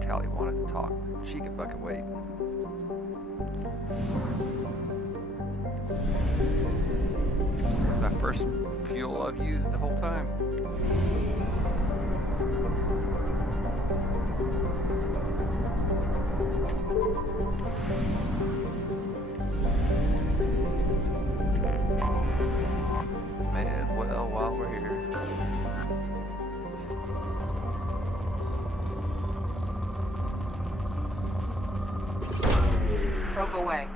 Tally wanted to talk. She could fucking wait. It's my first fuel I've used the whole time. May as well while we're here. Probe away.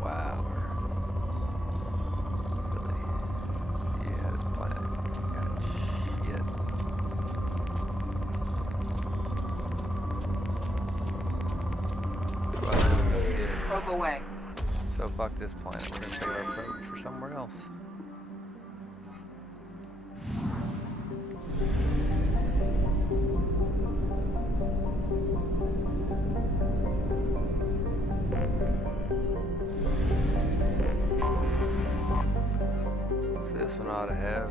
Wow. Really? Yeah, this planet got shit. Probe away. So fuck this planet. We're gonna take our approach for somewhere else. So this one ought to have.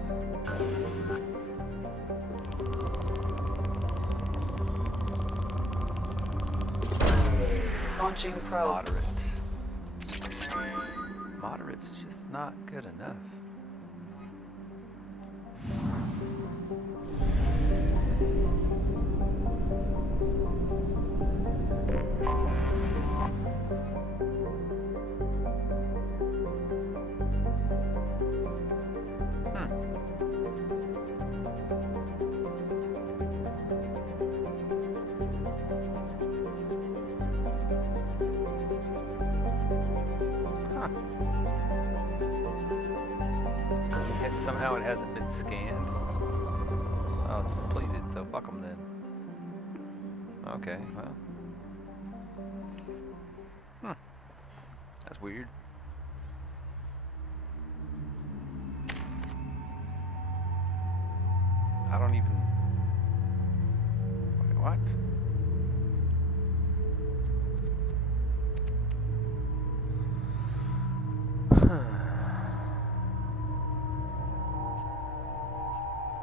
Launching probe. Moderate. Moderate's just not good enough. Yet somehow it hasn't been scanned. Oh, it's depleted, so fuck them then. Okay, well. That's weird. I don't even... Wait, what?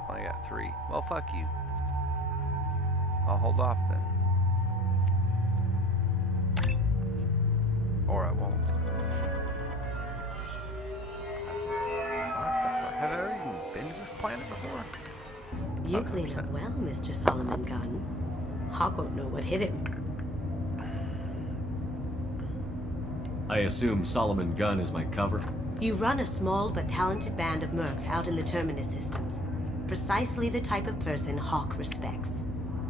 I only got 3. Well, fuck you. I'll hold off then. Or I won't. What the fuck? Have I ever even been to this planet before? You clean up well, Mr. Solomon Gunn. Hawk won't know what hit him. I assume Solomon Gunn is my cover? You run a small but talented band of mercs out in the Terminus systems. Precisely the type of person Hawk respects.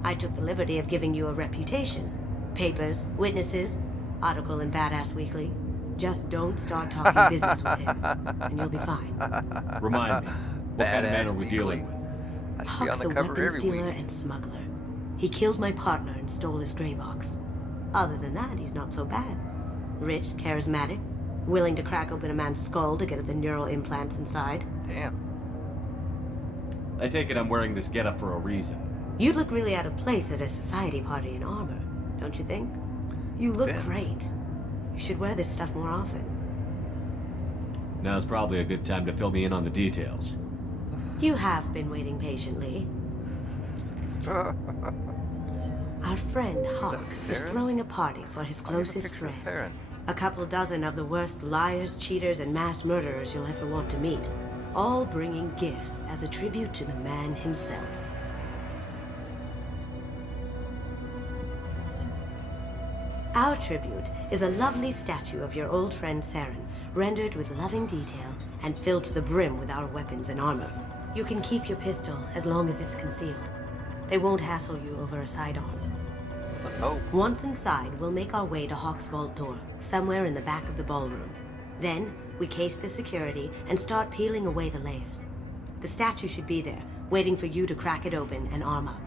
I took the liberty of giving you a reputation. Papers, witnesses, article in Badass Weekly. Just don't start talking business with him, and you'll be fine. Remind me, what kind of man are we dealing with? I should be on Hawk's the a cover weapons every dealer week. and smuggler. He killed my partner and stole his gray box. Other than that, he's not so bad. Rich, charismatic, willing to crack open a man's skull to get at the neural implants inside. Damn. I take it I'm wearing this getup for a reason. You'd look really out of place at a society party in armor, don't you think? You look Depends. great. You should wear this stuff more often. Now's probably a good time to fill me in on the details. You have been waiting patiently. Our friend Hawk is Saren? throwing a party for his I have a closest picture of friends. Saren. A couple dozen of the worst liars, cheaters, and mass murderers you'll ever want to meet. All bringing gifts as a tribute to the man himself. Our tribute is a lovely statue of your old friend Saren, rendered with loving detail and filled to the brim with our weapons and armor. You can keep your pistol as long as it's concealed. They won't hassle you over a sidearm. Let's hope. Once inside, we'll make our way to Hawk's vault door, somewhere in the back of the ballroom. Then, we case the security and start peeling away the layers. The statue should be there, waiting for you to crack it open and arm up.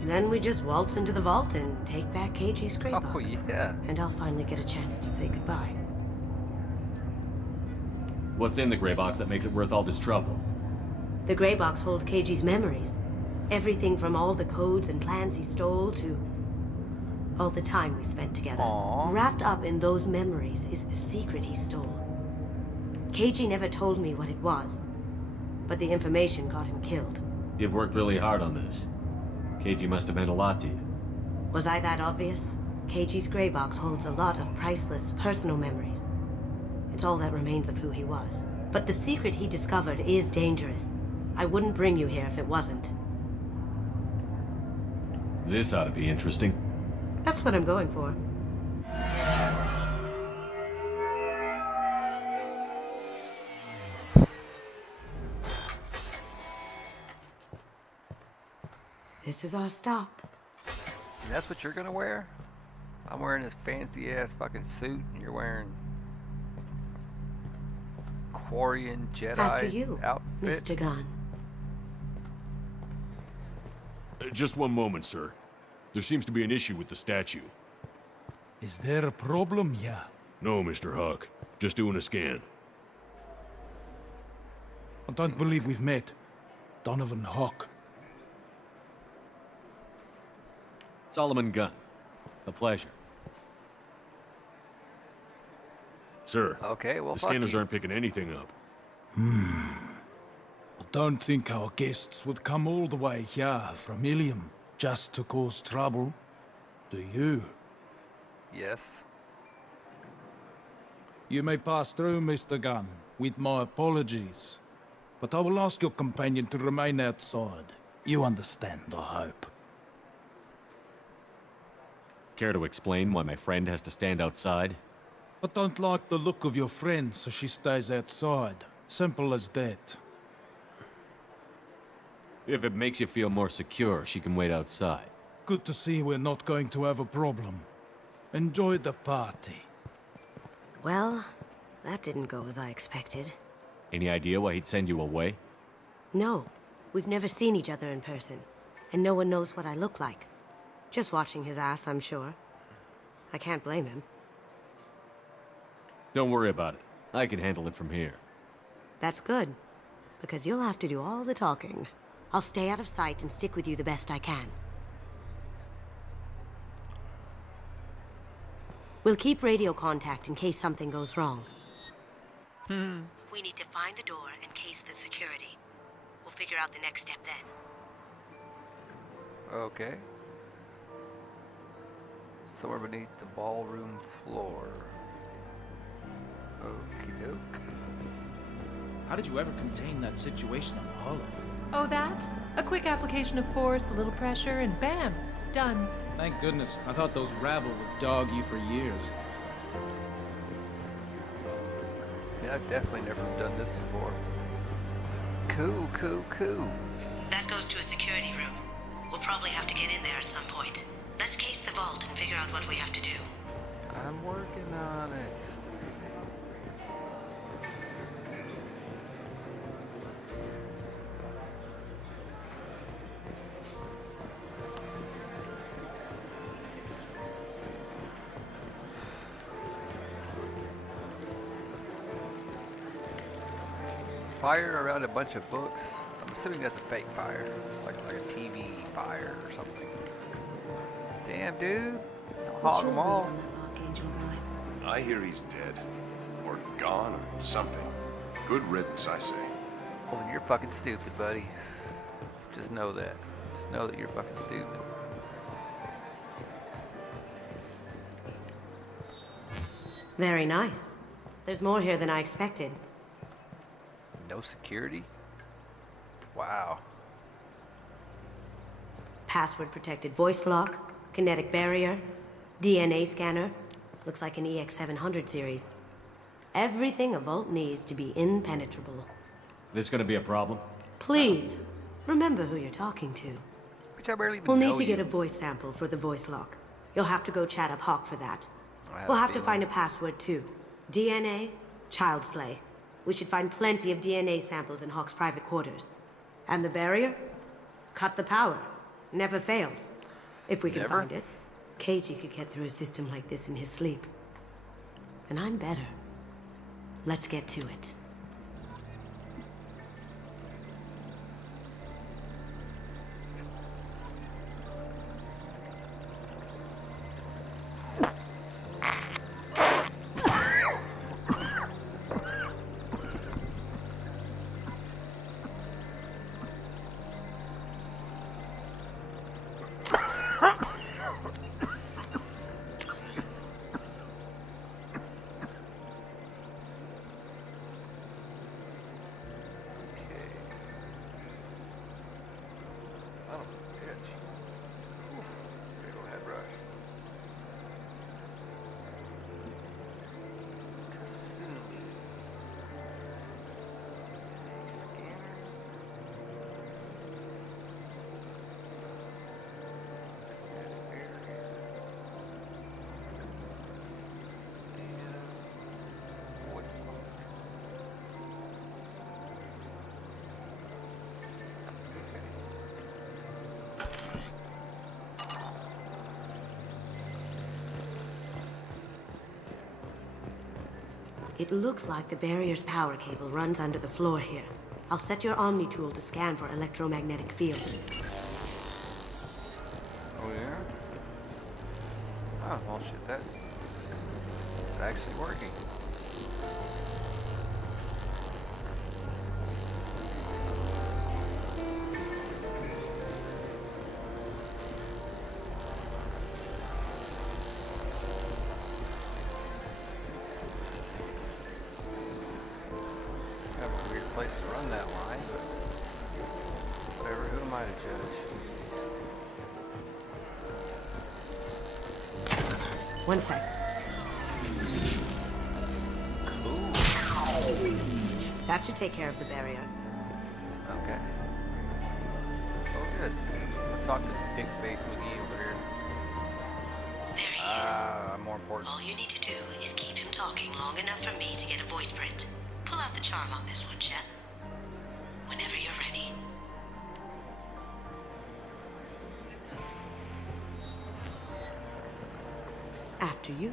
Then we just waltz into the vault and take back KG's gray box. Oh, yeah. And I'll finally get a chance to say goodbye. What's in the gray box that makes it worth all this trouble? The gray box holds KG's memories. Everything from all the codes and plans he stole to all the time we spent together. Aww. Wrapped up in those memories is the secret he stole. KG never told me what it was, but the information got him killed. You've worked really hard on this. KG must have meant a lot to you. Was I that obvious? KG's gray box holds a lot of priceless personal memories. It's all that remains of who he was. But the secret he discovered is dangerous. I wouldn't bring you here if it wasn't. This ought to be interesting. That's what I'm going for. This is our stop. And that's what you're gonna wear? I'm wearing this fancy ass fucking suit and you're wearing Quarian Jedi After you, outfit. Mr. Gunn. Just one moment, sir. There seems to be an issue with the statue. Is there a problem, yeah? No, Mr. Huck. Just doing a scan. I don't believe we've met. Donovan Hawk. Solomon Gunn. A pleasure. Sir, Okay, well the fuck scanners you. aren't picking anything up. I don't think our guests would come all the way here from Ilium just to cause trouble. Do you? Yes. You may pass through, Mr. Gunn, with my apologies. But I will ask your companion to remain outside. You understand, I hope. Care to explain why my friend has to stand outside? I don't like the look of your friend, so she stays outside. Simple as that. If it makes you feel more secure, she can wait outside. Good to see we're not going to have a problem. Enjoy the party. Well, that didn't go as I expected. Any idea why he'd send you away? No, we've never seen each other in person, and no one knows what I look like. Just watching his ass, I'm sure. I can't blame him. Don't worry about it. I can handle it from here. That's good, because you'll have to do all the talking. I'll stay out of sight and stick with you the best I can. We'll keep radio contact in case something goes wrong. We need to find the door and case the security. We'll figure out the next step then. Okay. Somewhere beneath the ballroom floor. Okie doke. How did you ever contain that situation on Olive? Oh, that? A quick application of force, a little pressure, and bam! Done. Thank goodness. I thought those rabble would dog you for years. Yeah, I've definitely never done this before. Cool, cool, cool. That goes to a security room. We'll probably have to get in there at some point. Let's case the vault and figure out what we have to do. I'm working on it. Fire around a bunch of books. I'm assuming that's a fake fire, like a TV fire or something. Damn, dude. Don't hog them all. I hear he's dead. Or gone, or something. Good riddance, I say. Well, then you're fucking stupid, buddy. Just know that. Just know that you're fucking stupid. Very nice. There's more here than I expected. No security? Wow. Password protected voice lock, kinetic barrier, DNA scanner. Looks like an EX700 series. Everything a vault needs to be impenetrable. This gonna be a problem? Please, remember who you're talking to. Which I barely even We'll know need to you. get a voice sample for the voice lock. You'll have to go chat up Hawk for that. I have We'll a have to feeling. find a password too. DNA, child's play. We should find plenty of DNA samples in Hawk's private quarters. And the barrier? Cut the power. Never fails. If we can Never? find it. KG could get through a system like this in his sleep. And I'm better. Let's get to it. Son of a bitch. Whew. Big ol' head rush. Kasumi. DNA scanner. Kinetic barrier. And voice lock. It looks like the barrier's power cable runs under the floor here. I'll set your Omni tool to scan for electromagnetic fields. Oh yeah? Oh, well shit, that's actually working. Kind of a weird place to run that line, but whatever, who am I to judge? One sec. Cool. That should take care of the barrier. Okay. Oh, good. Let's talk to Dick Face McGee over here. There he is. More important. All you need to do is keep him talking long enough for me to get a voice print. Pull out the charm on this one, Shep. Whenever you're ready. After you.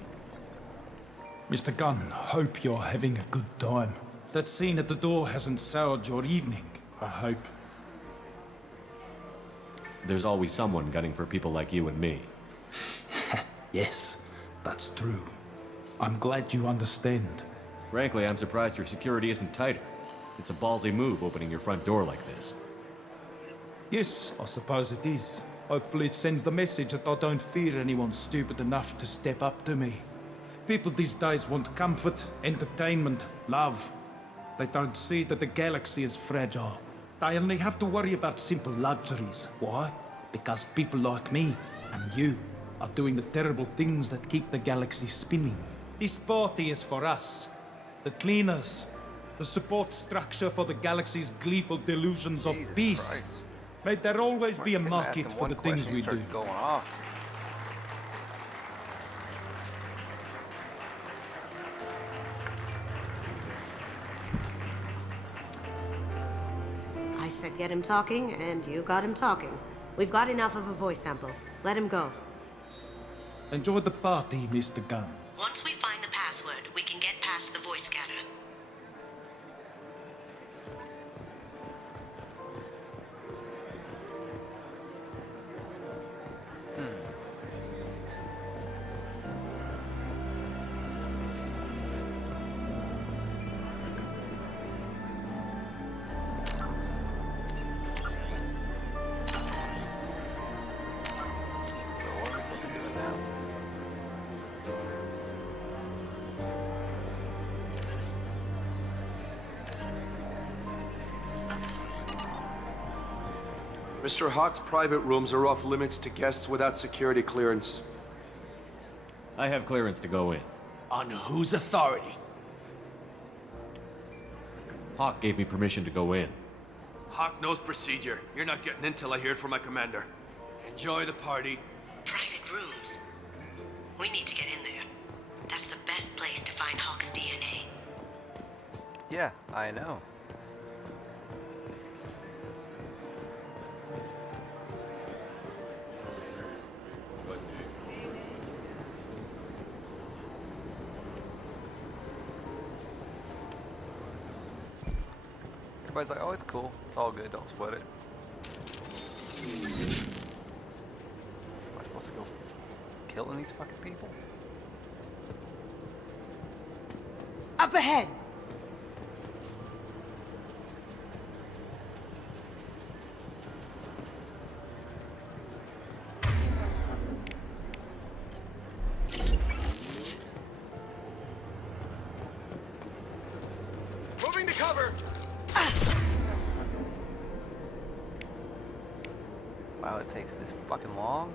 Mr. Gunn, hope you're having a good time. That scene at the door hasn't soured your evening, I hope. There's always someone gunning for people like you and me. Yes, that's true. I'm glad you understand. Frankly, I'm surprised your security isn't tighter. It's a ballsy move opening your front door like this. Yes, I suppose it is. Hopefully it sends the message that I don't fear anyone stupid enough to step up to me. People these days want comfort, entertainment, love. They don't see that the galaxy is fragile. They only have to worry about simple luxuries. Why? Because people like me and you are doing the terrible things that keep the galaxy spinning. This party is for us. The cleaners. The support structure for the galaxy's gleeful delusions of Jesus peace. Christ. May there always be a Couldn't ask him market for one the things question, we he do. started going off. I said get him talking, and you got him talking. We've got enough of a voice sample. Let him go. Enjoy the party, Mr. Gunn. Once we find the password, we can get past the voice scanner. So what are we supposed to do now? Mr. Hawk's private rooms are off limits to guests without security clearance. I have clearance to go in. On whose authority? Hawk gave me permission to go in. Hawk knows procedure. You're not getting in till I hear it from my commander. Enjoy the party. Private rooms. We need to get in there. That's the best place to find Hawk's DNA. Yeah, I know. Everybody's like, oh, it's cool. It's all good. Don't sweat it. Am I supposed to go killing these fucking people? Up ahead! Moving to cover! Wow, it takes this fucking long.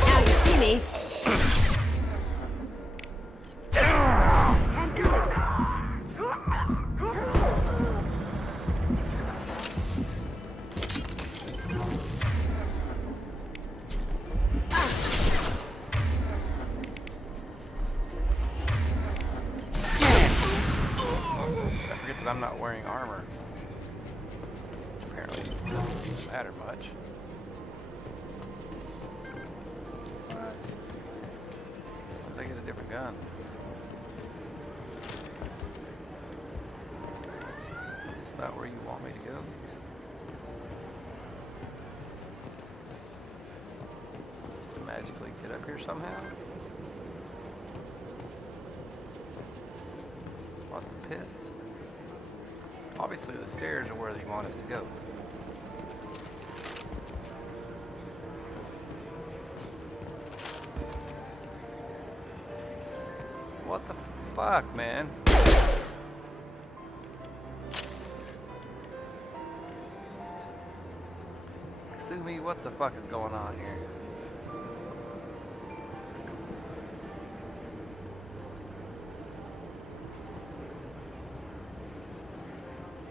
Now you see me. I forget that I'm not wearing armor. Which apparently doesn't matter much. What? Why did I get a different gun? Is this not where you want me to go? Just to magically get up here somehow? What the piss? Obviously the stairs are where you want us to go. What the fuck, man? Sue me, what the fuck is going on here?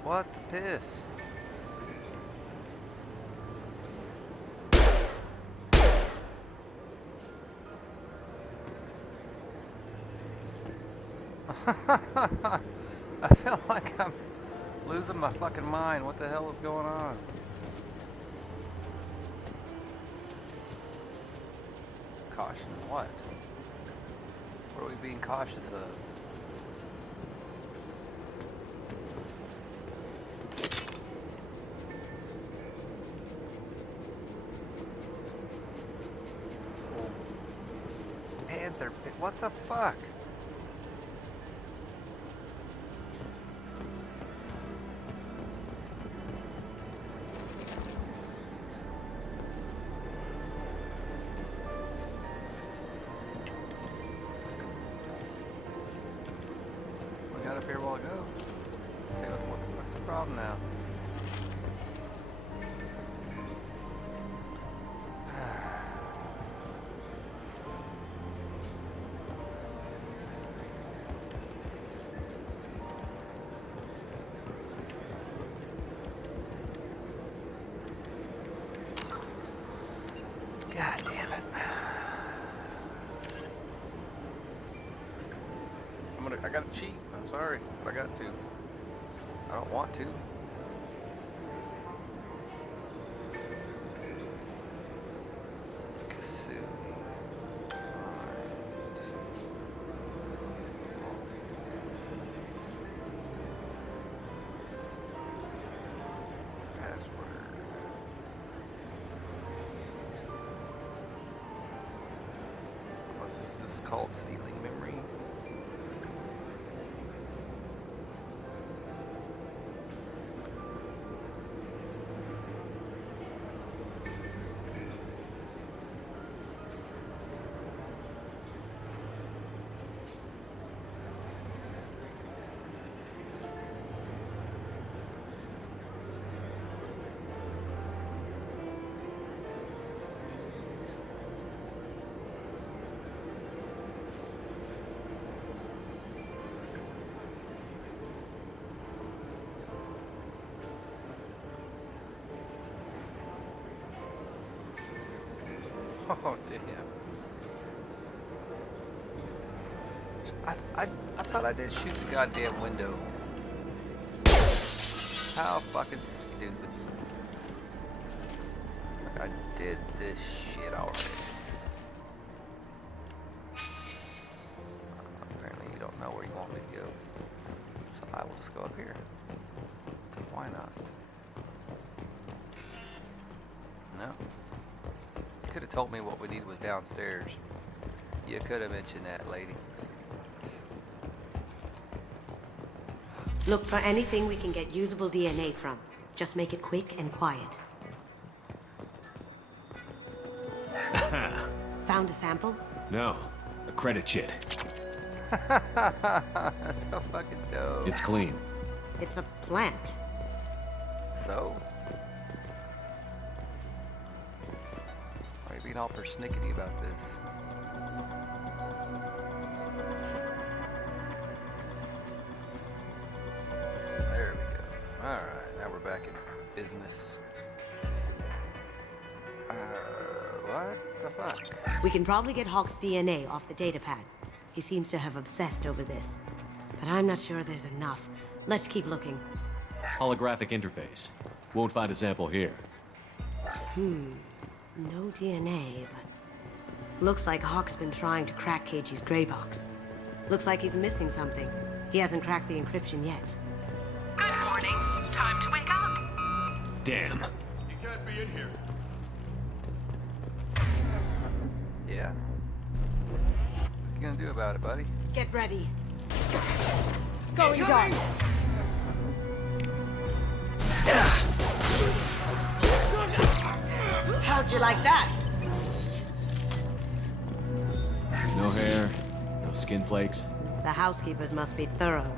What the piss? I feel like I'm losing my fucking mind. What the hell is going on? Caution what? What are we being cautious of? Panther pit. What the fuck? We got up here a while ago. Say what the fuck's the problem now? God damn it. I gotta cheat. I'm sorry, but I got to. I don't want to. Called stealing memory. Oh damn! I thought I did shoot the goddamn window. How fucking stupid! Like I did this shit already. Apparently you don't know where you want me to go, so I will just go up here. Why not? No. You could have told me what we needed was downstairs. You could have mentioned that, lady. Look for anything we can get usable DNA from. Just make it quick and quiet. Ha! Found a sample? No. A credit chit. That's so fucking dope. It's clean. It's a plant. So? Why are you being all persnickety about this? There we go. Alright, now we're back in business. What the fuck? We can probably get Hawk's DNA off the datapad. He seems to have obsessed over this. But I'm not sure there's enough. Let's keep looking. Holographic interface. Won't find a sample here. No DNA, but... Looks like Hawk's been trying to crack Keiji's gray box. Looks like he's missing something. He hasn't cracked the encryption yet. Good morning. Time to wake up. Damn. You can't be in here. Yeah. What you gonna do about it, buddy? Get ready. Going dark. How'd you like that? No hair, no skin flakes. The housekeepers must be thorough.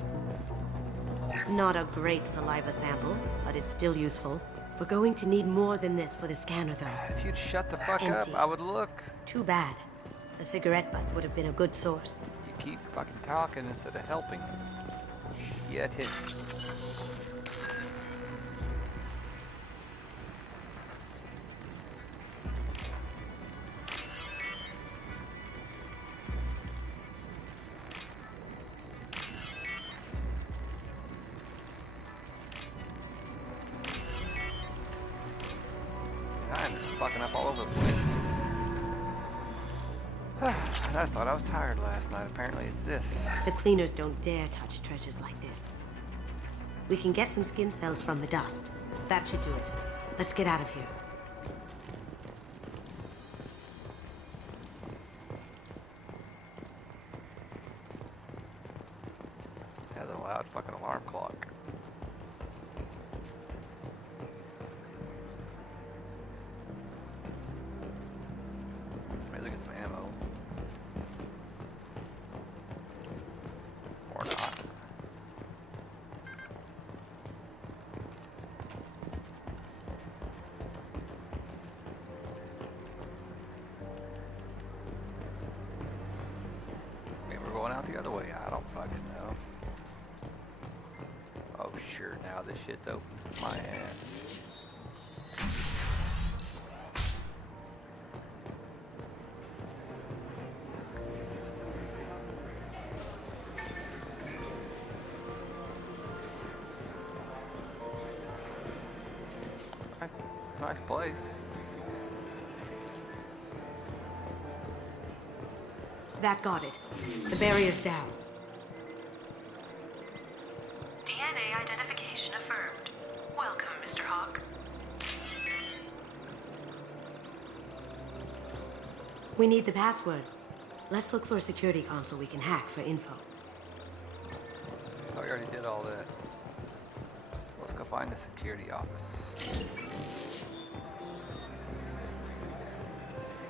Not a great saliva sample, but it's still useful. We're going to need more than this for the scanner, though. If you'd shut the fuck Empty. up, I would look. Too bad. A cigarette butt would have been a good source. You keep fucking talking instead of helping. Shit. I'm fucking up all over the place. I just thought I was tired last night. Apparently it's this. The cleaners don't dare touch treasures like this. We can get some skin cells from the dust. That should do it. Let's get out of here. Has a loud fucking alarm clock. Maybe look at some ammo. Or not. Maybe we're going out the other way. I don't fucking know. Oh, sure. Now this shit's open. My ass. Nice place. That got it. The barrier's down. DNA identification affirmed. Welcome, Mr. Hawk. We need the password. Let's look for a security console we can hack for info. Oh, we already did all that. Let's go find the security office.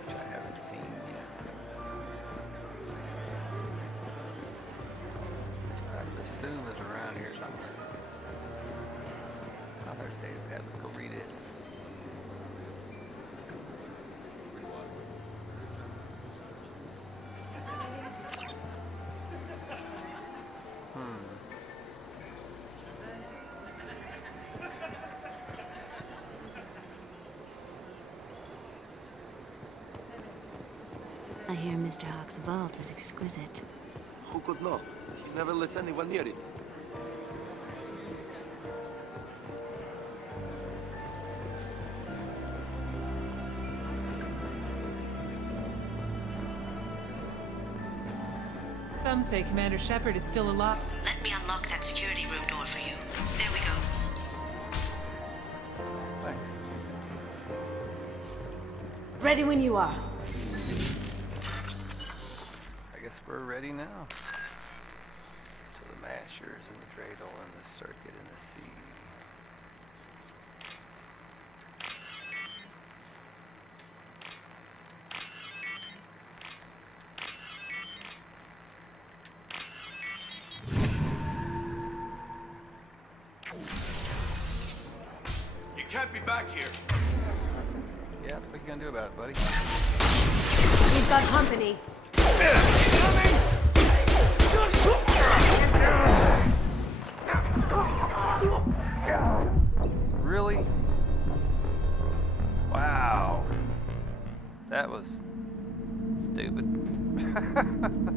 Which I haven't seen yet. I assume it's around here somewhere. Oh, there's a data pad. Let's go read it. I hear Mr. Hawk's vault is exquisite. Who could know? He never lets anyone near it. Some say Commander Shepard is still alive. Let me unlock that security room door for you. There we go. Thanks. Ready when you are. I guess we're ready now. To the mashers and the dreidel and the circuit and the sea. can't be back here. Yeah, what you gonna do about it, buddy? We've got company. Really? Wow. That was stupid.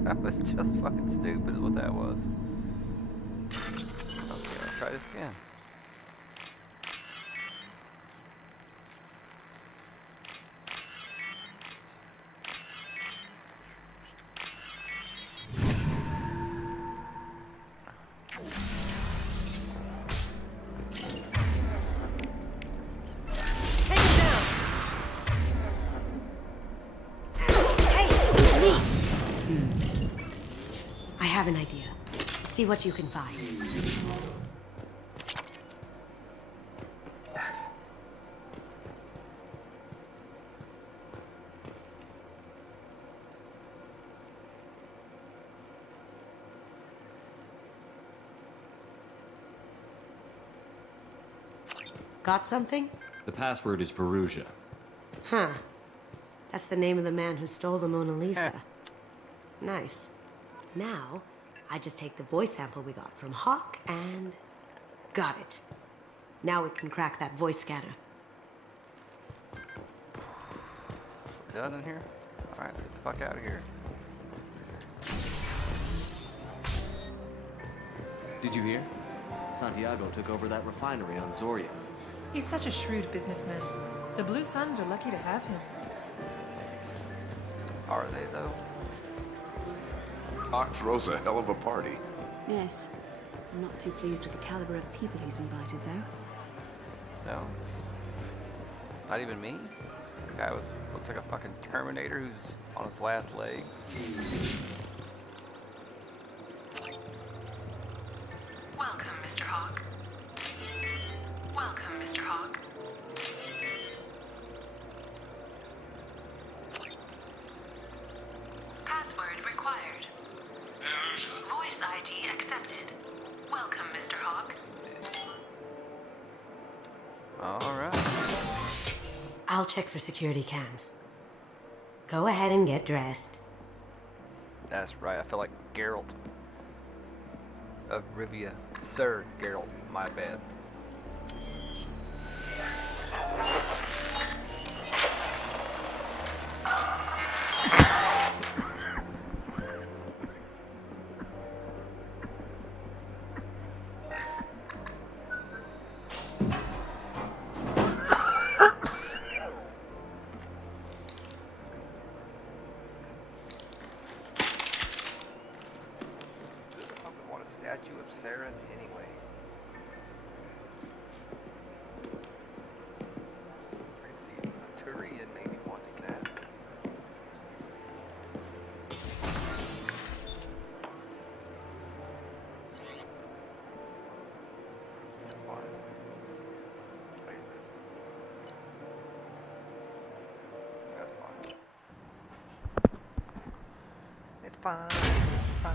That was just fucking stupid is what that was. Okay, let's try this again. I have an idea. See what you can find. Got something? The password is Perugia. Huh. That's the name of the man who stole the Mona Lisa. Nice. Now, I just take the voice sample we got from Hawk and... got it. Now we can crack that voice scanner. Done in here? Alright, let's get the fuck out of here. Did you hear? Santiago took over that refinery on Zoria. He's such a shrewd businessman. The Blue Suns are lucky to have him. Are they, though? Hawk throws a hell of a party. Yes. I'm not too pleased with the caliber of people he's invited, though. No. Not even me? The guy looks like a fucking Terminator who's on his last legs. Welcome, Mr. Hawk. Welcome, Mr. Hawk. Password required. Voice ID accepted. Welcome, Mr. Hawk. Alright. I'll check for security cams. Go ahead and get dressed. That's right, I feel like Geralt of Rivia. Sir Geralt, my bad. Statue of Sarah anyway. I can see a Turian maybe wanting that. That's fine. Wait. That's fine. It's fine. It's fine.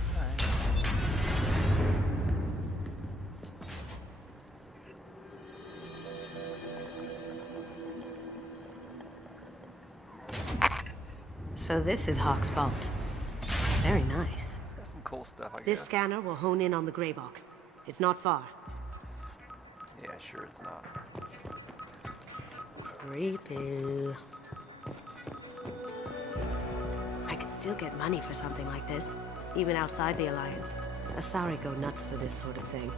So this is Hawk's vault. Very nice. Got some cool stuff, I guess. This scanner will hone in on the gray box. It's not far. Yeah, sure it's not. Creepy. I could still get money for something like this, even outside the Alliance. Asari go nuts for this sort of thing.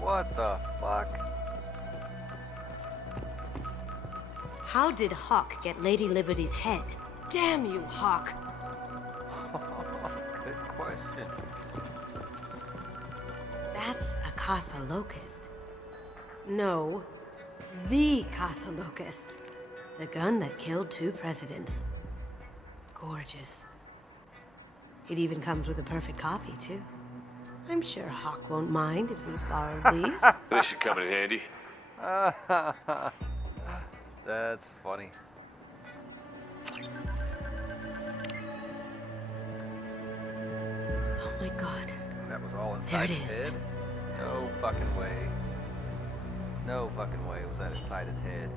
What the fuck? How did Hawk get Lady Liberty's head? Damn you, Hawk! Good question. That's a Casa Locust. No, the Casa Locust. The gun that killed 2 presidents. Gorgeous. It even comes with a perfect copy, too. I'm sure Hawk won't mind if we borrow these. This should come in handy. That's funny. Oh my god. That was all inside There it his is. head? No fucking way. No fucking way was that inside his head.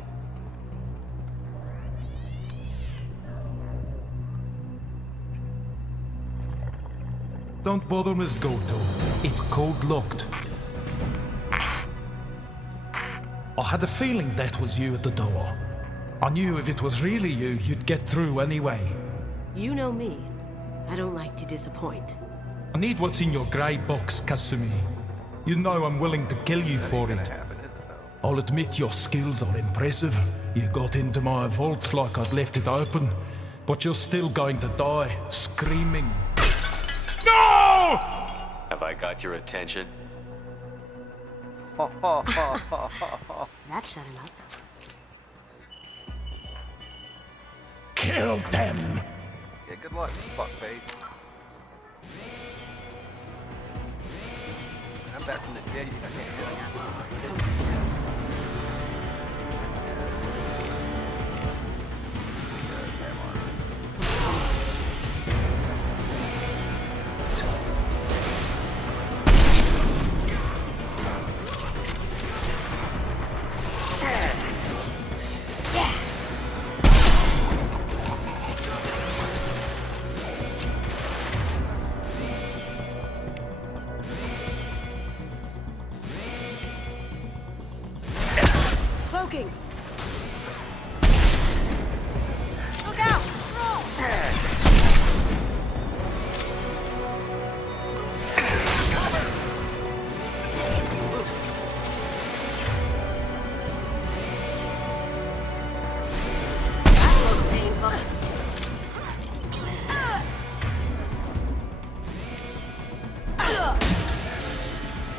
Don't bother, Miss Goto. It's code locked. I had a feeling that was you at the door. I knew if it was really you, you'd get through anyway. You know me. I don't like to disappoint. I need what's in your grey box, Kasumi. You know I'm willing to kill you for it. I'll admit your skills are impressive. You got into my vault like I'd left it open, but you're still going to die, screaming. No! Have I got your attention? That shut him up. Kill them! Yeah, good luck, fuckface. I'm back from the dead. I can't do it. Cloaking! Look out! Roll! That looked painful.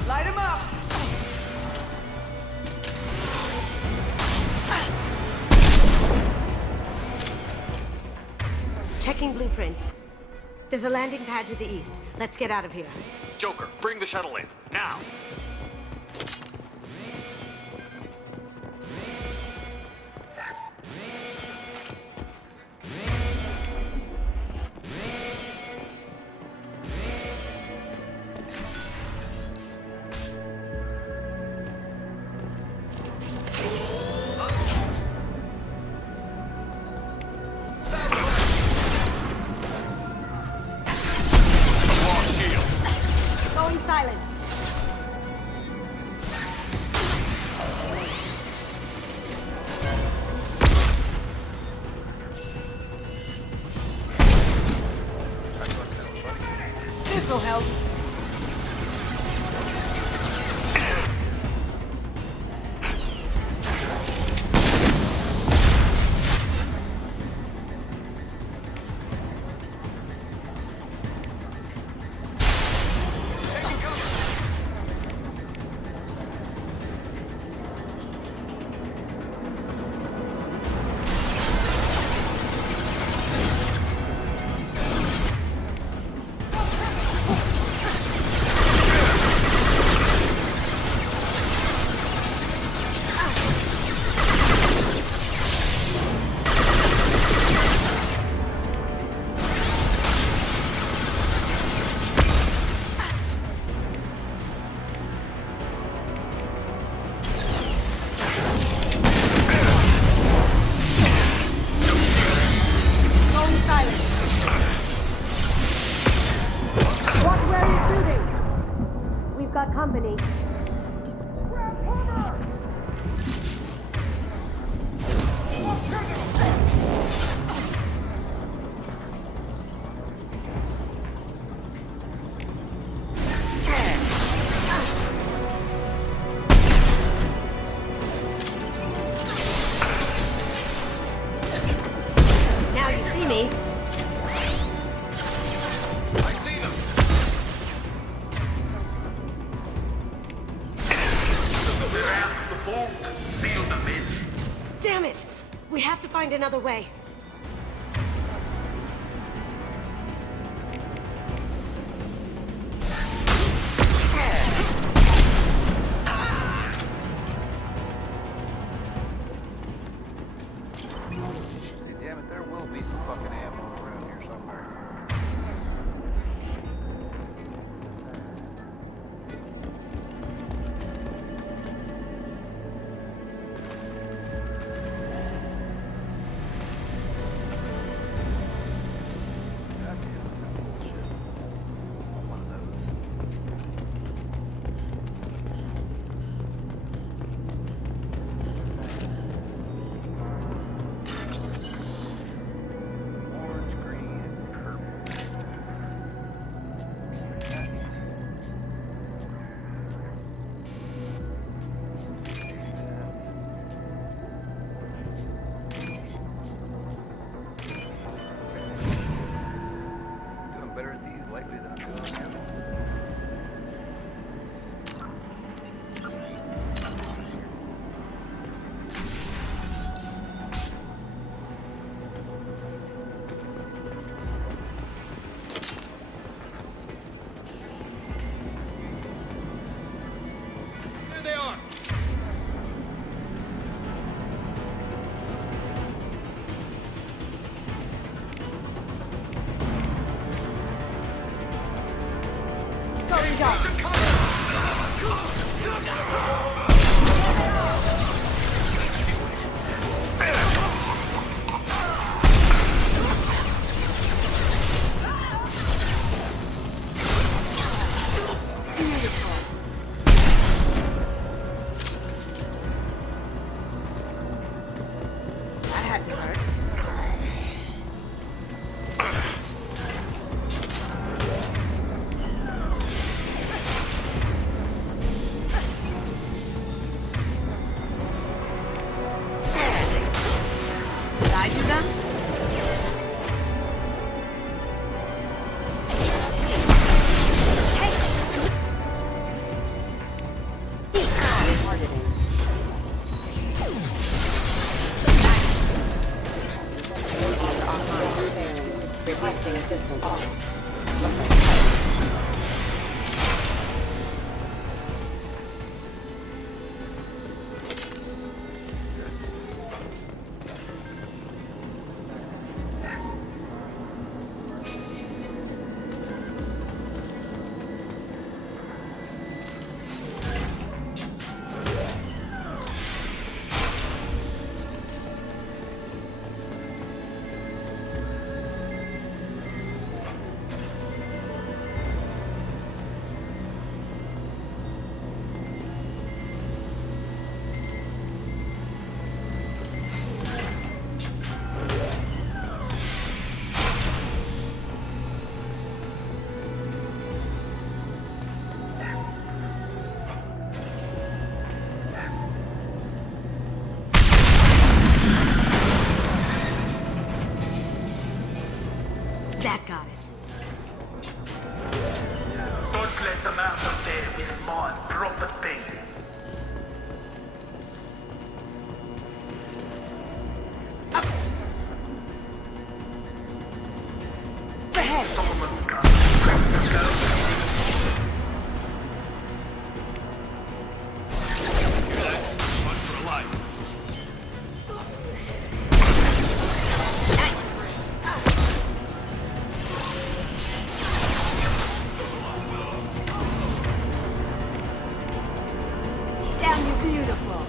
Light him up! Checking blueprints. There's a landing pad to the east. Let's get out of here. Joker, bring the shuttle in, now! Going silent. This'll help. Got company. Now you see me. Damn it! We have to find another way. Hey, damn it, there will be some fucking ammo around here somewhere. Going dark. That had to hurt. Did I do that? Requesting assistance. That got it. Don't let them out of there with my property. Ahead. Solomon guns. Let's go. Run for a life. Damn you beautiful.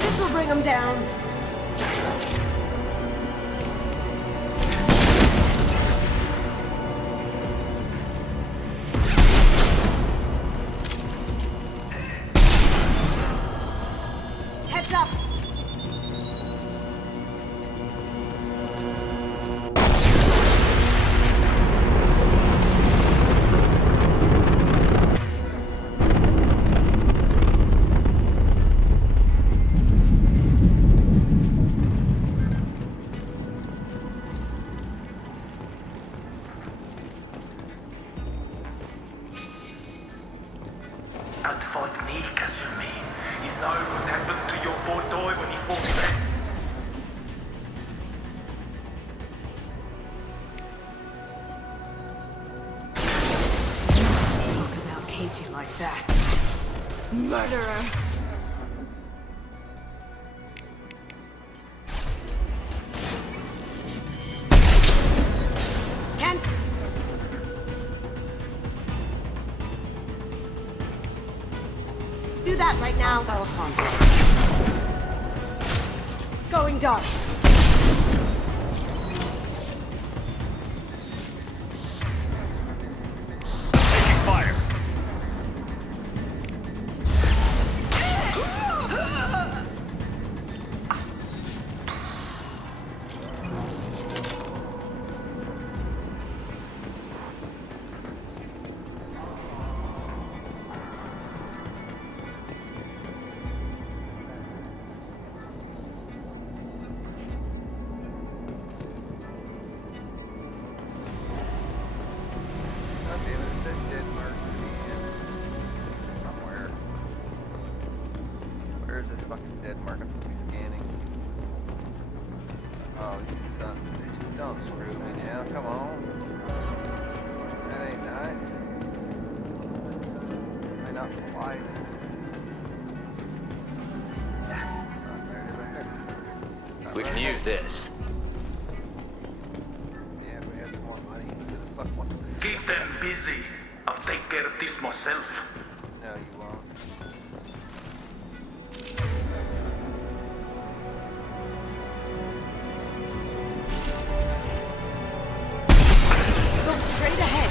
This will bring them down. Heads up. Don't fight me, Kasumi. You know what happened to your boy Doi when he fought back. Talk about caging like that. Murderer. Ken. Do that right now. Hostile contact. Going dark. Taking fire. Where's this fucking dead mark I'm supposed to be scanning? Oh, you sons of bitches. Don't screw me now. Come on. That ain't nice. Ain't not polite. We can use this. Yeah, we had some more money. Who the fuck wants to see? Keep them busy. I'll take care of this myself. No, you won't. Look straight ahead.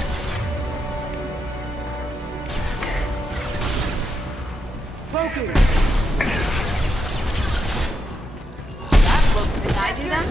Focus. Did I do that?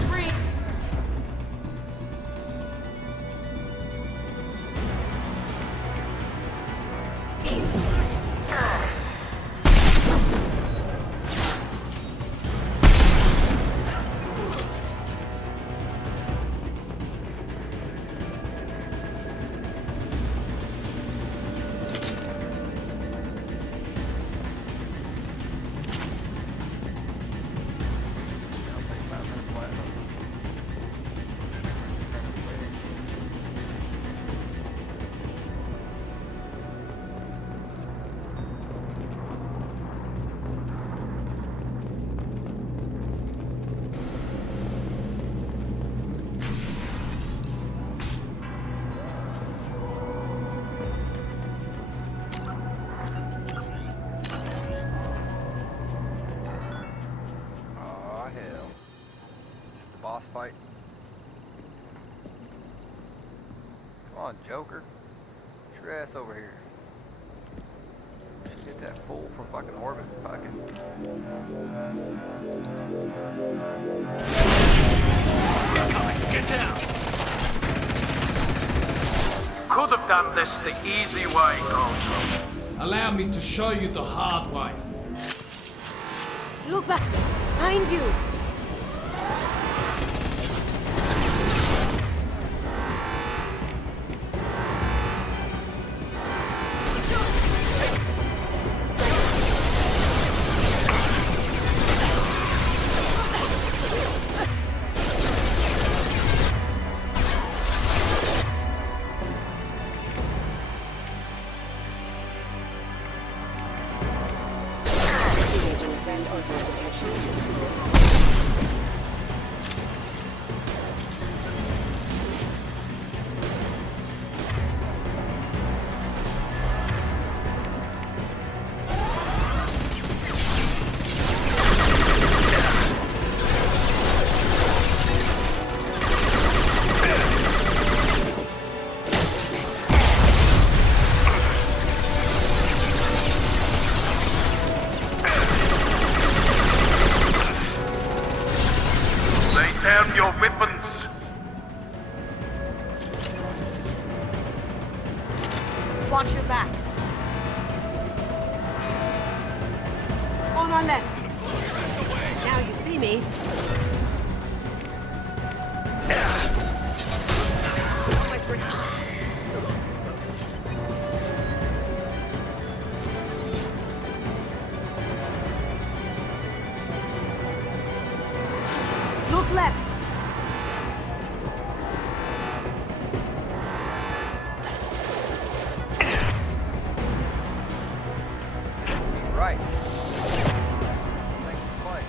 Boss fight. Come on, Joker. Get your ass over here. Should get that fool from fucking orbit. Fucking. Get down! Could have done this the easy way, Goldblum. Allow me to show you the hard way. Look back behind you. Down your weapons! Watch your back. On our left. Now you see me. Look left. Right. Thanks for playing.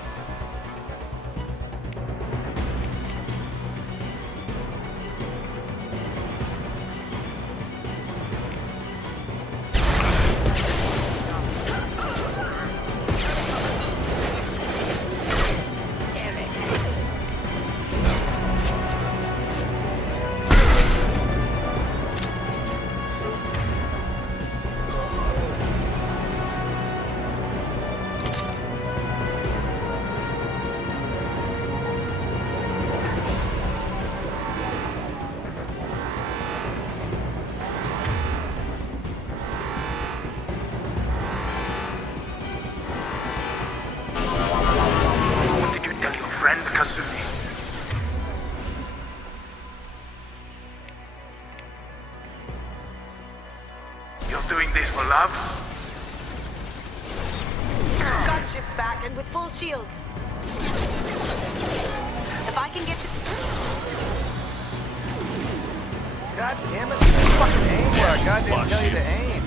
and with full shields. If I can get to... God damn it! Fucking aim where I goddamn tell you to aim.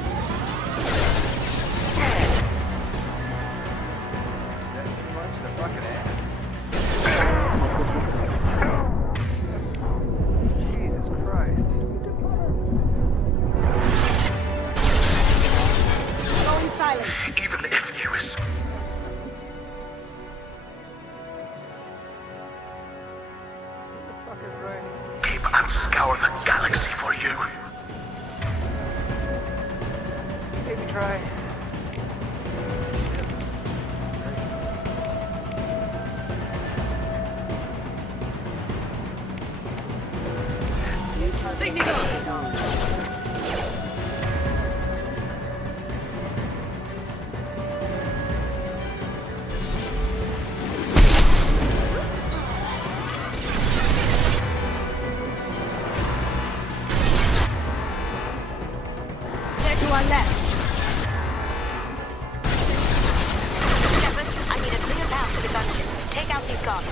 That's too much to fucking ask. Jesus Christ. Going silent. Even if you escape. I'll scour the galaxy for you. Maybe try. Safety gun. One left. Shepard, I need a clear path to the gunship. Take out these guards.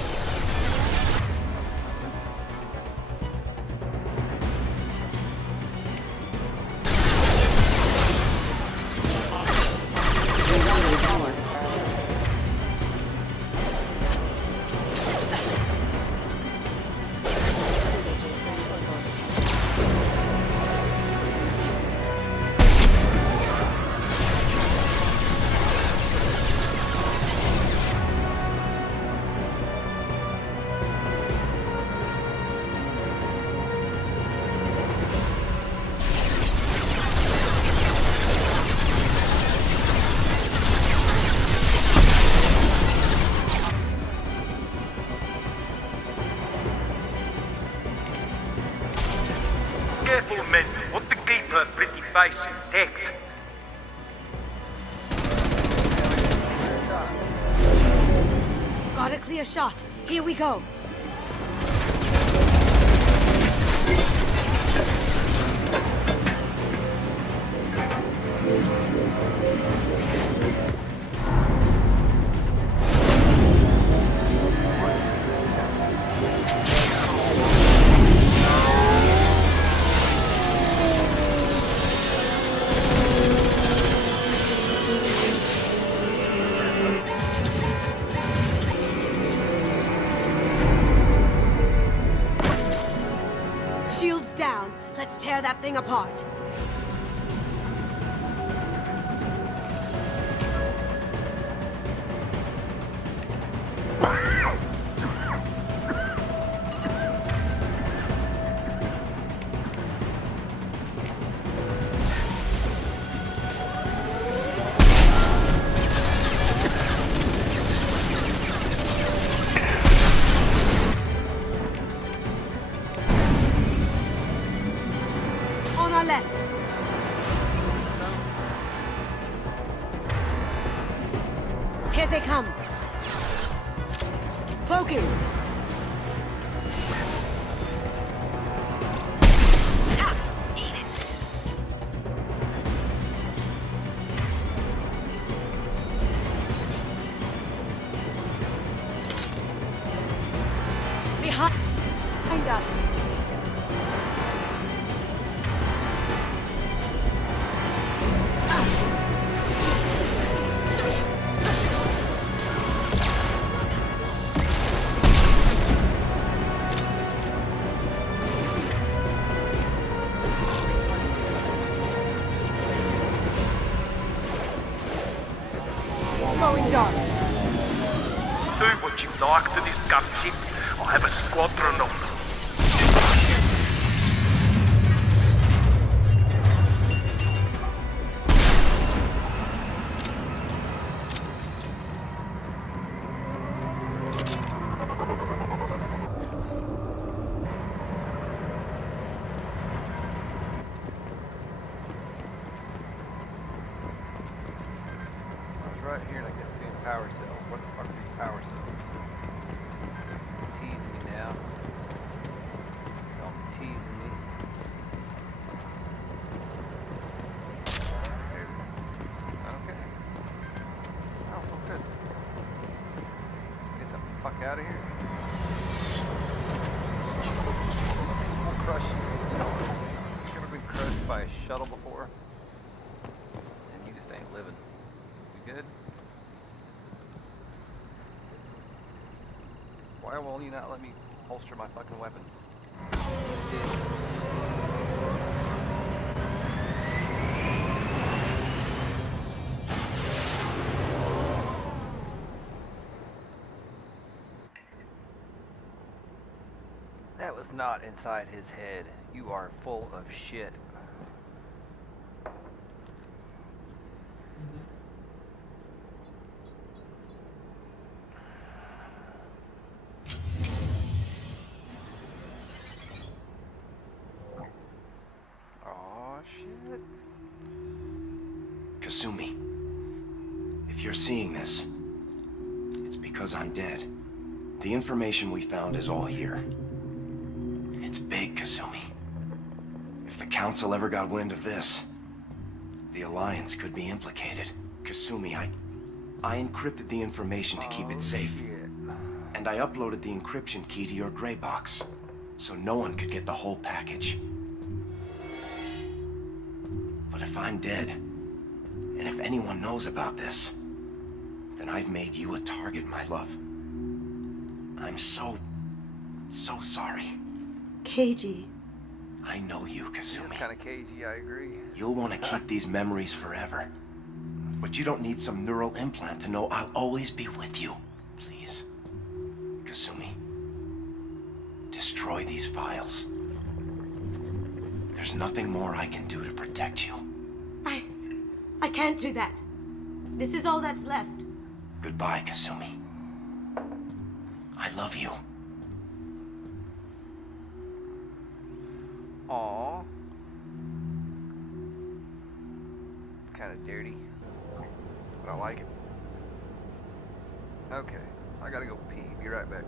Careful, men. Want to keep her pretty face intact. Got a clear shot. Here we go. Shields down. Let's tear that thing apart. On our left. Here they come. Cloaking. Behind us. Going dark. Do what you like to this gunship. I have a squadron of them. Right here, and I can see the power cells. What the fuck are these power cells? You're teasing me now. Don't be teasing me. There we go. Okay. Oh, well, good. fuck out of here. We'll crush you. You know, you ever been crushed by a shuttle before? And you just ain't living. You good? Why will you not let me holster my fucking weapons? That was not inside his head. You are full of shit. Aw, shit. Kasumi, if you're seeing this, it's because I'm dead. The information we found is all here. It's big, Kasumi. If the Council ever got wind of this, the Alliance could be implicated. Kasumi, I encrypted the information to keep it safe. Shit. And I uploaded the encryption key to your gray box, so no one could get the whole package. But if I'm dead, and if anyone knows about this, then I've made you a target, my love. I'm so sorry. Keiji. I know you, Kasumi. It's kind of cagey, I agree. You'll want to keep these memories forever. But you don't need some neural implant to know I'll always be with you. Please. Kasumi. Destroy these files. There's nothing more I can do to protect you. I can't do that. This is all that's left. Goodbye, Kasumi. I love you. Aww. It's kind of dirty, but I like it. Okay, I gotta go pee. Be right back.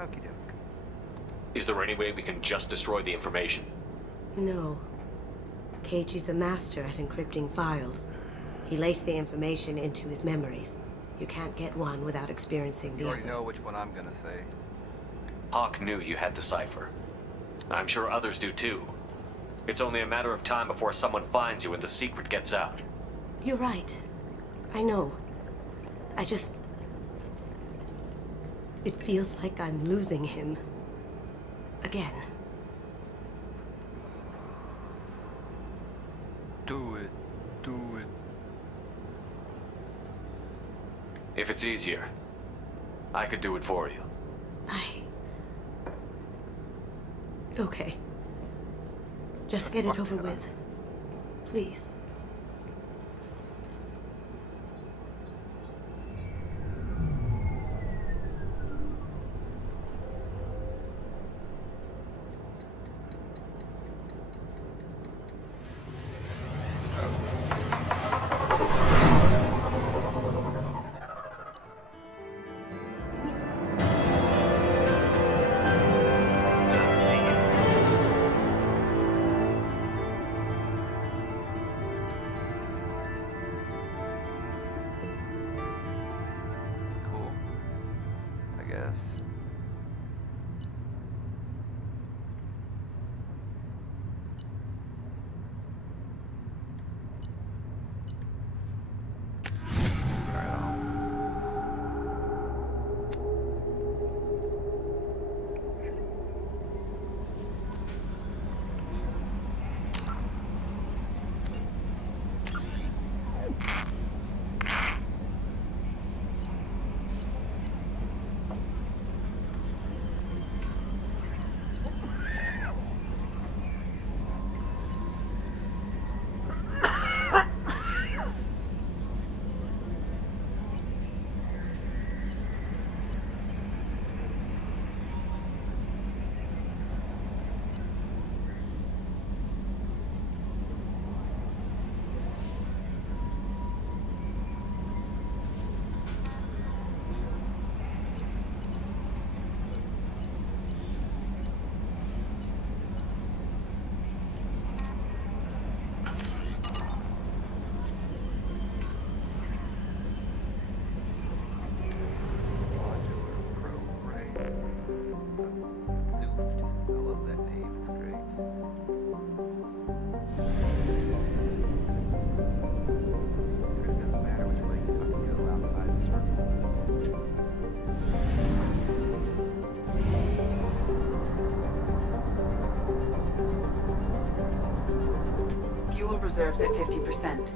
Okie doke. Is there any way we can just destroy the information? No. Keiichi's a master at encrypting files. He laced the information into his memories. You can't get one without experiencing the You other. already know which one I'm gonna say. Hawk knew you had the cipher. I'm sure others do too. It's only a matter of time before someone finds you and the secret gets out. You're right. I know. I just... It feels like I'm losing him. Again. Do it. Do it. If it's easier, I could do it for you. Okay. Just get it over with. Please. Reserves at 50%.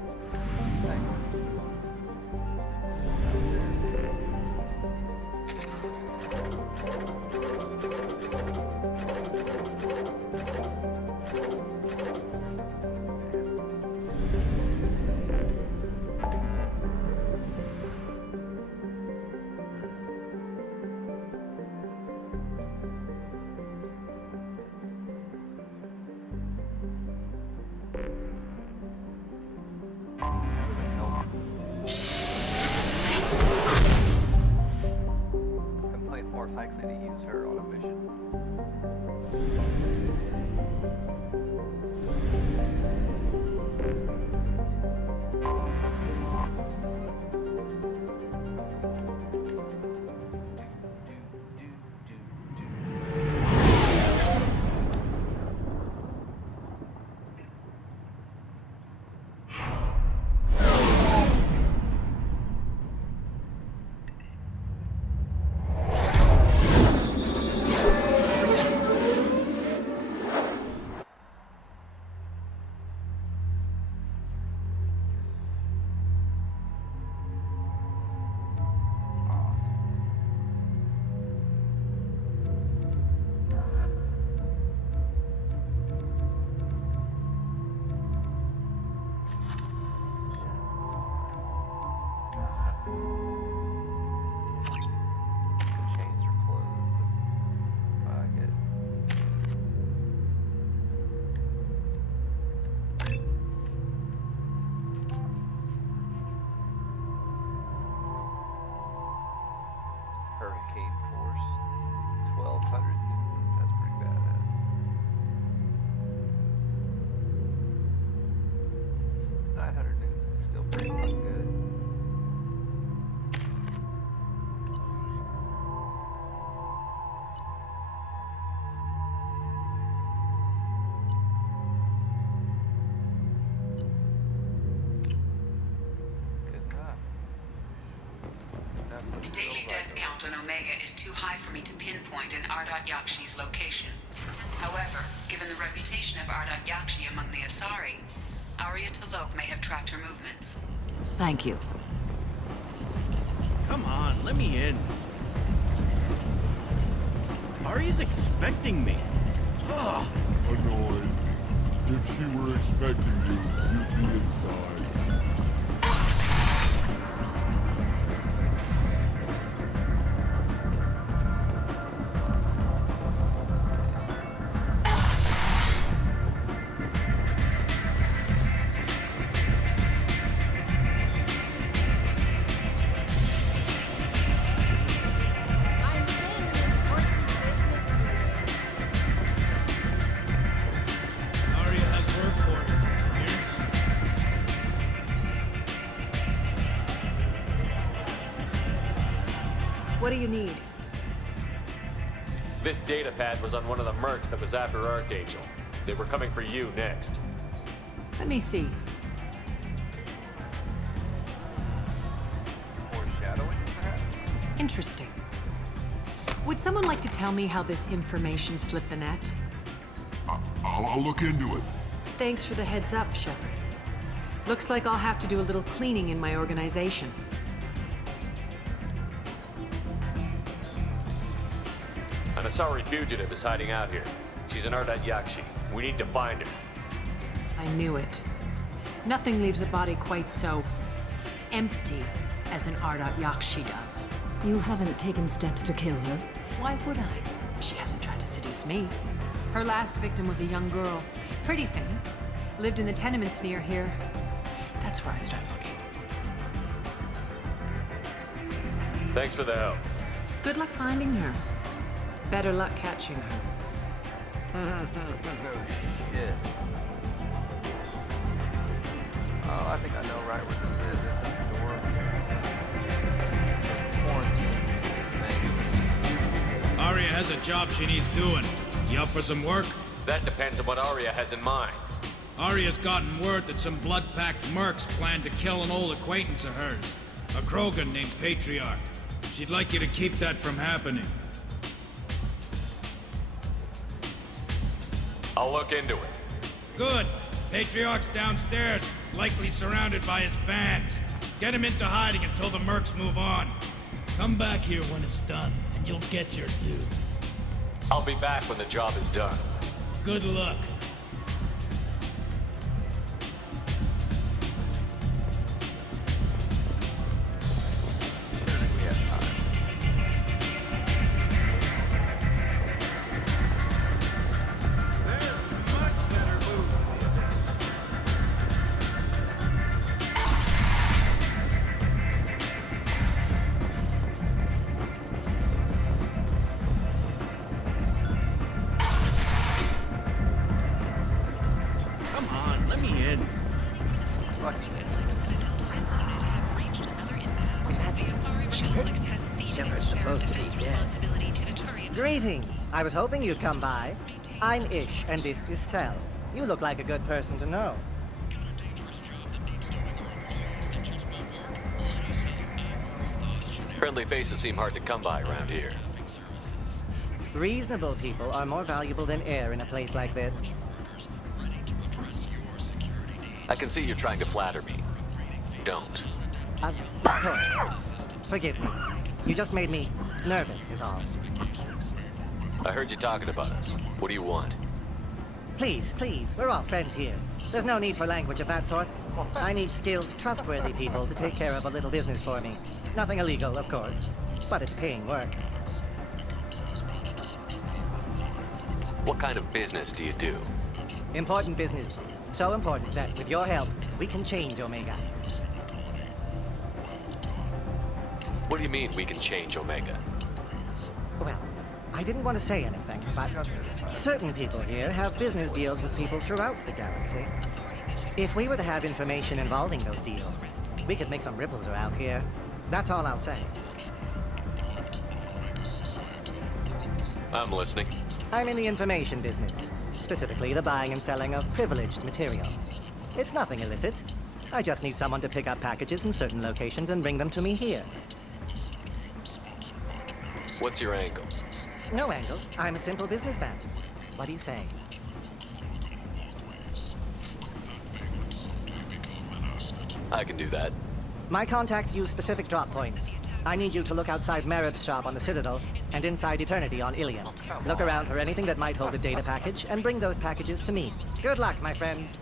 Likely to use her on a mission. Hurricane force, 1,200 newtons. That's pretty badass. $900 newtons is still pretty fucking good. The daily death count on Omega is too high for me to pinpoint an Ardat Yakshi's location. However, given the reputation of Ardat Yakshi among the Asari, Arya T'Loak may have tracked her movements. Thank you. Come on, let me in. Arya's expecting me. Annoyed. If she were expecting you, you'd be inside. What do you need? This data pad was on one of the mercs that was after Archangel. They were coming for you next. Let me see. Foreshadowing, perhaps? Interesting. Would someone like to tell me how this information slipped the net? I'll look into it. Thanks for the heads up, Shepard. Looks like I'll have to do a little cleaning in my organization. An Asari fugitive is hiding out here. She's an Ardat Yakshi. We need to find her. I knew it. Nothing leaves a body quite so empty as an Ardat Yakshi does. You haven't taken steps to kill her? Why would I? She hasn't tried to seduce me. Her last victim was a young girl. Pretty thing. Lived in the tenements near here. That's where I started looking. Thanks for the help. Good luck finding her. Better luck catching her. Oh, shit. Oh, I think I know right where this is. It's at the door. Quarantine, maybe. Arya has a job she needs doing. You up for some work? That depends on what Arya has in mind. Arya's gotten word that some blood-packed mercs plan to kill an old acquaintance of hers. A Krogan named Patriarch. She'd like you to keep that from happening. I'll look into it. Good. Patriarch's downstairs, likely surrounded by his fans. Get him into hiding until the mercs move on. Come back here when it's done, and you'll get your due. I'll be back when the job is done. Good luck. Shepard's supposed to be dead. Greetings. I was hoping you'd come by. I'm Ish, and this is Cell. You look like a good person to know. Friendly faces seem hard to come by around here. Reasonable people are more valuable than air in a place like this. I can see you're trying to flatter me. Don't. Of course. Forgive me. You just made me nervous, is all. I heard you talking about us. What do you want? Please, please, we're all friends here. There's no need for language of that sort. I need skilled, trustworthy people to take care of a little business for me. Nothing illegal, of course, but it's paying work. What kind of business do you do? Important business. So important that, with your help, we can change Omega. What do you mean we can change Omega? Well, I didn't want to say anything, but certain people here have business deals with people throughout the galaxy. If we were to have information involving those deals, we could make some ripples around here. That's all I'll say. I'm listening. I'm in the information business, specifically the buying and selling of privileged material. It's nothing illicit. I just need someone to pick up packages in certain locations and bring them to me here. What's your angle? No angle. I'm a simple businessman. What do you say? I can do that. My contacts use specific drop points. I need you to look outside Merib's shop on the Citadel and inside Eternity on Ilion. Look around for anything that might hold a data package and bring those packages to me. Good luck, my friends.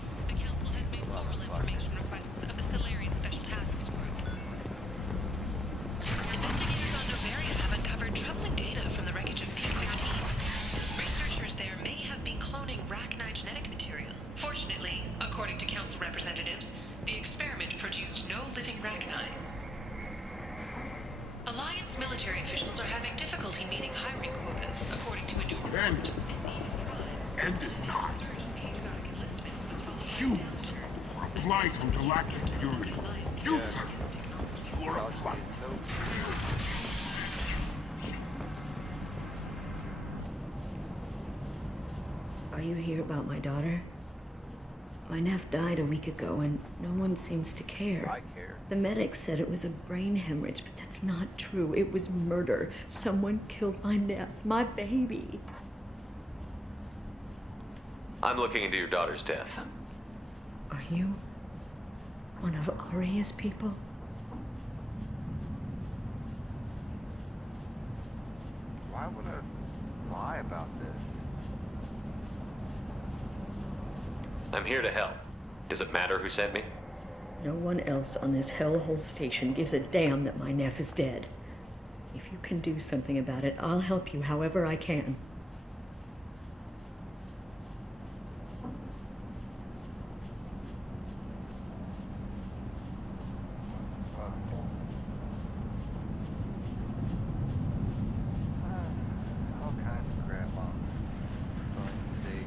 Investigators on Novaria have uncovered troubling data from the wreckage of P-15. Researchers there may have been cloning Rachni genetic material. Fortunately, according to Council representatives, the experiment produced no living Rachni. Alliance military officials are having difficulty meeting hiring quotas, according to a new report. End is not. Humans are a blight on galactic purity. You, sir, you are a blight. Are you here about my daughter? My nephew died a week ago and no one seems to care. I care. The medics said it was a brain hemorrhage, but that's not true. It was murder. Someone killed my nephew, my baby. I'm looking into your daughter's death. Are you one of Aria's people? Why would I lie about this? I'm here to help. Does it matter who sent me? No one else on this hellhole station gives a damn that my nephew is dead. If you can do something about it, I'll help you however I can. All kinds of crap on see.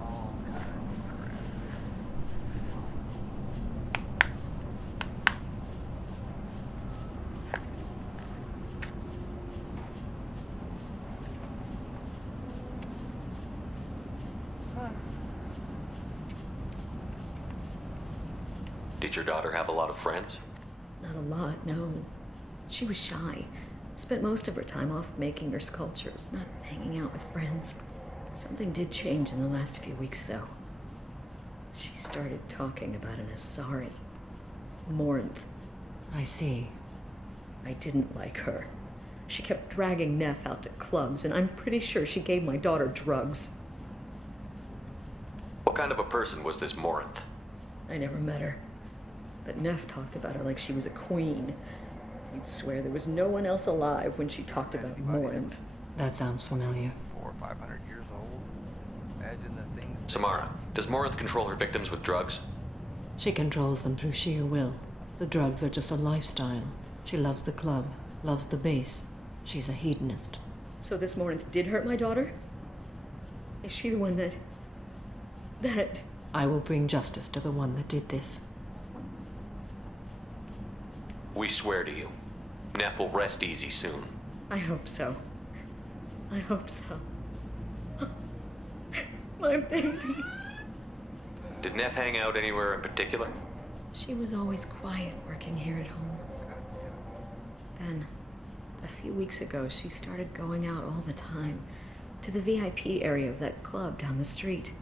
All kinds of crap. Did your daughter have a lot of friends? Not a lot, no. She was shy. Spent most of her time off making her sculptures, not hanging out with friends. Something did change in the last few weeks, though. She started talking about an Asari. Morinth. I see. I didn't like her. She kept dragging Neff out to clubs, and I'm pretty sure she gave my daughter drugs. What kind of a person was this Morinth? I never met her. But Neff talked about her like she was a queen. You'd swear there was no one else alive when she talked about Morinth. That sounds familiar. 400 or 500 years old. Imagine the things. Samara, does Morinth control her victims with drugs? She controls them through sheer will. The drugs are just a lifestyle. She loves the club, loves the base. She's a hedonist. So this Morinth did hurt my daughter? Is she the one that... I will bring justice to the one that did this. We swear to you. Neff will rest easy soon. I hope so. I hope so. My baby. Did Neff hang out anywhere in particular? She was always quiet working here at home. Then, a few weeks ago, she started going out all the time to the VIP area of that club down the street.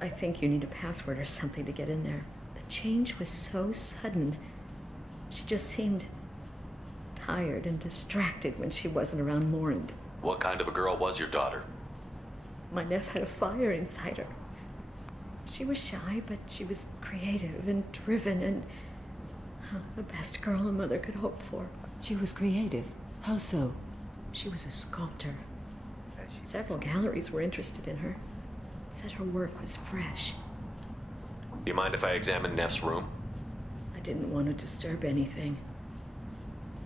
I think you need a password or something to get in there. The change was so sudden. She just seemed tired and distracted when she wasn't around Morinth. What kind of a girl was your daughter? My nephew had a fire inside her. She was shy, but she was creative and driven and the best girl a mother could hope for. She was creative. How so? She was a sculptor. Several galleries were interested in her. Said her work was fresh. You mind if I examine Neff's room? I didn't want to disturb anything.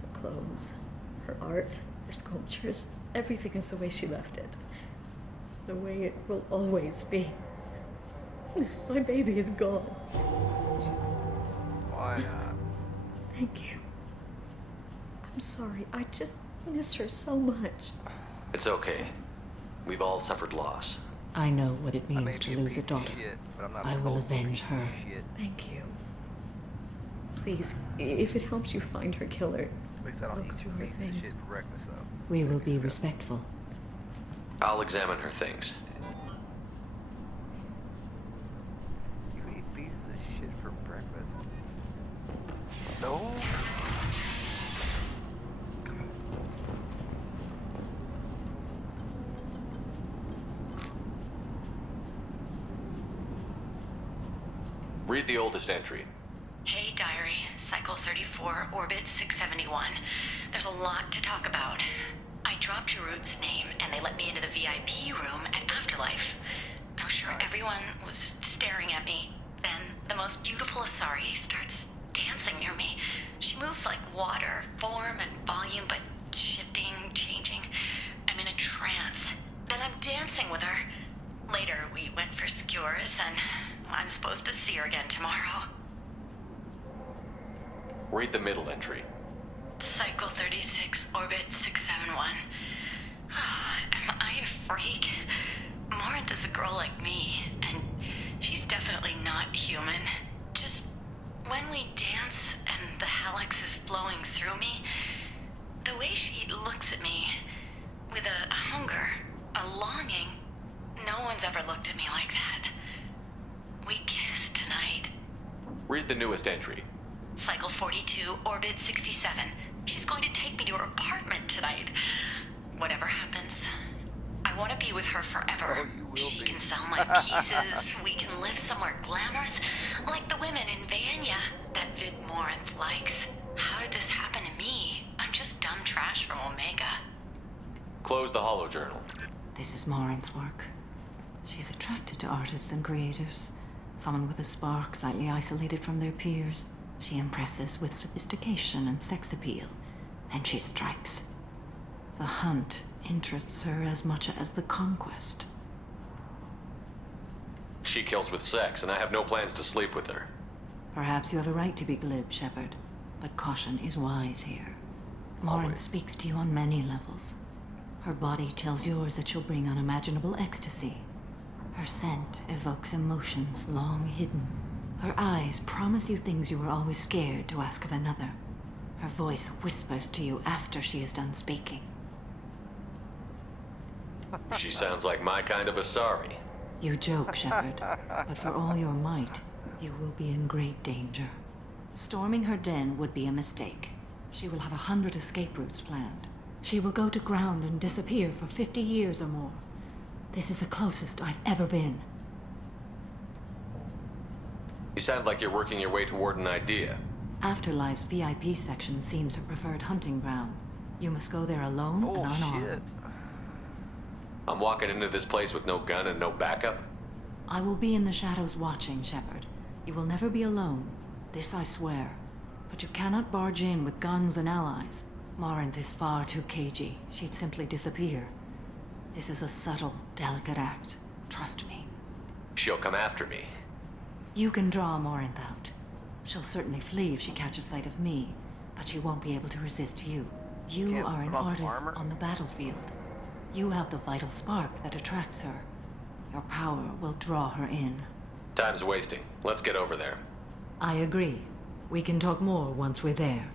Her clothes, her art, her sculptures, everything is the way she left it. The way it will always be. My baby is gone. Why not? Thank you. I'm sorry. I just miss her so much. It's okay. We've all suffered loss. I know what it means to lose a daughter. I will avenge her. Thank you. Please, if it helps you find her killer, At least I don't look eat through her pieces of things. shit for breakfast, though. We will be respectful. I'll examine her things. You eat pieces of shit for breakfast? Read the oldest entry. Hey, Diary. Cycle 34, Orbit 671. There's a lot to talk about. I dropped Jarut's name, and they let me into the VIP room at Afterlife. I'm sure everyone was staring at me. Then the most beautiful Asari starts dancing near me. She moves like water, form and volume, but shifting, changing. I'm in a trance. Then I'm dancing with her. Later, we went for skewers, and I'm supposed to see her again tomorrow. Read the middle entry. Cycle 36, Orbit 671. Am I a freak? Morinth is a girl like me, and she's definitely not human. Just when we dance and the hallex is flowing through me, the way she looks at me with a hunger, a longing, no one's ever looked at me like that. We kissed tonight. Read the newest entry. Cycle 42, Orbit 67. She's going to take me to her apartment tonight. Whatever happens, I want to be with her forever. She can sell my pieces. We can live somewhere glamorous, like the women in Vanya that Vid Morinth likes. How did this happen to me? I'm just dumb trash from Omega. Close the holojournal. This is Morinth's work. She's attracted to artists and creators. Someone with a spark, slightly isolated from their peers. She impresses with sophistication and sex appeal. Then she strikes. The hunt interests her as much as the conquest. She kills with sex, and I have no plans to sleep with her. Perhaps you have a right to be glib, Shepard, but caution is wise here. Morinth speaks to you on many levels. Her body tells yours that she'll bring unimaginable ecstasy. Her scent evokes emotions long hidden. Her eyes promise you things you were always scared to ask of another. Her voice whispers to you after she is done speaking. She sounds like my kind of Asari. You joke, Shepard, but for all your might, you will be in great danger. Storming her den would be a mistake. She will have 100 escape routes planned. She will go to ground and disappear for 50 years or more. This is the closest I've ever been. You sound like you're working your way toward an idea. Afterlife's VIP section seems her preferred hunting ground. You must go there alone and unarmed. Shit. I'm walking into this place with no gun and no backup? I will be in the shadows watching, Shepard. You will never be alone. This I swear. But you cannot barge in with guns and allies. Morinth is far too cagey. She'd simply disappear. This is a subtle, delicate act. Trust me. She'll come after me. You can draw Morinth out. She'll certainly flee if she catches sight of me, but she won't be able to resist you. You are an artist on the battlefield. You have the vital spark that attracts her. Your power will draw her in. Time's wasting. Let's get over there. I agree. We can talk more once we're there.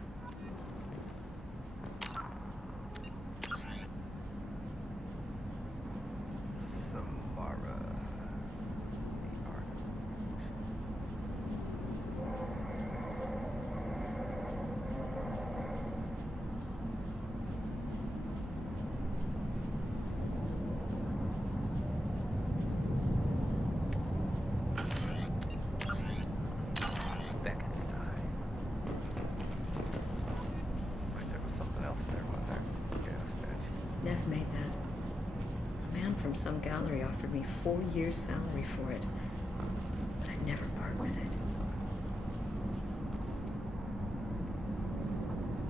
Neff made that. A man from some gallery offered me 4 years' salary for it, but I'd never part with it.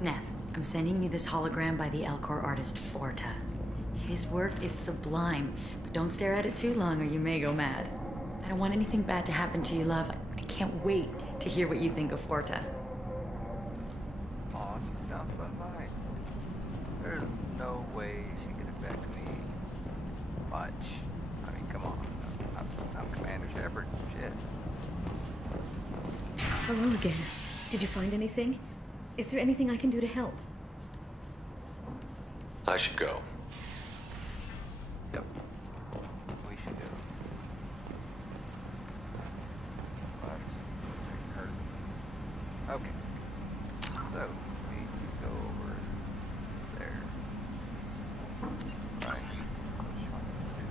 Neff, I'm sending you this hologram by the Alcor artist Forta. His work is sublime, but don't stare at it too long or you may go mad. I don't want anything bad to happen to you, love. I can't wait to hear what you think of Forta. Aw, she sounds so nice. There's no way she could affect me much. I mean, come on. I'm Commander Shepard. Shit. Hello again. Did you find anything? Is there anything I can do to help? I should go. Yep. We should go. But, okay. So, we need to go over there. Right. What she wants us to do.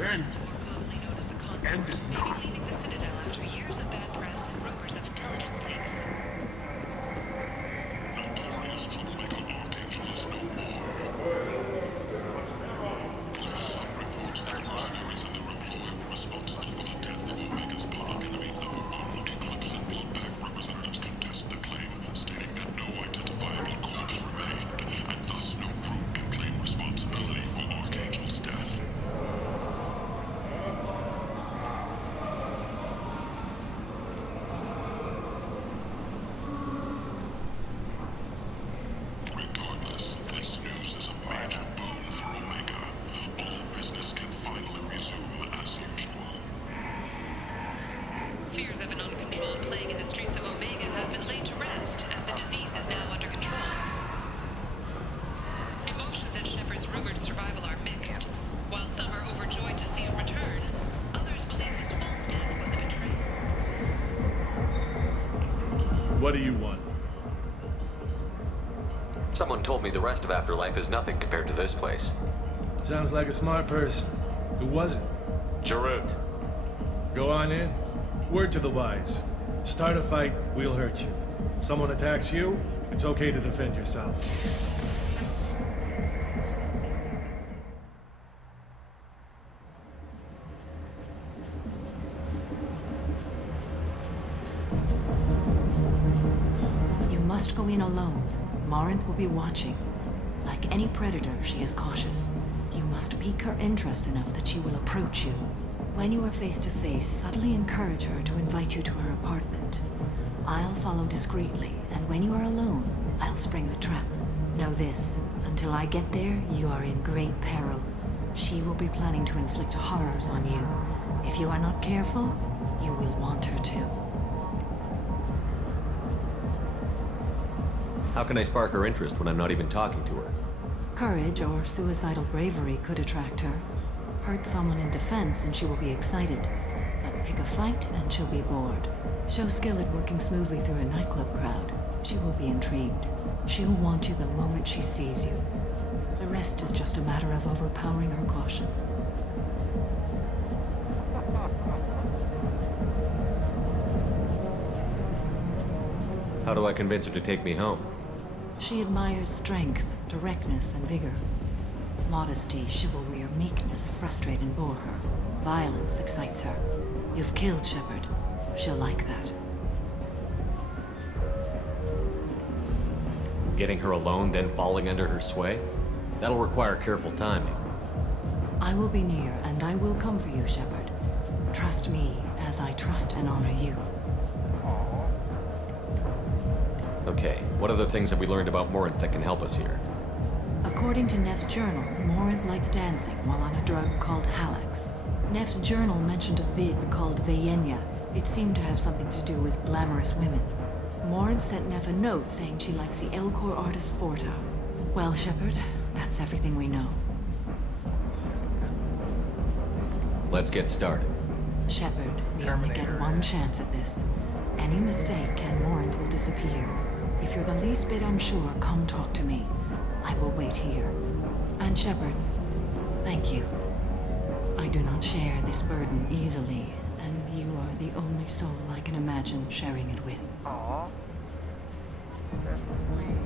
End. Commonly known as the Consort, End it may now. be leaving the Citadel after years of bad press and rumors of intelligence leaks. Notorious troublemaker Archangel is no more. Some reports that mercenaries and their employer were responsible for the death of Omega's public enemy #1. Eclipse and Bloodbag representatives contest the claim, stating that no identifiable corpse remained, and thus no group can claim responsibility for Archangel's death. Regardless, this news is a major boon for Omega. All business can finally resume as usual. Fears of an uncontrolled plague in the streets of Omega have been laid to rest, as the disease is now under control. Emotions at Shepard's rumored survival are mixed. While some are overjoyed to see him return, others believe his false death was a betrayal. What do you want? Someone told me the rest of Afterlife is nothing compared to this place. Sounds like a smart person. Who was it? Jarut. Go on in. Word to the wise. Start a fight, we'll hurt you. Someone attacks you, it's okay to defend yourself. You must go in alone. Morinth will be watching. Like any predator, she is cautious. You must pique her interest enough that she will approach you. When you are face to face, subtly encourage her to invite you to her apartment. I'll follow discreetly, and when you are alone, I'll spring the trap. Know this, until I get there, you are in great peril. She will be planning to inflict horrors on you. If you are not careful, you will want her to. How can I spark her interest when I'm not even talking to her? Courage or suicidal bravery could attract her. Hurt someone in defense and she will be excited. But pick a fight and she'll be bored. Show skill at working smoothly through a nightclub crowd. She will be intrigued. She'll want you the moment she sees you. The rest is just a matter of overpowering her caution. How do I convince her to take me home? She admires strength, directness, and vigor. Modesty, chivalry, or meekness frustrate and bore her. Violence excites her. You've killed Shepard. She'll like that. Getting her alone, then falling under her sway? That'll require careful timing. I will be near, and I will come for you, Shepard. Trust me, as I trust and honor you. Okay, what other things have we learned about Morinth that can help us here? According to Neff's journal, Morinth likes dancing while on a drug called Halax. Neff's journal mentioned a vid called Veyenya. It seemed to have something to do with glamorous women. Morinth sent Neff a note saying she likes the Elcor artist Forta. Well, Shepard, that's everything we know. Let's get started. Shepard, we only get one chance at this. Any mistake and Morinth will disappear. If you're the least bit unsure, come talk to me. I will wait here. And Shepard, thank you. I do not share this burden easily, and you are the only soul I can imagine sharing it with. Aww. That's sweet.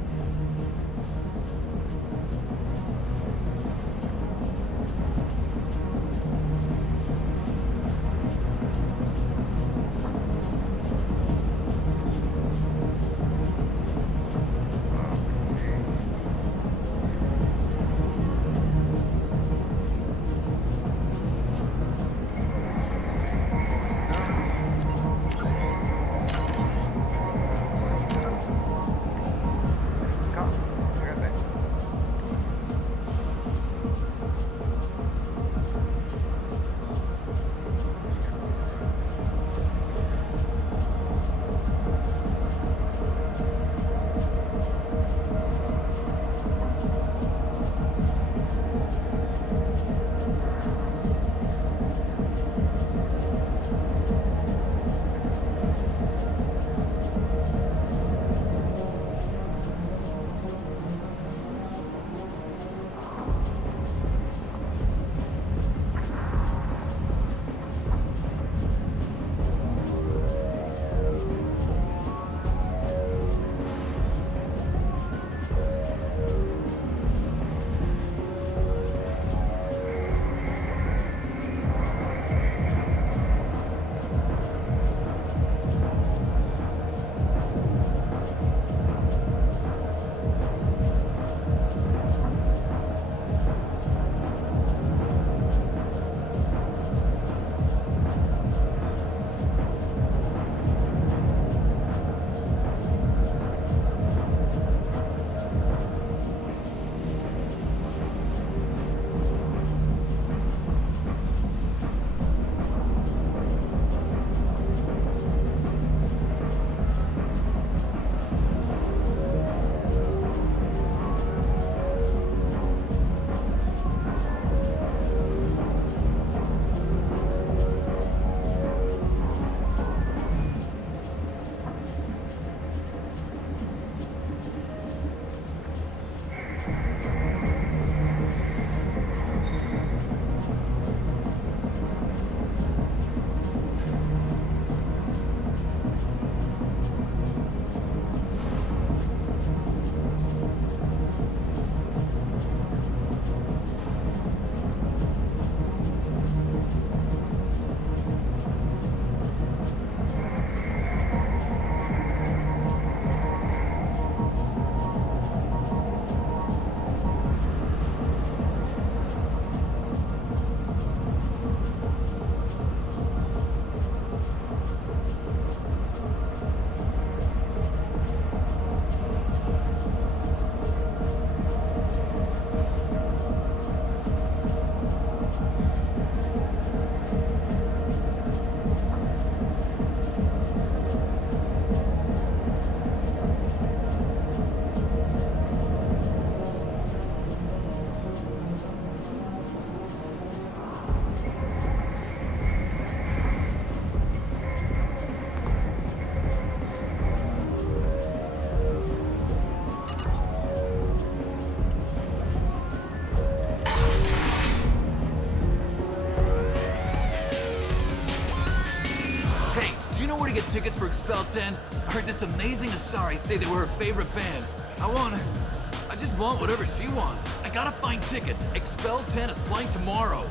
you know where to get tickets for Expel 10? I heard this amazing Asari say they were her favorite band. I just want whatever she wants. I gotta find tickets. Expel 10 is playing tomorrow.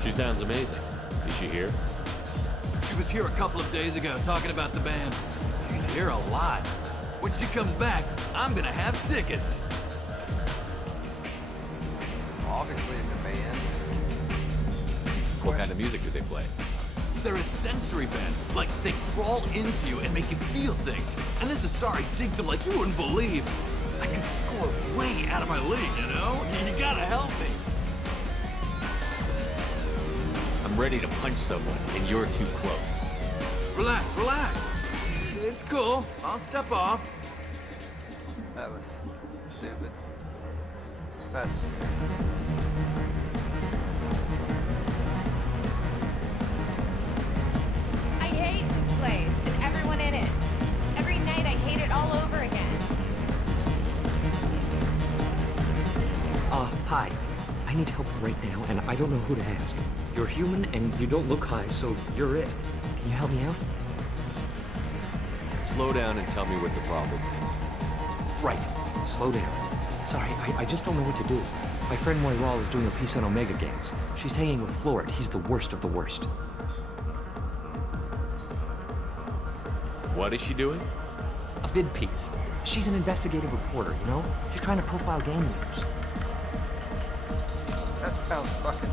She sounds amazing. Is she here? She was here a couple of days ago talking about the band. She's here a lot. When she comes back, I'm gonna have tickets. Obviously, it's a band. What kind of music do they play? They're a sensory band. Like, they crawl into you and make you feel things. And this Asari digs them like you wouldn't believe. I can score way out of my league, you know? You gotta help me. I'm ready to punch someone, and you're too close. Relax, relax. It's cool. I'll step off. That was stupid. That's... I hate this place and everyone in it. Every night I hate it all over again. Hi. I need help right now, and I don't know who to ask. You're human, and you don't look high, so you're it. Can you help me out? Slow down and tell me what the problem is. Right. Slow down. Sorry, I just don't know what to do. My friend Moiral is doing a piece on Omega gangs. She's hanging with Florid. He's the worst of the worst. What is she doing? A vid piece. She's an investigative reporter, you know? She's trying to profile gang leaders. That sounds fucking...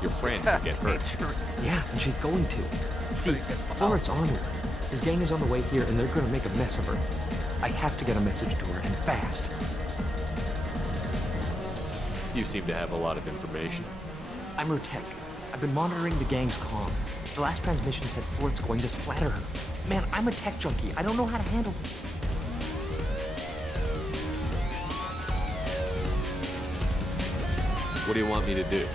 Your friend could get hurt. Yeah, and she's going to. See, Florid's on her. His gang is on the way here, and they're gonna make a mess of her. I have to get a message to her, and fast. You seem to have a lot of information. I'm her tech. I've been monitoring the gang's comm. The last transmission said Florid's going to splatter her. Man, I'm a tech junkie. I don't know how to handle this. What do you want me to do?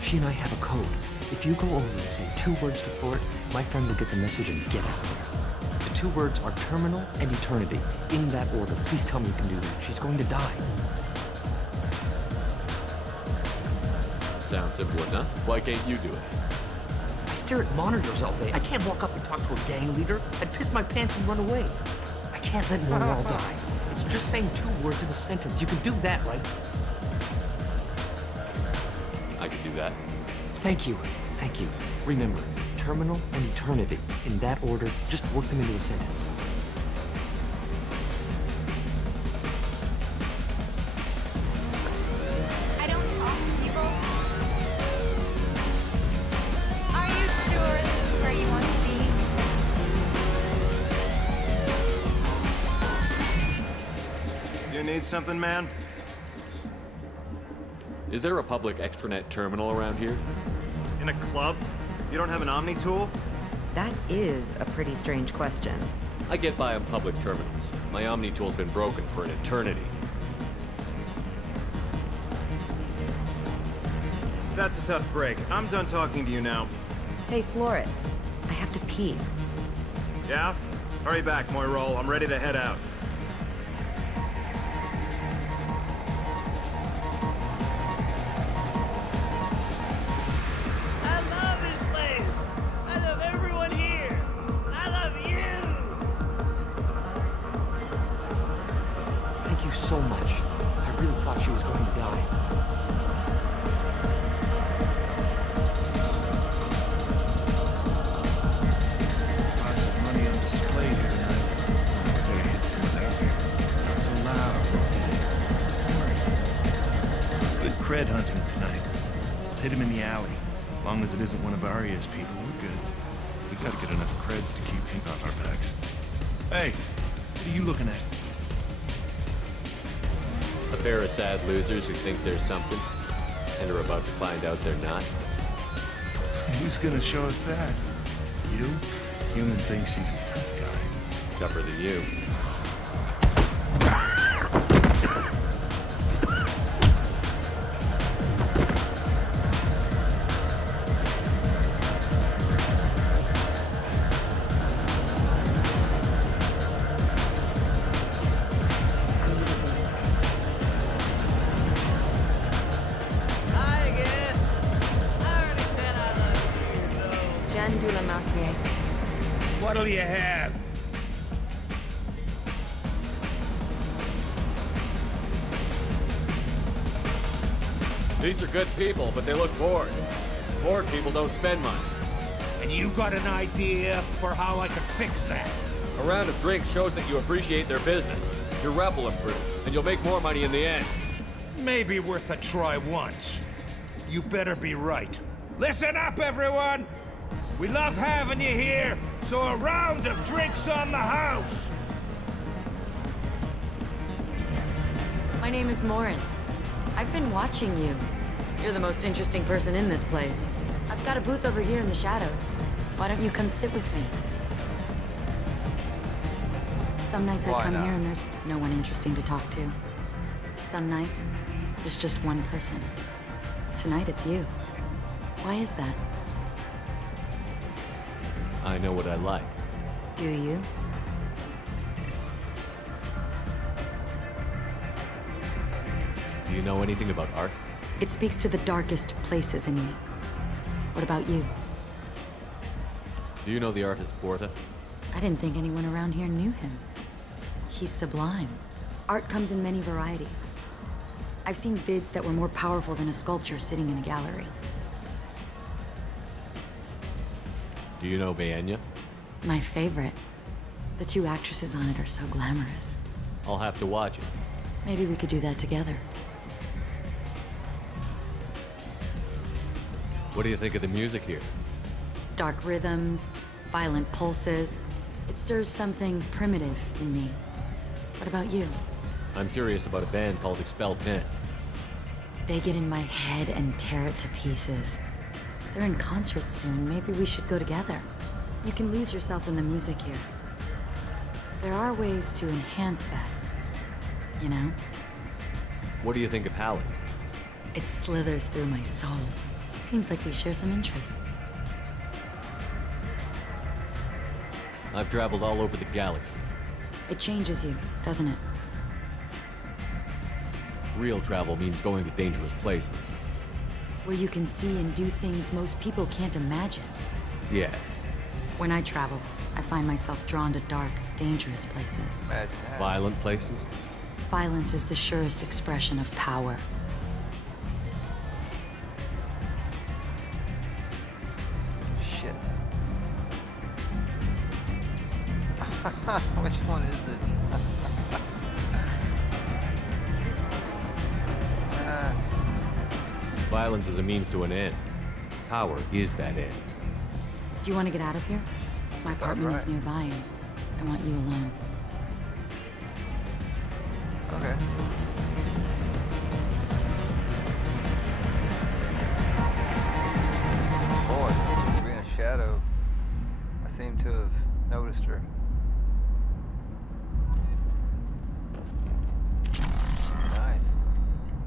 She and I have a code. If you go over and say 2 words to Florid, my friend will get the message and get out of there. The 2 words are terminal and eternity. In that order. Please tell me you can do that. She's going to die. Sounds simple enough. Why can't you do it? I stare at monitors all day. I can't walk up and talk to a gang leader. I'd piss my pants and run away. I can't let Moral die. It's just saying 2 words in a sentence. You can do that, right? I can do that. Thank you. Thank you. Remember, terminal and eternity. In that order, just work them into a sentence. I don't talk to people. Are you sure this is where you want to be? You need something, man? Is there a public extranet terminal around here? In a club? You don't have an Omni tool? That is a pretty strange question. I get by on public terminals. My Omni tool's been broken for an eternity. That's a tough break. I'm done talking to you now. Hey, Florid. I have to pee. Yeah? Hurry back, Moiral. I'm ready to head out. So much. I really thought she was going to die. Lots of money on display here tonight. I better hit some out here. Not so loud. Good cred hunting tonight. Hit him in the alley. As long as it isn't one of Arya's people, we're good. We gotta get enough creds to keep ink off our backs. Hey, what are you looking at? A pair of sad losers who think there's something, and are about to find out they're not. Who's gonna show us that? You? Human thinks he's a tough guy. Tougher than you. Monsieur le Marquis. What'll you have? These are good people, but they look bored. Bored people don't spend money. And you got an idea for how I could fix that? A round of drinks shows that you appreciate their business. Your rep will improve, and you'll make more money in the end. Maybe worth a try once. You better be right. Listen up, everyone! We love having you here, so a round of drinks on the house! My name is Morin. I've been watching you. You're the most interesting person in this place. I've got a booth over here in the shadows. Why don't you come sit with me? Some nights I come here and there's no one interesting to talk to. Some nights, there's just one person. Tonight it's you. Why is that? I know what I like. Do you? Do you know anything about art? It speaks to the darkest places in me. What about you? Do you know the artist Porta? I didn't think anyone around here knew him. He's sublime. Art comes in many varieties. I've seen vids that were more powerful than a sculpture sitting in a gallery. Do you know Baenya? My favorite. The two actresses on it are so glamorous. I'll have to watch it. Maybe we could do that together. What do you think of the music here? Dark rhythms, violent pulses. It stirs something primitive in me. What about you? I'm curious about a band called Expel 10. They get in my head and tear it to pieces. They're in concert soon. Maybe we should go together. You can lose yourself in the music here. There are ways to enhance that, you know? What do you think of Halleck? It slithers through my soul. Seems like we share some interests. I've traveled all over the galaxy. It changes you, doesn't it? Real travel means going to dangerous places. Where you can see and do things most people can't imagine. Yes. When I travel, I find myself drawn to dark, dangerous places. Imagine that. Violent places? Violence is the surest expression of power. Shit. Which one is it? Violence is a means to an end. Power is that end. Do you want to get out of here? My apartment is nearby and I want you alone. Okay. Boy, being a shadow, I seem to have noticed her. Nice.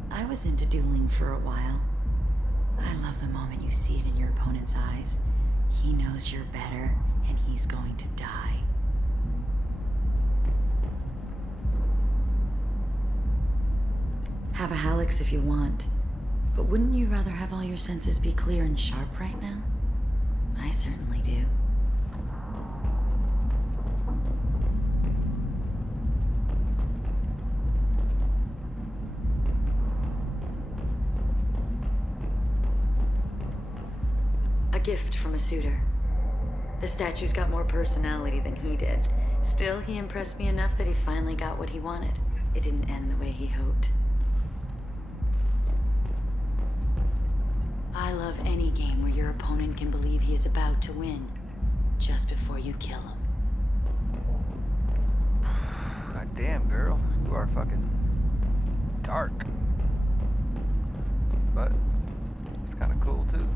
I was into dueling for a while. I love the moment you see it in your opponent's eyes. He knows you're better, and he's going to die. Have a Hallex if you want, but wouldn't you rather have all your senses be clear and sharp right now? I certainly do. A gift from a suitor. The statue's got more personality than he did. Still, he impressed me enough that he finally got what he wanted. It didn't end the way he hoped. I love any game where your opponent can believe he is about to win, just before you kill him. God damn, girl. You are fucking dark. But it's kind of cool, too.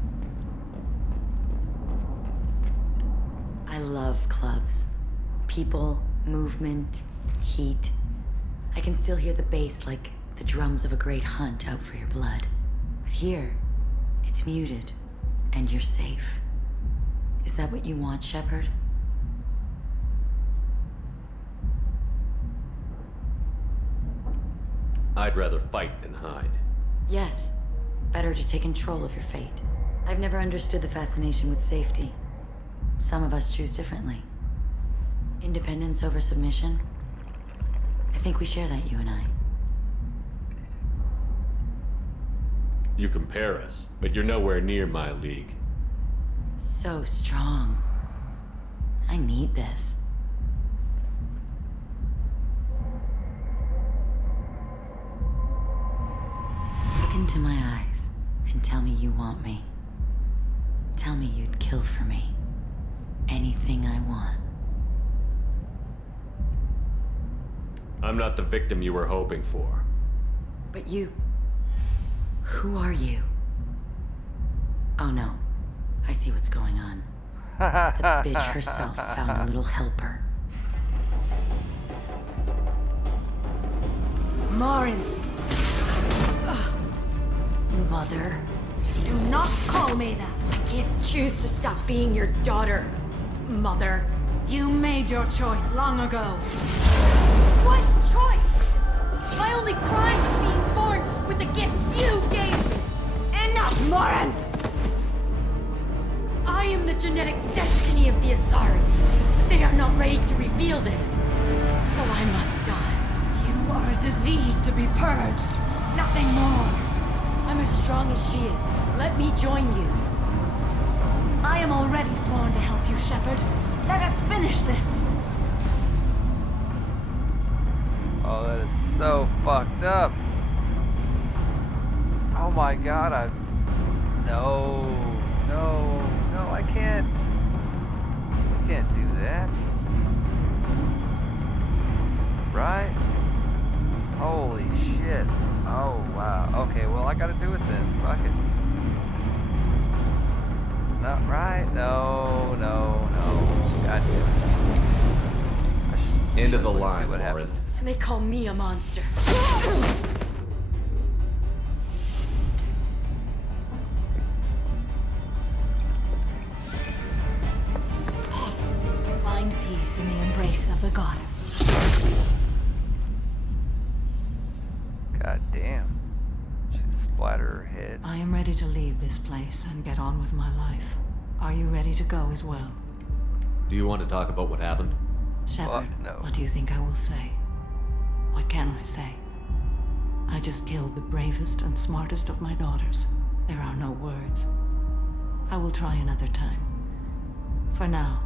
I love clubs. People, movement, heat. I can still hear the bass like the drums of a great hunt out for your blood. But here, it's muted, and you're safe. Is that what you want, Shepard? I'd rather fight than hide. Yes. Better to take control of your fate. I've never understood the fascination with safety. Some of us choose differently. Independence over submission. I think we share that, you and I. You compare us, but you're nowhere near my league. So strong. I need this. Look into my eyes and tell me you want me. Tell me you'd kill for me. Anything I want. I'm not the victim you were hoping for. But you... Who are you? Oh no. I see what's going on. The bitch herself found a little helper. Marin! Mother. Do not call me that! I can't choose to stop being your daughter, Mother. You made your choice long ago. What choice? My only crime was being born with the gifts you gave me! Enough, Marin! I am the genetic destiny of the Asari. But they are not ready to reveal this. So I must die. You are a disease to be purged. Nothing more. I'm as strong as she is. Let me join you. I am already sworn to help you, Shepard. Let us finish this. Oh, that is so fucked up. Oh my god, No, I can't. I can't do that. Right? Holy shit. Oh, wow. Okay, well, I gotta do it then. Fuck it. Not right? No. God damn it. End of the line, Lauren. And they call me a monster. Find peace in the embrace of the goddess. God damn. She splattered her head. I am ready to leave this place and get on with my life. Are you ready to go as well? Do you want to talk about what happened? Shepard, no. What do you think I will say? What can I say? I just killed the bravest and smartest of my daughters. There are no words. I will try another time. For now,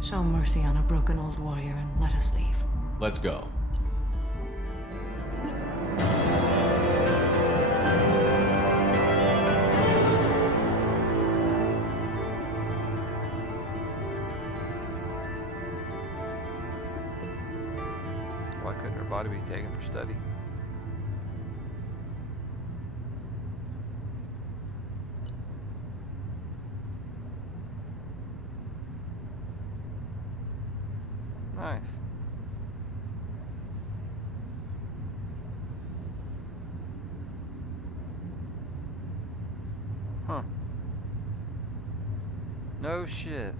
show mercy on a broken old warrior and let us leave. Let's go. Why couldn't her body be taken for study? Nice. Huh. No shit.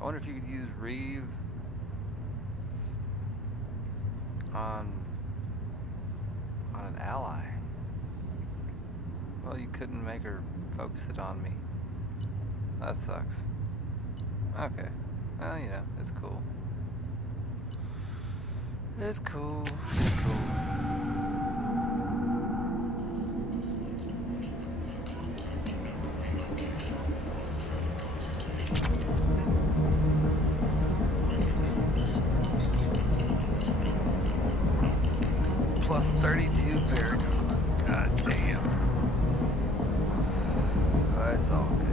I wonder if you could use Reeve on an ally. Well, you couldn't make her focus it on me. That sucks. Okay. Well, you know, it's cool. It's cool. It's cool. Plus 32 Paragon. God damn. Oh, that's all good.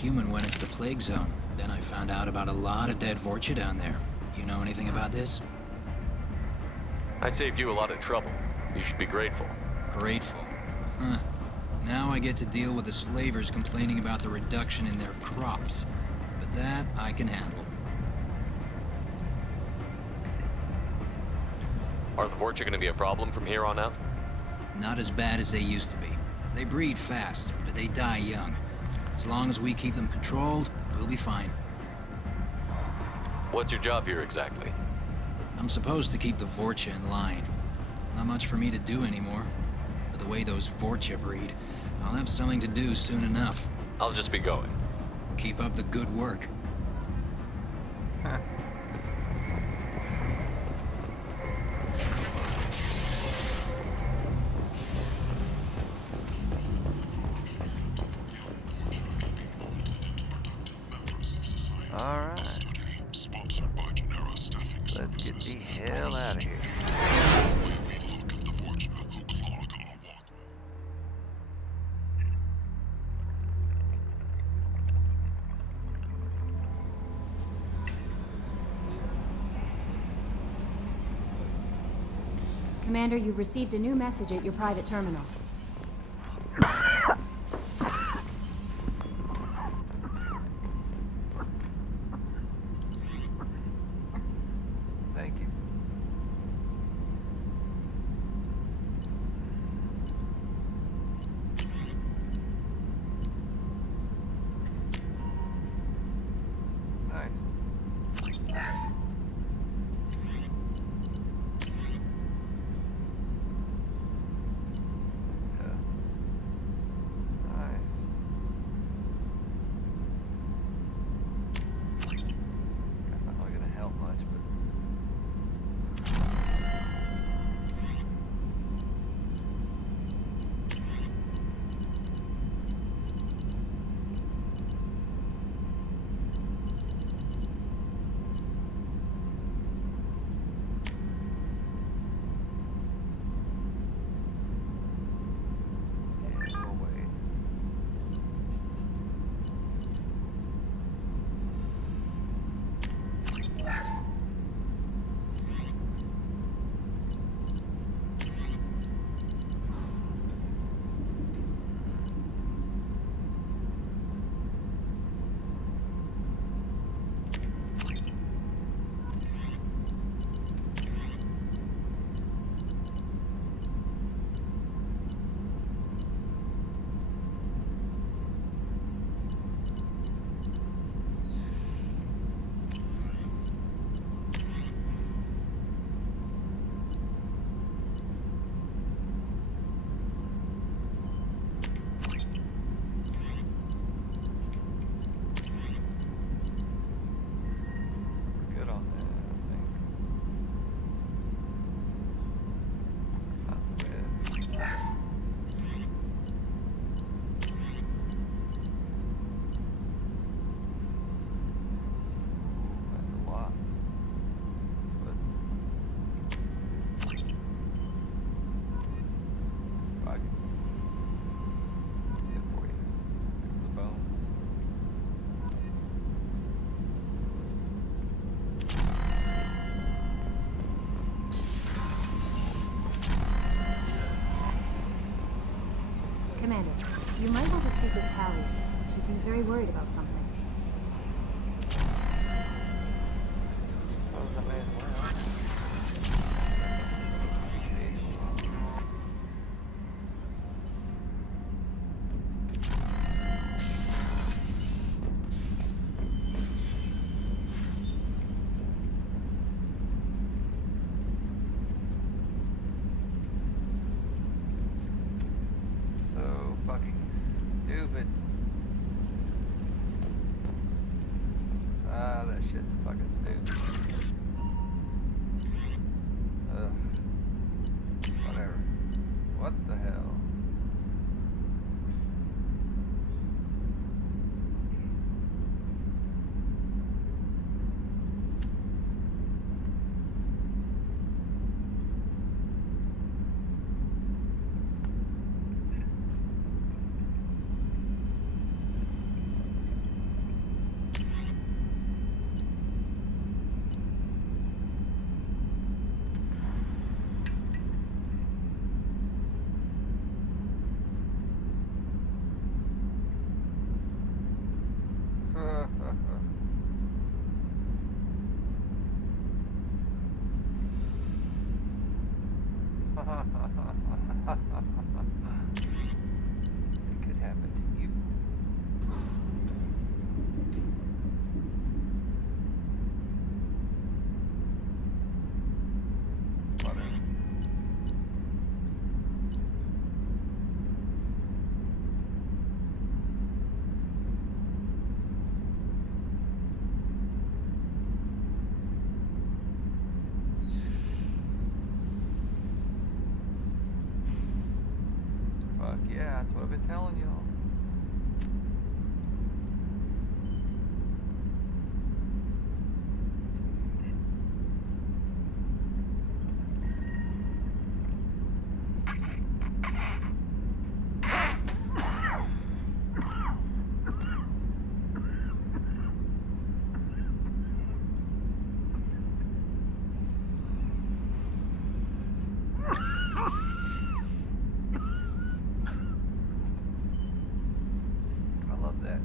human went into the plague zone. Then I found out about a lot of dead Vorcha down there. You know anything about this? I saved you a lot of trouble. You should be grateful. Grateful. Huh. Now I get to deal with the slavers complaining about the reduction in their crops. But that I can handle. Are the Vorcha going to be a problem from here on out? Not as bad as they used to be. They breed fast, but they die young. As long as we keep them controlled, we'll be fine. What's your job here exactly? I'm supposed to keep the Vorcha in line. Not much for me to do anymore. But the way those Vorcha breed, I'll have something to do soon enough. I'll just be going. Keep up the good work. Alright. Let's get the hell out of here. Commander, you've received a new message at your private terminal. Thank you. Nice. Commander, you might want to speak with Tally. She seems very worried about something. Stupid. Ah, that shit's fucking stupid. Ugh. Whatever. What the hell? telling y'all. I love that.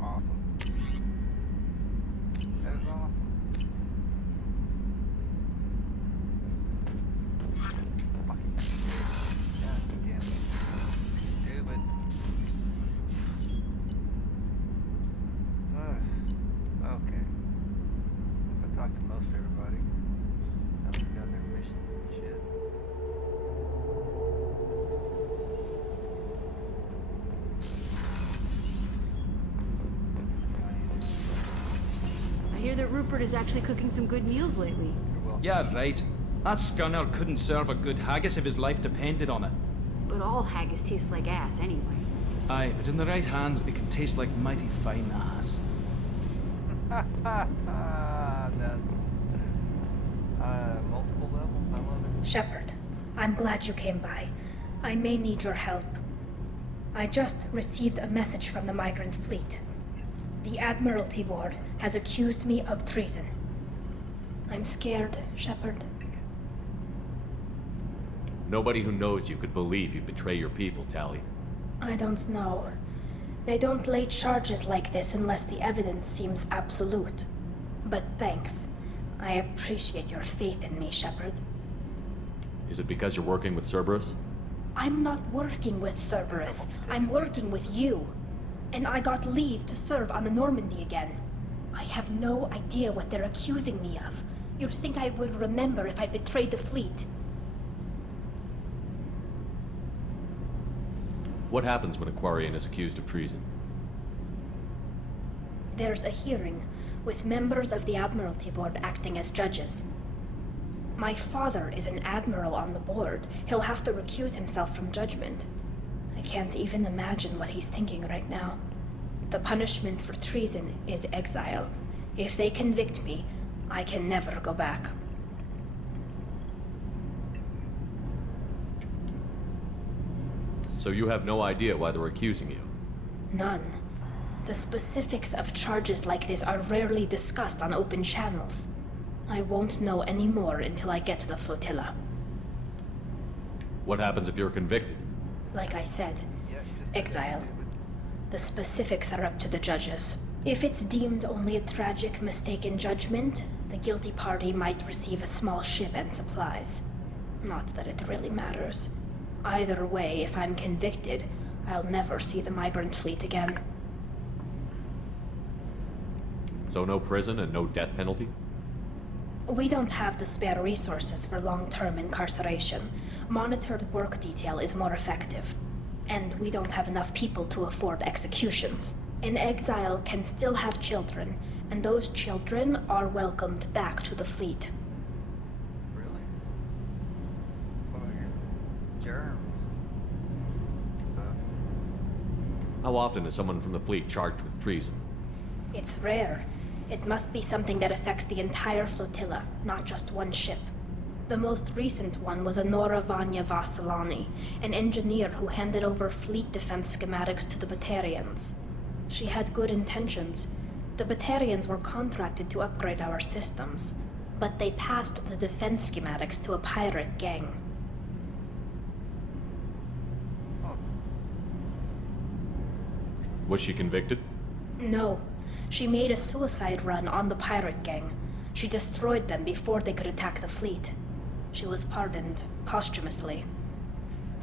Awesome. That is awesome. Fucking God damn it. Stupid. Okay. I talked to most everybody. I've got their missions and shit. I hear that Rupert is actually cooking some good meals lately. Yeah, right. That scunner couldn't serve a good haggis if his life depended on it. But all haggis tastes like ass anyway. Aye, but in the right hands, it can taste like mighty fine ass. That's multiple levels. I love it. Shepard, I'm glad you came by. I may need your help. I just received a message from the migrant fleet. The Admiralty Board has accused me of treason. I'm scared, Shepard. Nobody who knows you could believe you'd betray your people, Tally. I don't know. They don't lay charges like this unless the evidence seems absolute. But thanks. I appreciate your faith in me, Shepard. Is it because you're working with Cerberus? I'm not working with Cerberus. I'm working with you. And I got leave to serve on the Normandy again. I have no idea what they're accusing me of. You'd think I would remember if I betrayed the fleet. What happens when a Quarian is accused of treason? There's a hearing, with members of the Admiralty Board acting as judges. My father is an admiral on the board. He'll have to recuse himself from judgment. I can't even imagine what he's thinking right now. The punishment for treason is exile. If they convict me, I can never go back. So you have no idea why they're accusing you? None. The specifics of charges like this are rarely discussed on open channels. I won't know any more until I get to the flotilla. What happens if you're convicted? Like I said, exile. The specifics are up to the judges. If it's deemed only a tragic mistake in judgment, the guilty party might receive a small ship and supplies. Not that it really matters. Either way, if I'm convicted, I'll never see the migrant fleet again. So no prison and no death penalty? We don't have the spare resources for long-term incarceration. Monitored work detail is more effective. And we don't have enough people to afford executions. An exile can still have children, and those children are welcomed back to the fleet. Really? What about your germs? Stuff. How often is someone from the fleet charged with treason? It's rare. It must be something that affects the entire flotilla, not just one ship. The most recent one was Honora Vanya Vassilani, an engineer who handed over fleet defense schematics to the Batarians. She had good intentions. The Batarians were contracted to upgrade our systems, but they passed the defense schematics to a pirate gang. Was she convicted? No. She made a suicide run on the pirate gang. She destroyed them before they could attack the fleet. She was pardoned posthumously.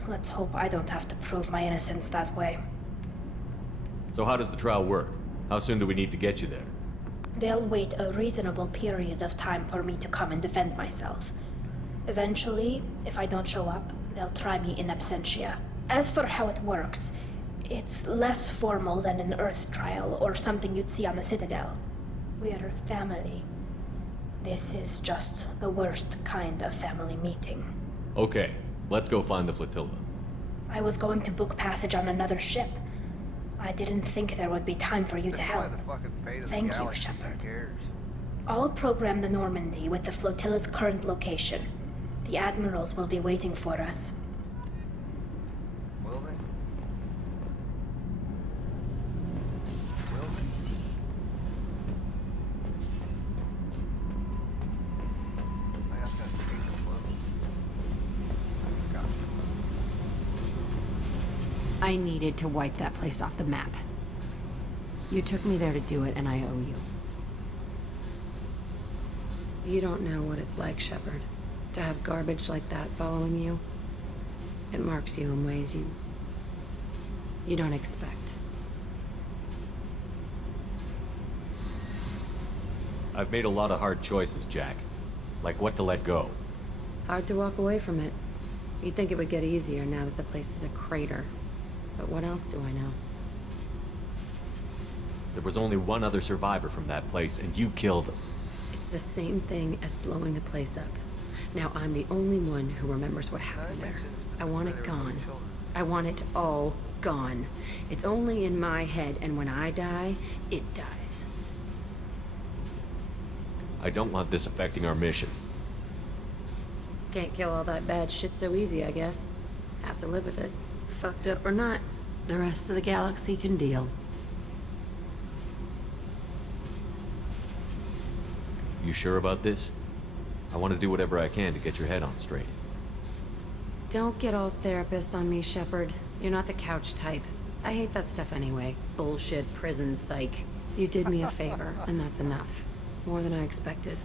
Let's hope I don't have to prove my innocence that way. So how does the trial work? How soon do we need to get you there? They'll wait a reasonable period of time for me to come and defend myself. Eventually, if I don't show up, they'll try me in absentia. As for how it works, it's less formal than an Earth trial or something you'd see on the Citadel. We're family. This is just the worst kind of family meeting. Okay, let's go find the flotilla. I was going to book passage on another ship. I didn't think there would be time for you to help. Thank you, Shepard. I'll program the Normandy with the flotilla's current location. The admirals will be waiting for us. Will they? I needed to wipe that place off the map. You took me there to do it, and I owe you. You don't know what it's like, Shepard, to have garbage like that following you. It marks you in ways you don't expect. I've made a lot of hard choices, Jack. Like what to let go. Hard to walk away from it. You'd think it would get easier now that the place is a crater. But what else do I know? There was only one other survivor from that place, and you killed him. It's the same thing as blowing the place up. Now I'm the only one who remembers what happened there. I want it gone. I want it all gone. It's only in my head, and when I die, it dies. I don't want this affecting our mission. Can't kill all that bad shit so easy, I guess. Have to live with it. Fucked up or not, the rest of the galaxy can deal. You sure about this? I want to do whatever I can to get your head on straight. Don't get all therapist on me, Shepard. You're not the couch type. I hate that stuff anyway. Bullshit, prison, psych. You did me a favor, and that's enough. More than I expected.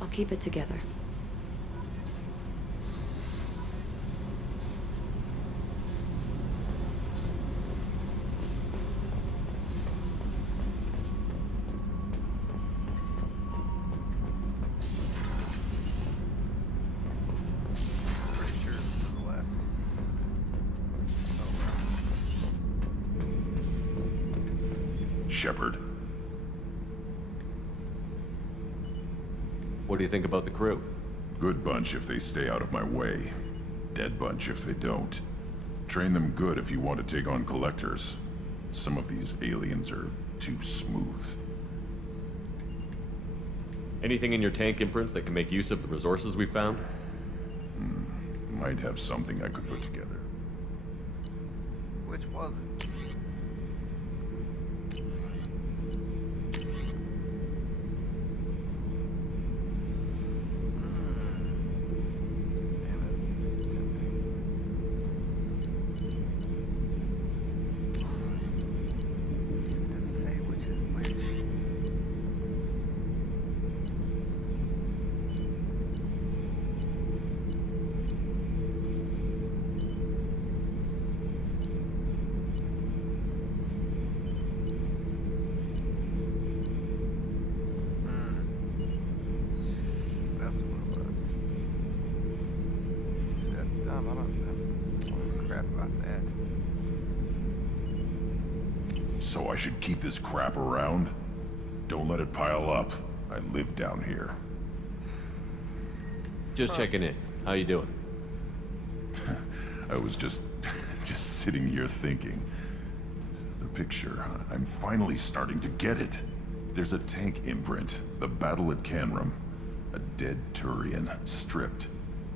I'll keep it together. Shepard. What do you think about the crew? Good bunch if they stay out of my way. Dead bunch if they don't. Train them good if you want to take on collectors. Some of these aliens are too smooth. Anything in your tank imprints that can make use of the resources we found? Might have something I could put together. Which was it? So I should keep this crap around? Don't let it pile up. I live down here. Just checking in. How you doing? I was just sitting here thinking. The picture, I'm finally starting to get it. There's a tank imprint, the battle at Canrum. A dead Turian, stripped.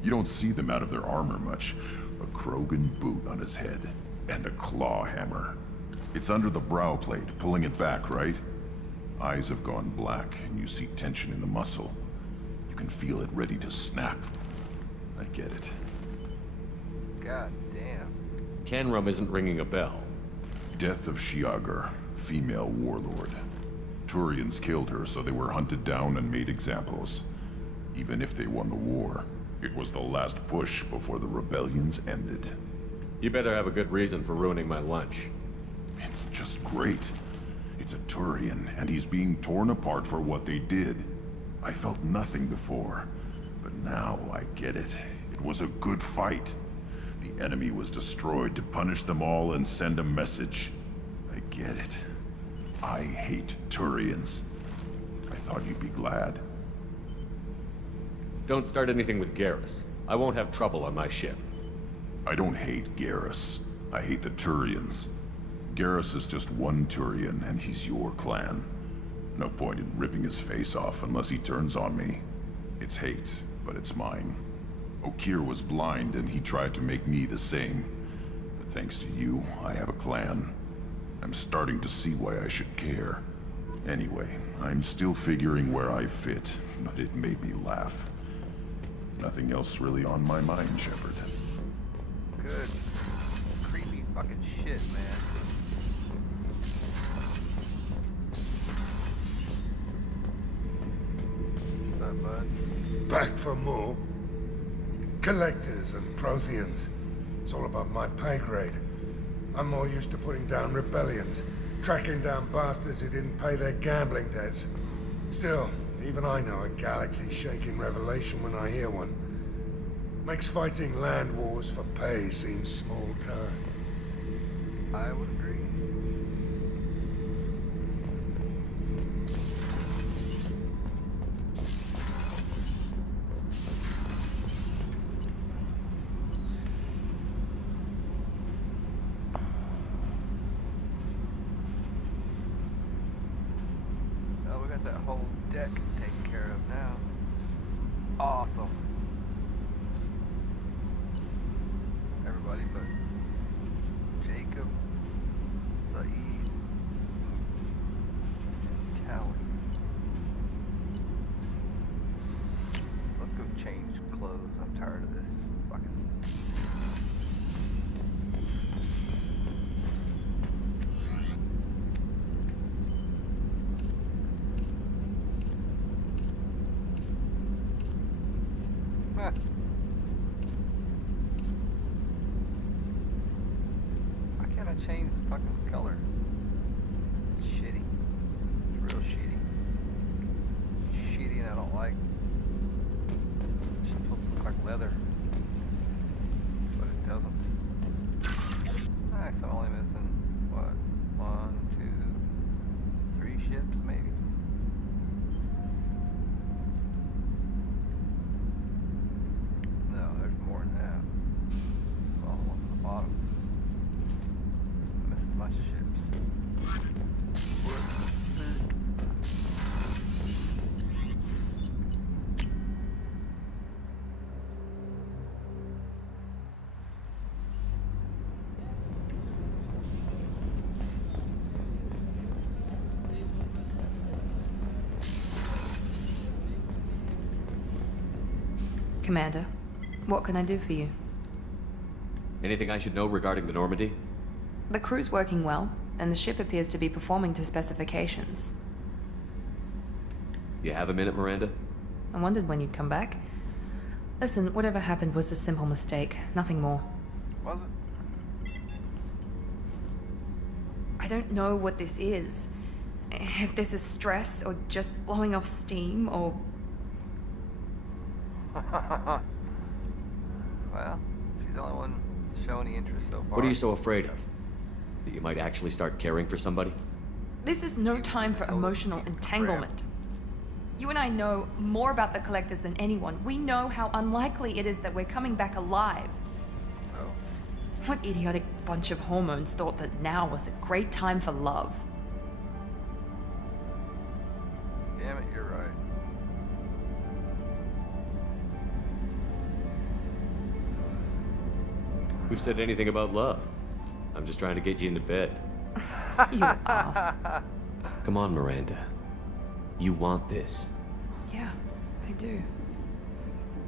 You don't see them out of their armor much. A Krogan boot on his head, and a claw hammer. It's under the brow plate, pulling it back, right? Eyes have gone black, and you see tension in the muscle. You can feel it ready to snap. I get it. God damn. Canrum isn't ringing a bell. Death of Shiagar. female warlord. Turians killed her, so they were hunted down and made examples. Even if they won the war, it was the last push before the rebellions ended. You better have a good reason for ruining my lunch. It's just great. It's a Turian, and he's being torn apart for what they did. I felt nothing before, but now I get it. It was a good fight. The enemy was destroyed to punish them all and send a message. I get it. I hate Turians. I thought you'd be glad. Don't start anything with Garrus. I won't have trouble on my ship. I don't hate Garrus. I hate the Turians. Garrus is just one Turian, and he's your clan. No point in ripping his face off unless he turns on me. It's hate, but it's mine. Okir was blind, and he tried to make me the same. But thanks to you, I have a clan. I'm starting to see why I should care. Anyway, I'm still figuring where I fit, but it made me laugh. Nothing else really on my mind, Shepard. Good. Creepy fucking shit, man. What's up, bud? Back for more? Collectors and Protheans. It's all above my pay grade. I'm more used to putting down rebellions, tracking down bastards who didn't pay their gambling debts. Still, even I know a galaxy-shaking revelation when I hear one. Makes fighting land wars for pay seem small time. I would agree. Well, we got that whole deck taken care of now. Awesome. Everybody but Jacob, Saeed, and Tally. So let's go change clothes. I'm tired of this fucking... Huh. Why can't I change the fucking color? It's shitty. It's real shitty. Shitty and I don't like. It's supposed to look like leather. But it doesn't. Alright, so I'm only missing, what? 1, 2, 3 ships maybe? No, there's more than that. Well, one on the bottom. I'm missing a bunch of ships. Commander, what can I do for you? Anything I should know regarding the Normandy? The crew's working well, and the ship appears to be performing to specifications. You have a minute, Miranda? I wondered when you'd come back. Listen, whatever happened was a simple mistake, nothing more. Was it? I don't know what this is. If this is stress, or just blowing off steam, or... Well, she's the only one showing any interest so far. What are you so afraid of? That you might actually start caring for somebody? This is no time for emotional entanglement. You and I know more about the Collectors than anyone. We know how unlikely it is that we're coming back alive. So? What idiotic bunch of hormones thought that now was a great time for love? Damn it, you're right. Who said anything about love? I'm just trying to get you into bed. You ass. Come on, Miranda. You want this. Yeah, I do.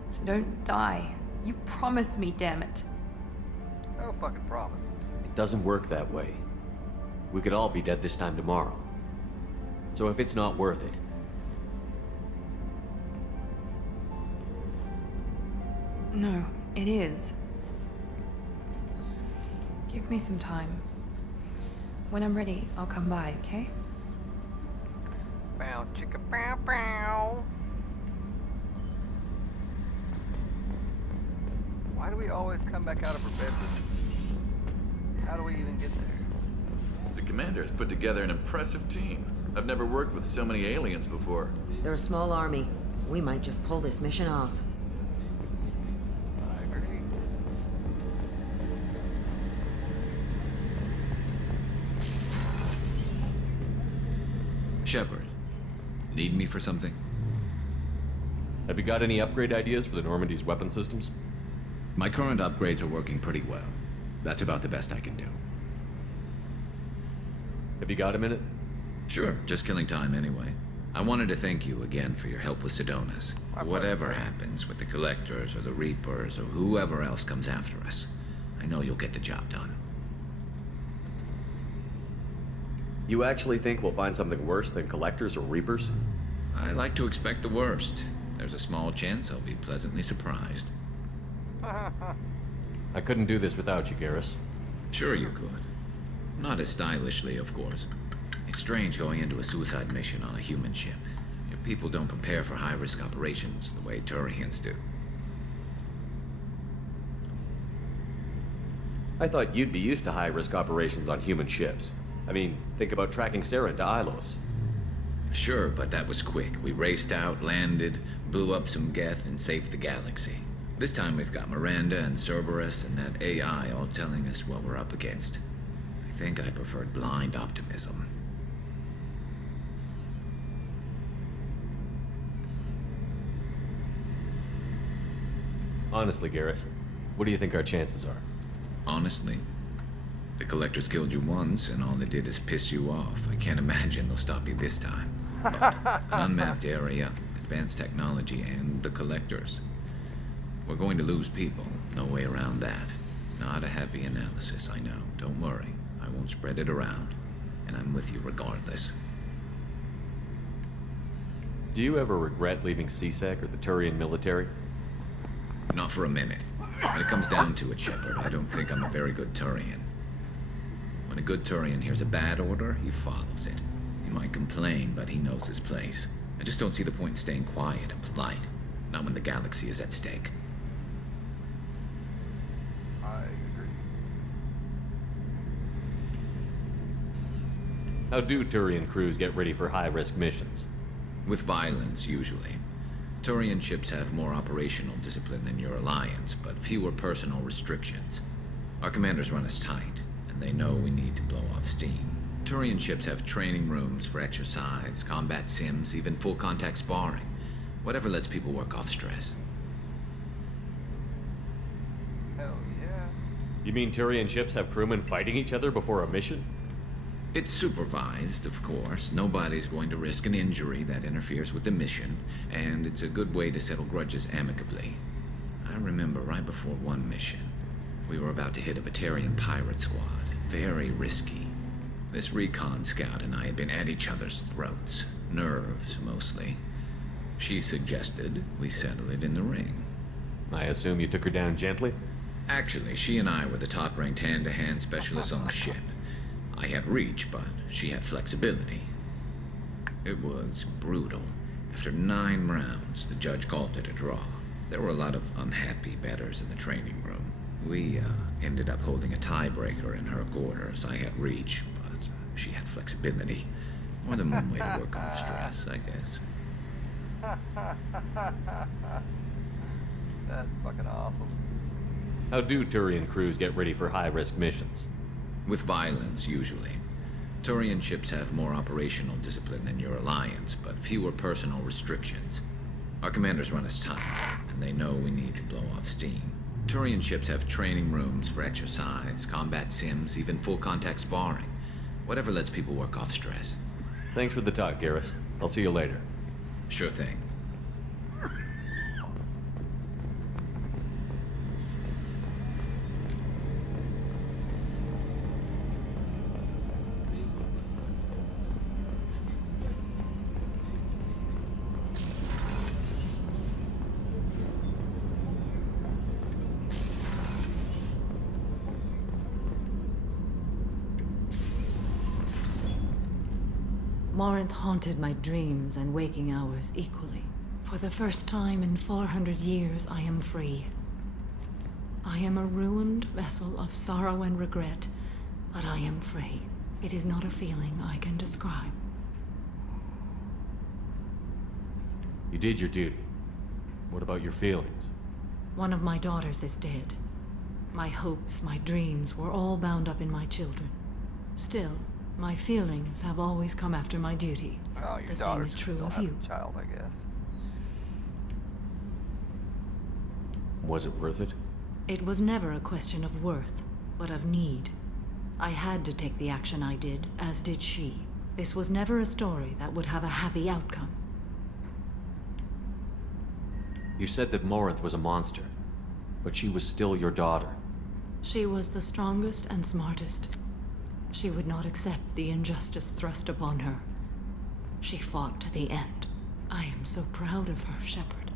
So don't die. You promised me, damn it. No fucking promises. It doesn't work that way. We could all be dead this time tomorrow. So if it's not worth it, No, it is. Give me some time. When I'm ready, I'll come by, okay? Bow, chicka, bow, bow. Why do we always come back out of her bedroom? How do we even get there? The commander's put together an impressive team. I've never worked with so many aliens before. They're a small army. We might just pull this mission off. I agree. Shepard, need me for something? have you got any upgrade ideas for the Normandy's weapon systems? My current upgrades are working pretty well. That's about the best I can do. Have you got a minute? Sure, just killing time anyway. I wanted to thank you again for your help with Sedona's. Whatever happens with the Collectors or the Reapers or whoever else comes after us, I know you'll get the job done. You actually think we'll find something worse than Collectors or Reapers? I like to expect the worst. There's a small chance I'll be pleasantly surprised. I couldn't do this without you, Garrus. Sure you could. Not as stylishly, of course. It's strange going into a suicide mission on a human ship. Your people don't prepare for high-risk operations the way Turians do. I thought you'd be used to high-risk operations on human ships. I mean, think about tracking Sarah into Ilos. Sure, but that was quick. We raced out, landed, blew up some Geth, and saved the galaxy. This time we've got Miranda and Cerberus and that AI all telling us what we're up against. I think I preferred blind optimism. Honestly, Garrus, what do you think our chances are? Honestly? The Collectors killed you once, and all they did is piss you off. I can't imagine they'll stop you this time. But an unmapped area, advanced technology, and the Collectors. We're going to lose people. No way around that. Not a happy analysis, I know. Don't worry. I won't spread it around. And I'm with you regardless. Do you ever regret leaving CSEC or the Turian military? Not for a minute. When it comes down to it, Shepard, I don't think I'm a very good Turian. When a good Turian hears a bad order, he follows it. He might complain, but he knows his place. I just don't see the point in staying quiet and polite. Not when the galaxy is at stake. I agree. How do Turian crews get ready for high-risk missions? With violence, usually. Turian ships have more operational discipline than your alliance, but fewer personal restrictions. Our commanders run us tight, and they know we need to blow off steam. Turian ships have training rooms for exercise, combat sims, even full-contact sparring. Whatever lets people work off stress. Hell yeah. You mean Turian ships have crewmen fighting each other before a mission? It's supervised, of course. Nobody's going to risk an injury that interferes with the mission, and it's a good way to settle grudges amicably. I remember right before one mission, we were about to hit a Batarian pirate squad. Very risky. This recon scout and I had been at each other's throats. Nerves, mostly. She suggested we settle it in the ring. I assume you took her down gently? Actually, she and I were the top-ranked hand-to-hand specialists on the ship. I had reach, but she had flexibility. It was brutal. After 9 rounds, the judge called it a draw. There were a lot of unhappy bettors in the training room. We ended up holding a tiebreaker in her quarters. I had reach, but she had flexibility. More than one way to work off stress, I guess. That's fucking awesome. How do Turian crews get ready for high-risk missions? With violence, usually. Turian ships have more operational discipline than your alliance, but fewer personal restrictions. Our commanders run us tight, and they know we need to blow off steam. Turian ships have training rooms for exercise, combat sims, even full-contact sparring. Whatever lets people work off stress. Thanks for the talk, Garrus. I'll see you later. Sure thing. Morinth haunted my dreams and waking hours equally. For the first time in 400 years, I am free. I am a ruined vessel of sorrow and regret, but I am free. It is not a feeling I can describe. You did your duty. What about your feelings? One of my daughters is dead. My hopes, my dreams were all bound up in my children. Still, my feelings have always come after my duty. Well, your The same daughter is should true still of have you. a child, I guess. Was it worth it? It was never a question of worth, but of need. I had to take the action I did, as did she. This was never a story that would have a happy outcome. You said that Morinth was a monster, but she was still your daughter. She was the strongest and smartest. She would not accept the injustice thrust upon her. She fought to the end. I am so proud of her, Shepard.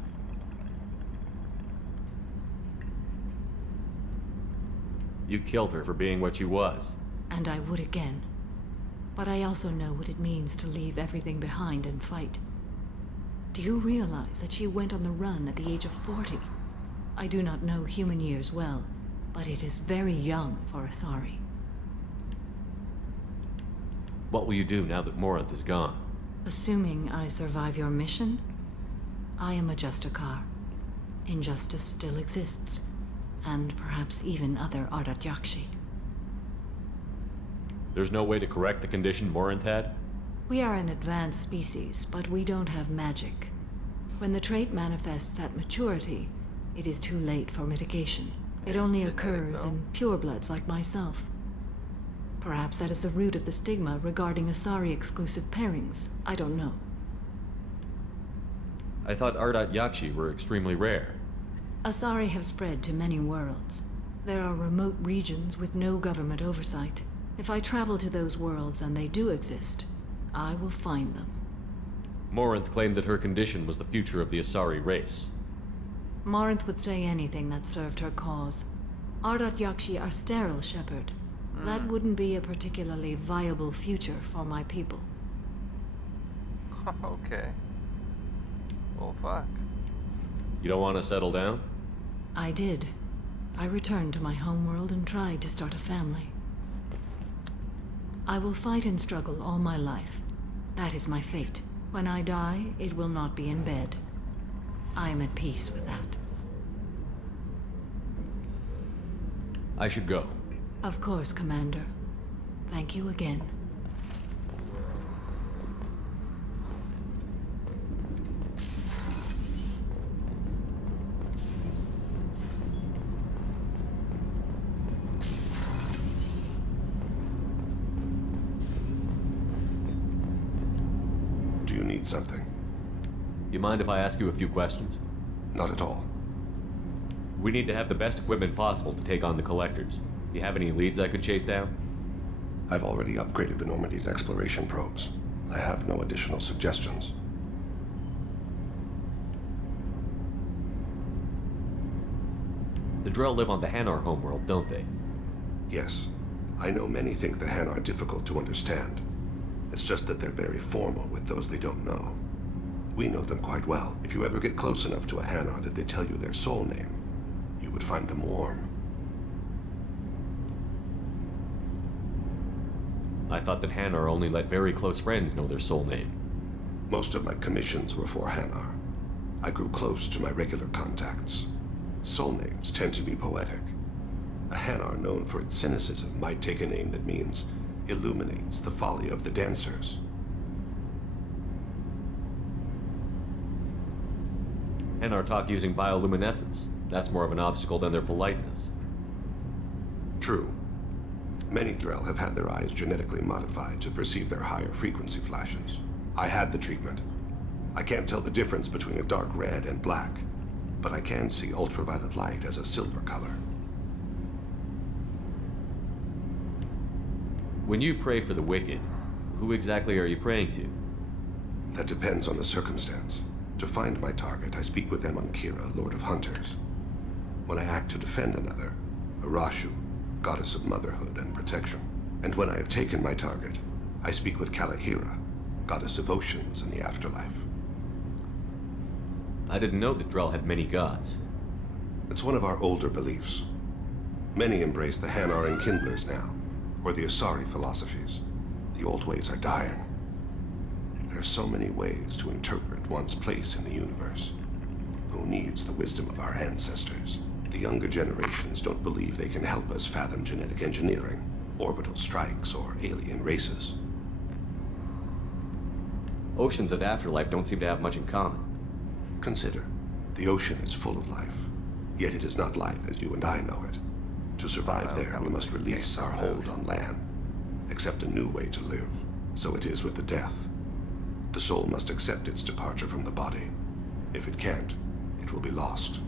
You killed her for being what she was. And I would again. But I also know what it means to leave everything behind and fight. Do you realize that she went on the run at the age of 40? I do not know human years well, but it is very young for Asari. What will you do now that Morinth is gone? Assuming I survive your mission, I am a Justicar. Injustice still exists, and perhaps even other Ardat Yakshi. There's no way to correct the condition Morinth had? We are an advanced species, but we don't have magic. When the trait manifests at maturity, it is too late for mitigation. It only occurs in purebloods like myself. Perhaps that is the root of the stigma regarding Asari-exclusive pairings. I don't know. I thought Ardat Yakshi were extremely rare. Asari have spread to many worlds. There are remote regions with no government oversight. If I travel to those worlds and they do exist, I will find them. Morinth claimed that her condition was the future of the Asari race. Morinth would say anything that served her cause. Ardat Yakshi are sterile, Shepard. That wouldn't be a particularly viable future for my people. Okay. Well, fuck. You don't want to settle down? I did. I returned to my homeworld and tried to start a family. I will fight and struggle all my life. That is my fate. When I die, it will not be in bed. I am at peace with that. I should go. Of course, Commander. Thank you again. Do you need something? You mind if I ask you a few questions? Not at all. We need to have the best equipment possible to take on the Collectors. You have any leads I could chase down? I've already upgraded the Normandy's exploration probes. I have no additional suggestions. The Drell live on the Hanar homeworld, don't they? Yes. I know many think the Han are difficult to understand. It's just that they're very formal with those they don't know. We know them quite well. If you ever get close enough to a Hanar that they tell you their soul name, you would find them warm. I thought that Hanar only let very close friends know their soul name. Most of my commissions were for Hanar. I grew close to my regular contacts. Soul names tend to be poetic. A Hanar known for its cynicism might take a name that means illuminates the folly of the dancers. Hanar talk using bioluminescence. That's more of an obstacle than their politeness. True. Many Drell have had their eyes genetically modified to perceive their higher frequency flashes. I had the treatment. I can't tell the difference between a dark red and black, but I can see ultraviolet light as a silver color. When you pray for the wicked, who exactly are you praying to? That depends on the circumstance. To find my target, I speak with Amankira, Lord of Hunters. When I act to defend another, Arashu, Goddess of Motherhood and Protection. And when I have taken my target, I speak with Kalahira, goddess of oceans in the afterlife. I didn't know that Drell had many gods. It's one of our older beliefs. Many embrace the Hanar and Kindlers now, or the Asari philosophies. The old ways are dying. There are so many ways to interpret one's place in the universe. Who needs the wisdom of our ancestors? The younger generations don't believe they can help us fathom genetic engineering, orbital strikes, or alien races. Oceans and afterlife don't seem to have much in common. Consider, the ocean is full of life, yet it is not life as you and I know it. To survive there, we must release our hold on land, accept a new way to live. So it is with the death. The soul must accept its departure from the body. If it can't, it will be lost.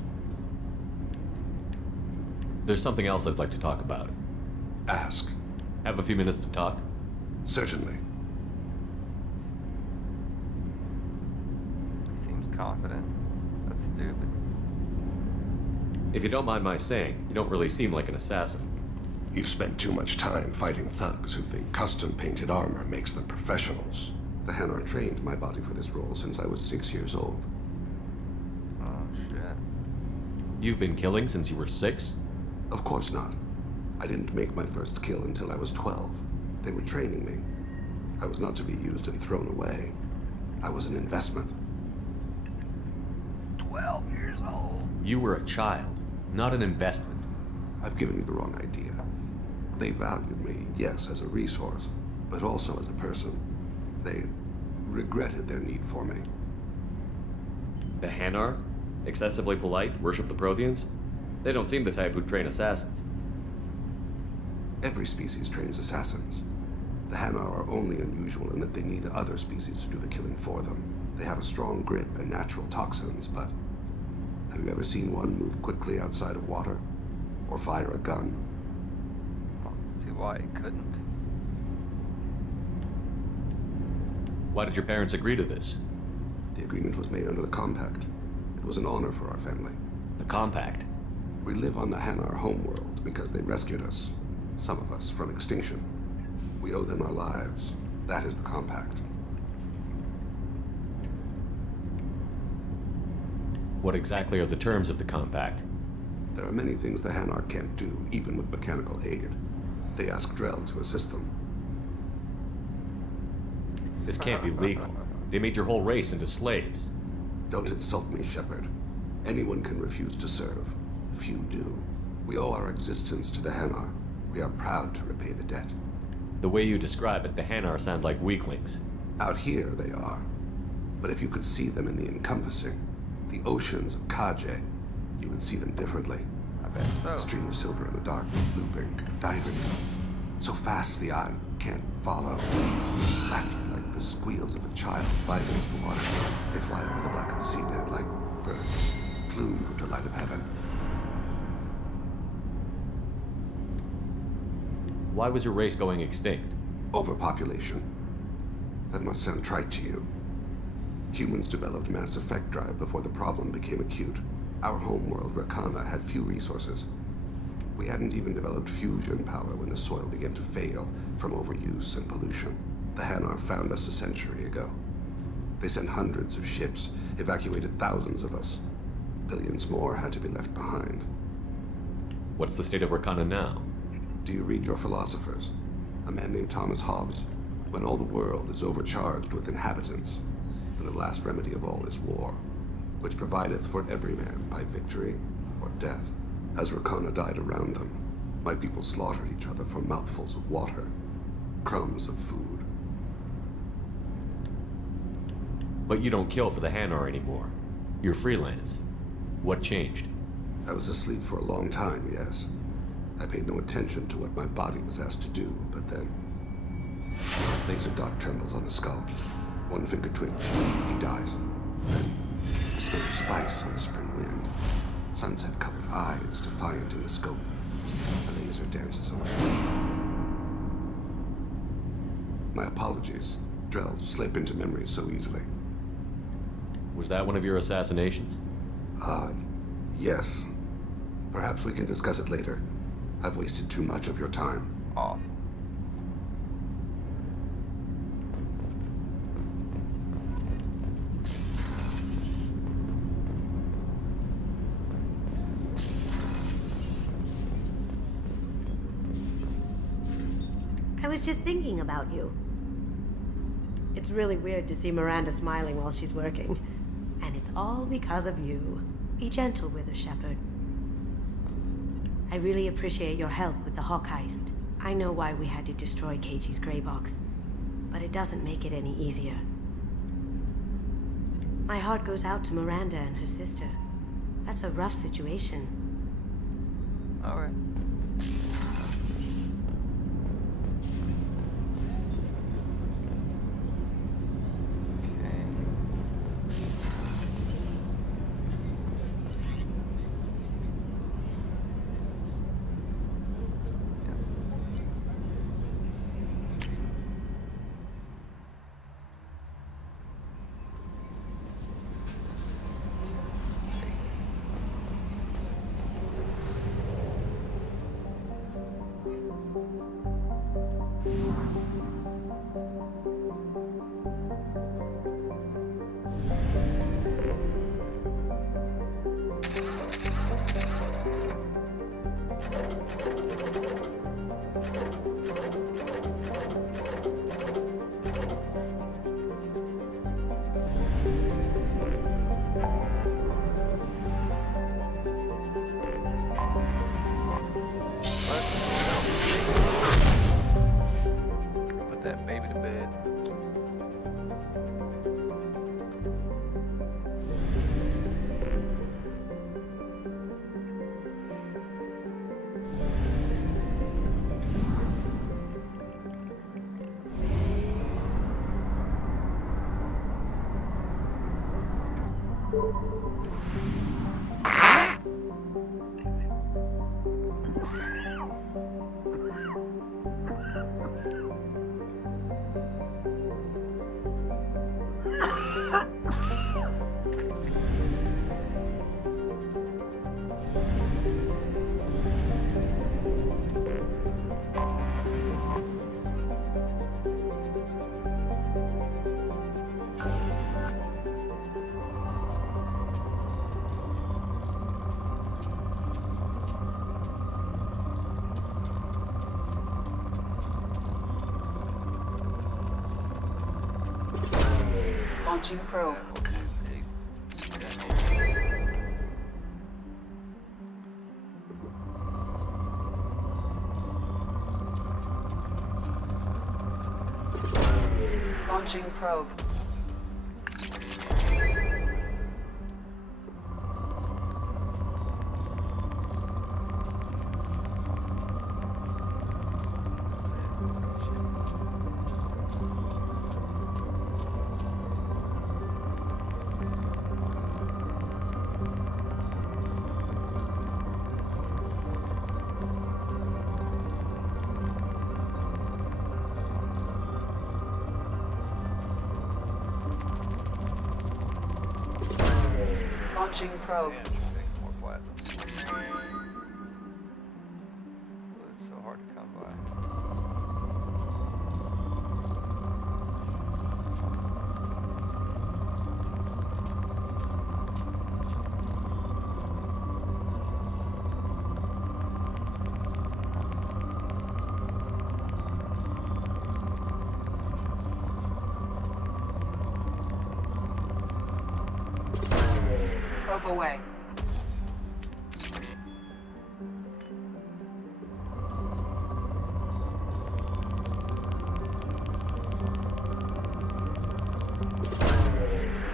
There's something else I'd like to talk about. Ask. Have a few minutes to talk? Certainly. He seems confident. That's stupid. If you don't mind my saying, you don't really seem like an assassin. You've spent too much time fighting thugs who think custom-painted armor makes them professionals. The Hanar trained my body for this role since I was 6 years old. Oh, shit. You've been killing since you were 6? Of course not. I didn't make my first kill until I was 12. They were training me. I was not to be used and thrown away. I was an investment. 12 years old. You were a child, not an investment. I've given you the wrong idea. They valued me, yes, as a resource, but also as a person. They regretted their need for me. The Hanar? Excessively polite, worship the Protheans? They don't seem the type who'd train assassins. Every species trains assassins. The Hanar are only unusual in that they need other species to do the killing for them. They have a strong grip and natural toxins, but have you ever seen one move quickly outside of water? Or fire a gun? Well, see why he couldn't. Why did your parents agree to this? The agreement was made under the Compact. It was an honor for our family. The Compact? We live on the Hanar homeworld because they rescued us. Some of us from extinction. We owe them our lives. That is the Compact. What exactly are the terms of the Compact? There are many things the Hanar can't do, even with mechanical aid. They ask Drell to assist them. This can't be legal. They made your whole race into slaves. Don't insult me, Shepard. Anyone can refuse to serve. Few do. We owe our existence to the Hanar. We are proud to repay the debt. The way you describe it, the Hanar sound like weaklings. Out here, they are. But if you could see them in the encompassing, the oceans of Kaje, you would see them differently. I bet so. A stream of silver in the dark, looping, diving. So fast the eye can't follow. Laughter like the squeals of a child fighting against the water. They fly over the black of the seabed like birds, plumed with the light of heaven. Why was your race going extinct? Overpopulation. That must sound trite to you. Humans developed mass effect drive before the problem became acute. Our homeworld, Rakana, had few resources. We hadn't even developed fusion power when the soil began to fail from overuse and pollution. The Hanar found us a century ago. They sent hundreds of ships, evacuated thousands of us. Billions more had to be left behind. What's the state of Rakana now? Do you read your philosophers? A man named Thomas Hobbes. When all the world is overcharged with inhabitants, then the last remedy of all is war, which provideth for every man by victory or death. As Rakana died around them, my people slaughtered each other for mouthfuls of water, crumbs of food. But you don't kill for the Hanar anymore. You're freelance. What changed? I was asleep for a long time, yes. I paid no attention to what my body was asked to do, but then... Laser dot trembles on the skull. One finger twitch. He dies. Then, a smell of spice on the spring wind. Sunset-colored eyes defiant in the scope. A laser dances away. My apologies. Drell slip into memory so easily. Was that one of your assassinations? Yes. Perhaps we can discuss it later. I've wasted too much of your time. Off. was just thinking about you. It's really weird to see Miranda smiling while she's working. And it's all because of you. Be gentle with her, Shepard. I really appreciate your help with the Hawk heist. I know why we had to destroy Keiji's gray box, but it doesn't make it any easier. My heart goes out to Miranda and her sister. That's a rough situation. Alright. Put that baby to bed. Launching probe. Launching probe. Launching probe. Make some more platinum. It's so hard to come by. Probe away.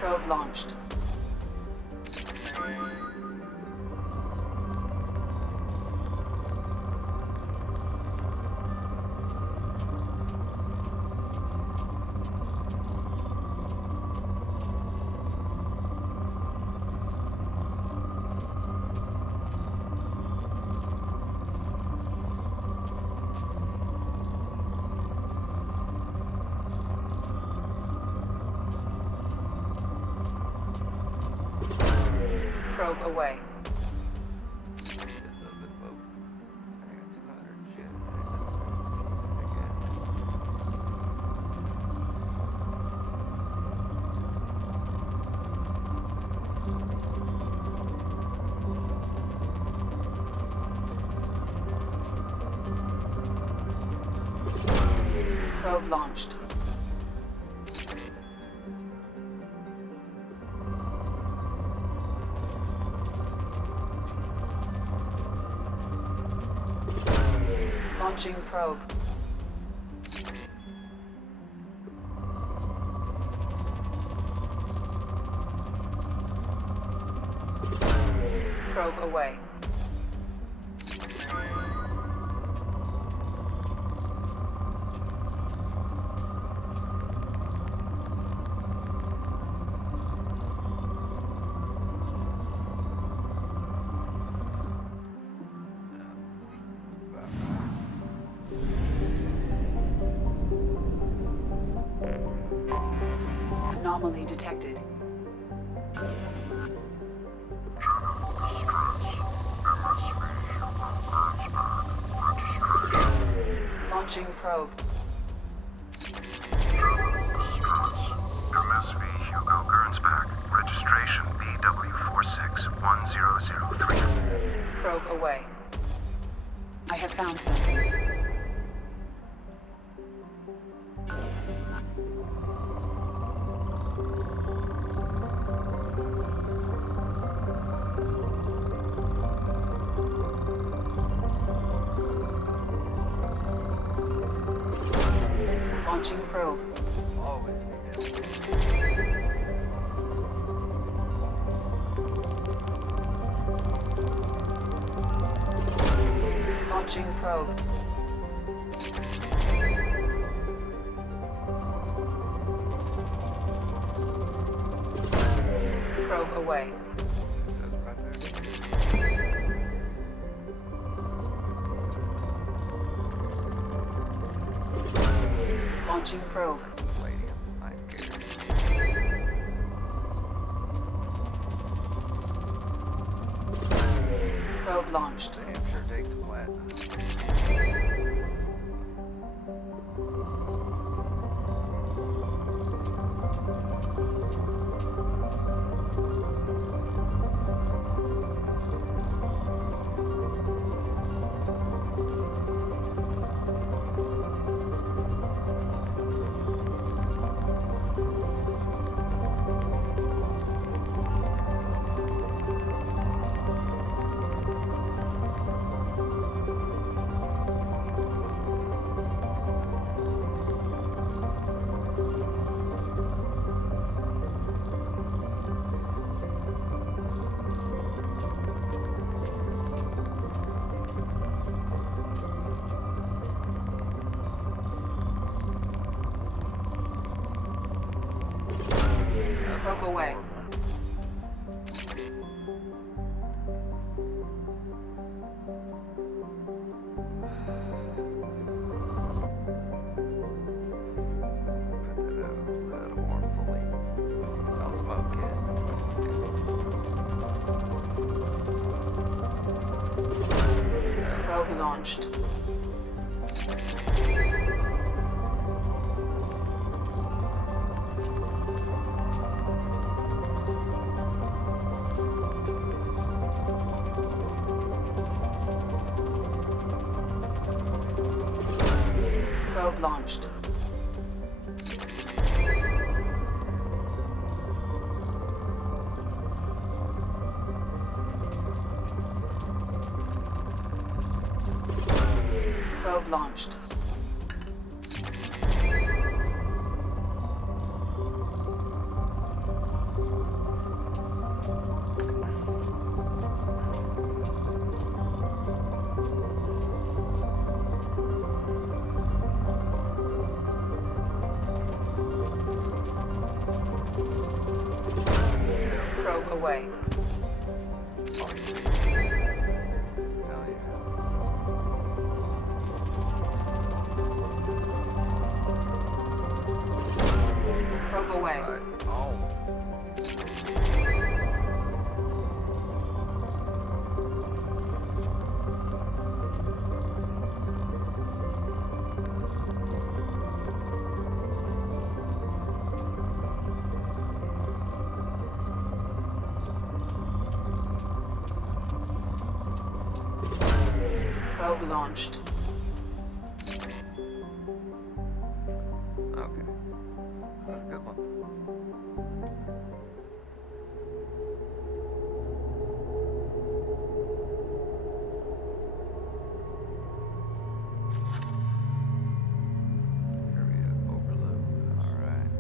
Probe launched. Probe away. Probe launched. Launching probe. Probe away. Anomaly detected. Launching probe. MSV Hugo Gernsback. Registration BW461003. Probe away. I have found something. Launching probe. Always need that. Launching probe. Probe away. Launching probe. Nice gear. Probe launched. Damn sure takes a plat. Probe away. Don't smoke, kids. It's fucking stupid. Probe launched. Probe launched. Probe launched. Probe away. Probe away. Probe launched. Okay. That's a good one. Area overload. Alright.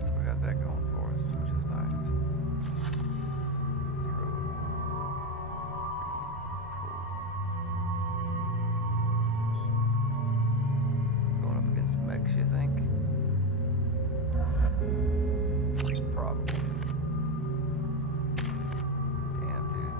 So we got that going for us, which is nice. Going up against mechs, you think? Probably. Damn, dude.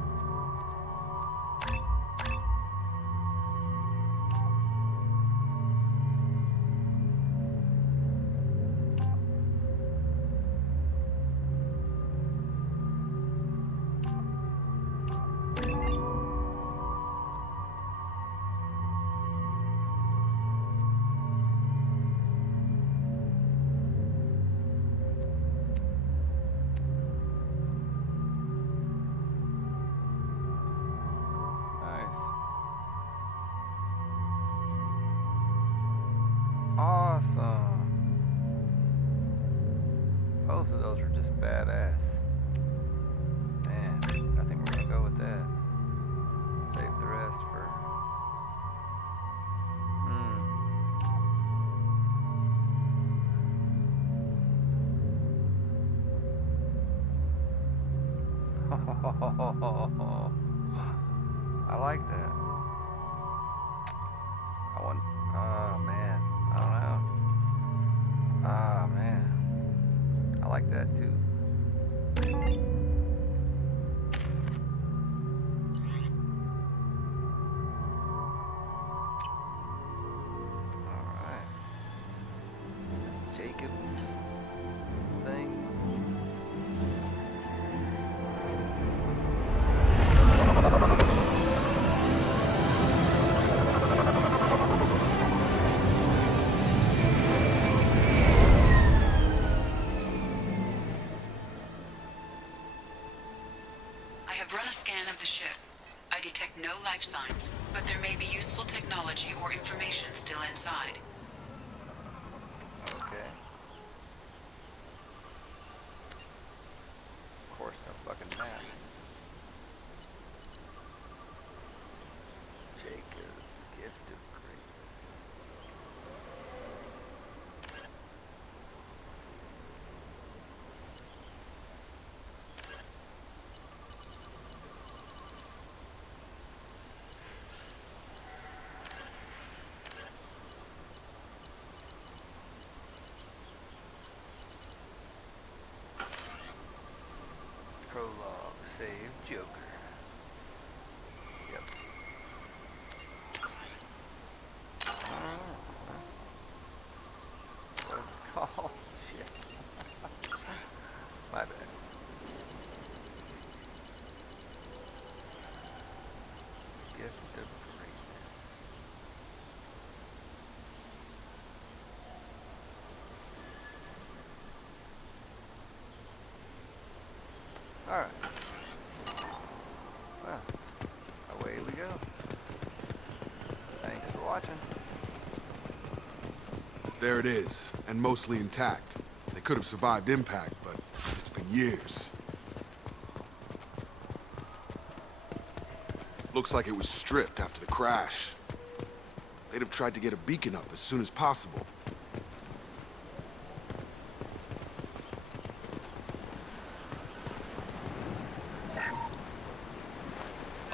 Awesome. Both of those are just badass. Man, I think we're gonna go with that. Save the rest for... I like that. I want... Oh, man. I don't know. Ah, man. I like that, too. Alright. This is Jacob's thing. I have run a scan of the ship. I detect no life signs, but there may be useful technology or information still inside. Okay. Of course, no fucking map. Jacob, gift of greatness. Prologue, save Joker. Yep. What is this called? Shit. My bad. Gift of greatness. Alright. Well, away we go. Thanks for watching. There it is, and mostly intact. They could have survived impact, but it's been years. Looks like it was stripped after the crash. They'd have tried to get a beacon up as soon as possible.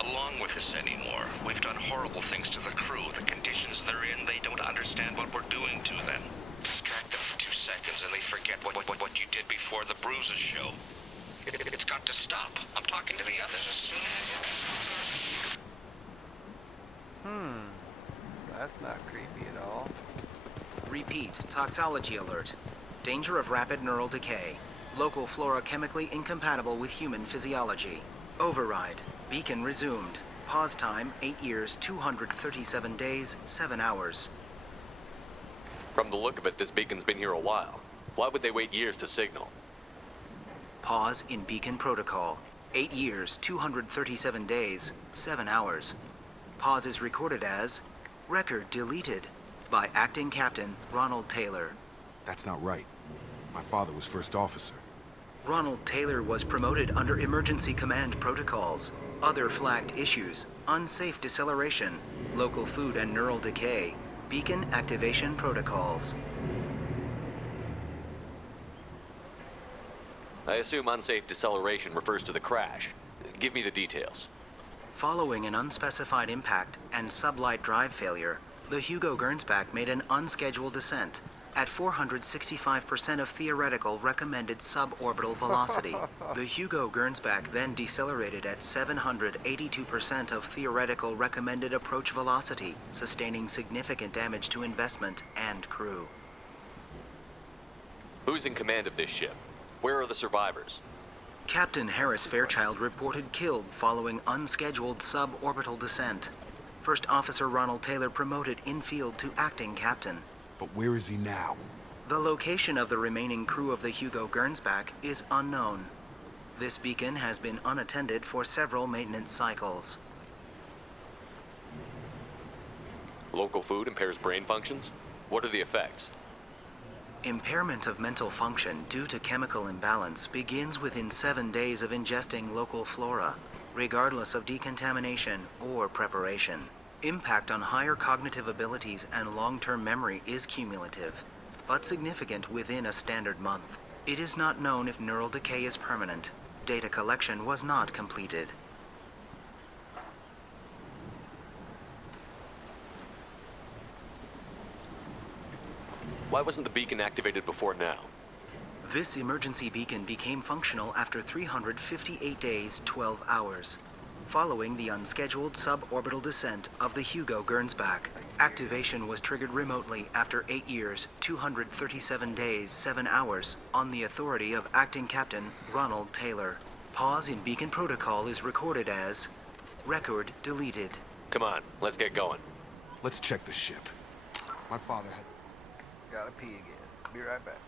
Along with this anymore. We've done horrible things to the crew. The conditions they're in, they don't understand what we're doing to them. Distract them for 2 seconds and they forget what you did before the bruises show. It's got to stop. I'm talking to the others as soon as... That's not creepy at all. Repeat, toxology alert. Danger of rapid neural decay. Local flora chemically incompatible with human physiology. Override. Beacon resumed. Pause time, 8 years, 237 days, 7 hours. From the look of it, this beacon's been here a while. Why would they wait years to signal? Pause in beacon protocol. 8 years, 237 days, 7 hours. Pause is recorded as record deleted. by Acting Captain Ronald Taylor. That's not right. My father was first officer. Ronald Taylor was promoted under emergency command protocols. Other flagged issues: unsafe deceleration, local food and neural decay, beacon activation protocols. I assume unsafe deceleration refers to the crash. Give me the details. Following an unspecified impact and sublight drive failure, the Hugo Gernsback made an unscheduled descent at 465% of theoretical recommended suborbital velocity. The Hugo Gernsback then decelerated at 782% of theoretical recommended approach velocity, sustaining significant damage to investment and crew. Who's in command of this ship? Where are the survivors? Captain Harris Fairchild reported killed following unscheduled suborbital descent. First Officer Ronald Taylor promoted in-field to acting captain. But where is he now? The location of the remaining crew of the Hugo Gernsback is unknown. This beacon has been unattended for several maintenance cycles. Local food impairs brain functions? What are the effects? Impairment of mental function due to chemical imbalance begins within 7 days of ingesting local flora, regardless of decontamination or preparation. Impact on higher cognitive abilities and long-term memory is cumulative, but significant within a standard month. It is not known if neural decay is permanent. Data collection was not completed. Why wasn't the beacon activated before now? This emergency beacon became functional after 358 days, 12 hours. Following the unscheduled suborbital descent of the Hugo Gernsback, activation was triggered remotely after 8 years, 237 days, 7 hours, on the authority of Acting Captain Ronald Taylor. Pause in beacon protocol is recorded as record deleted. Come on, let's get going. Let's check the ship. My father had... Gotta pee again. Be right back.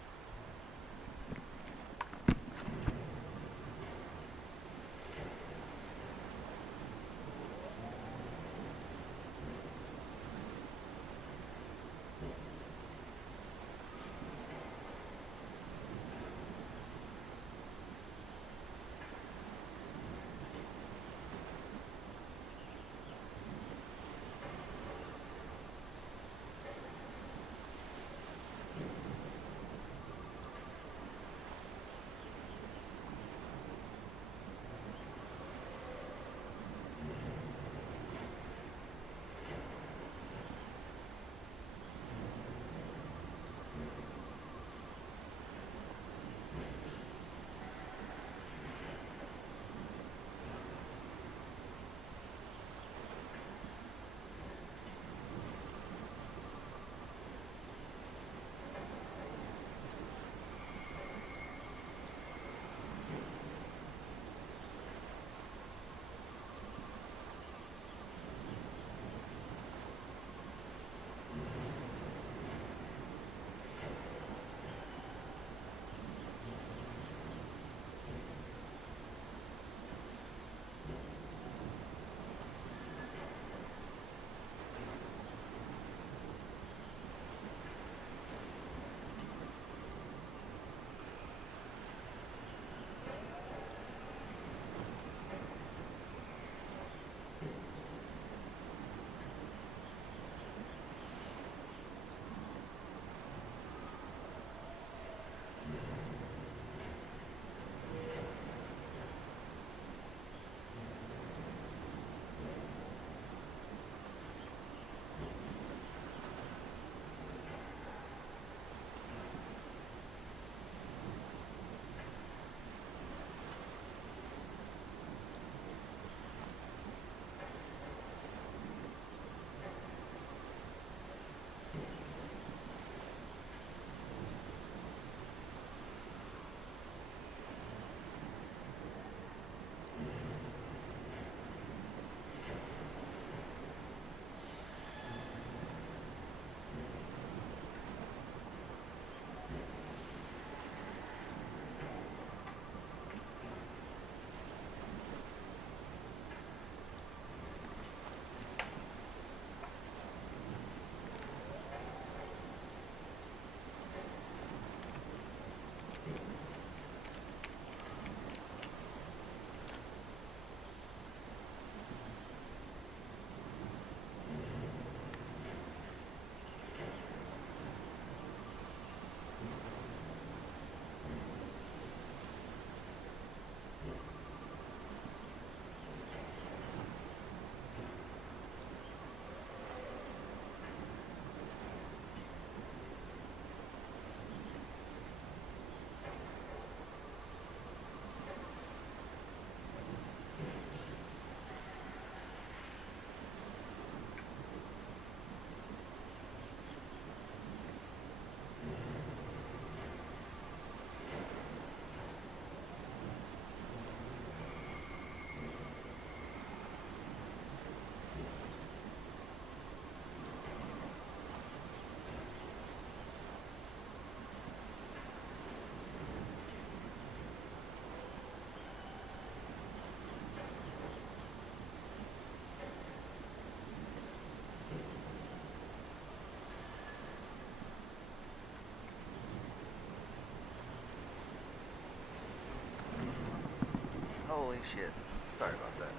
Holy shit. Sorry about that.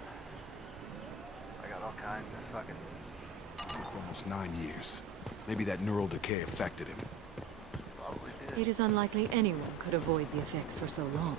I got all kinds of fucking... For almost 9 years. Maybe that neural decay affected him. Probably did. It is unlikely anyone could avoid the effects for so long.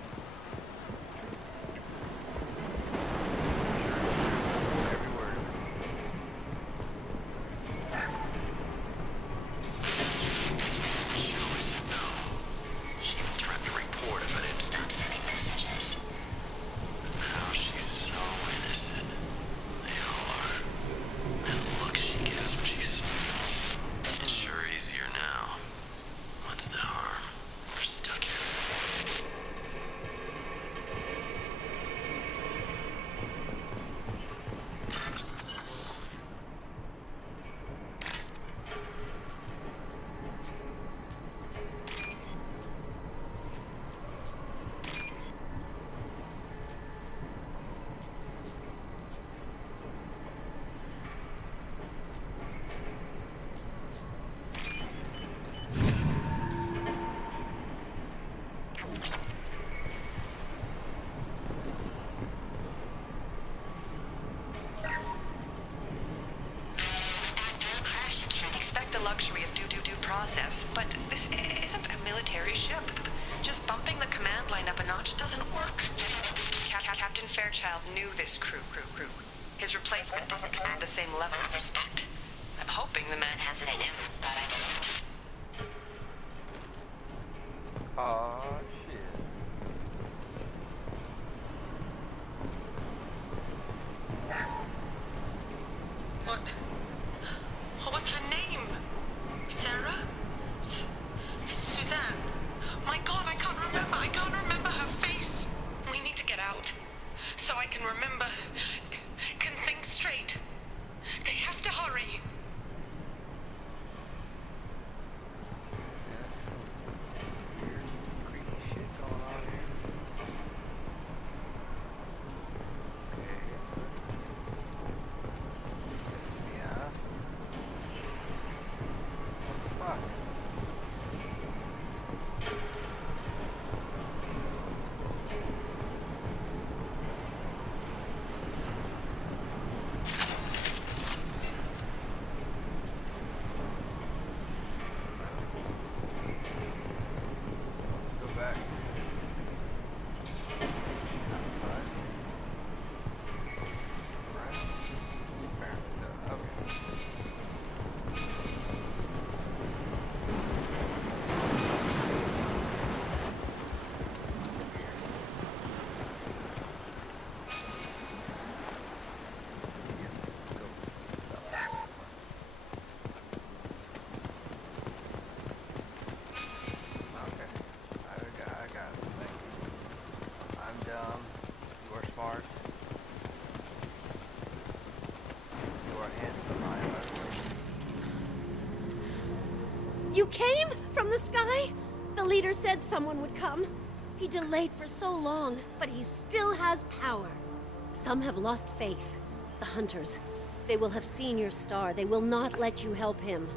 Luxury of due process, but this isn't a military ship. Just bumping the command line up a notch doesn't work. Captain Fairchild knew this crew. His replacement doesn't command the same level of respect. I'm hoping the man has it in him, but I don't. Aw, shit. What? What was her name? Sarah? Suzanne? My God, I can't remember. I can't remember her face. We need to get out. So I can remember. Can think straight. They have to hurry. You came from the sky? The leader said someone would come. He delayed for so long, but he still has power. Some have lost faith. The hunters. They will have seen your star. They will not let you help him.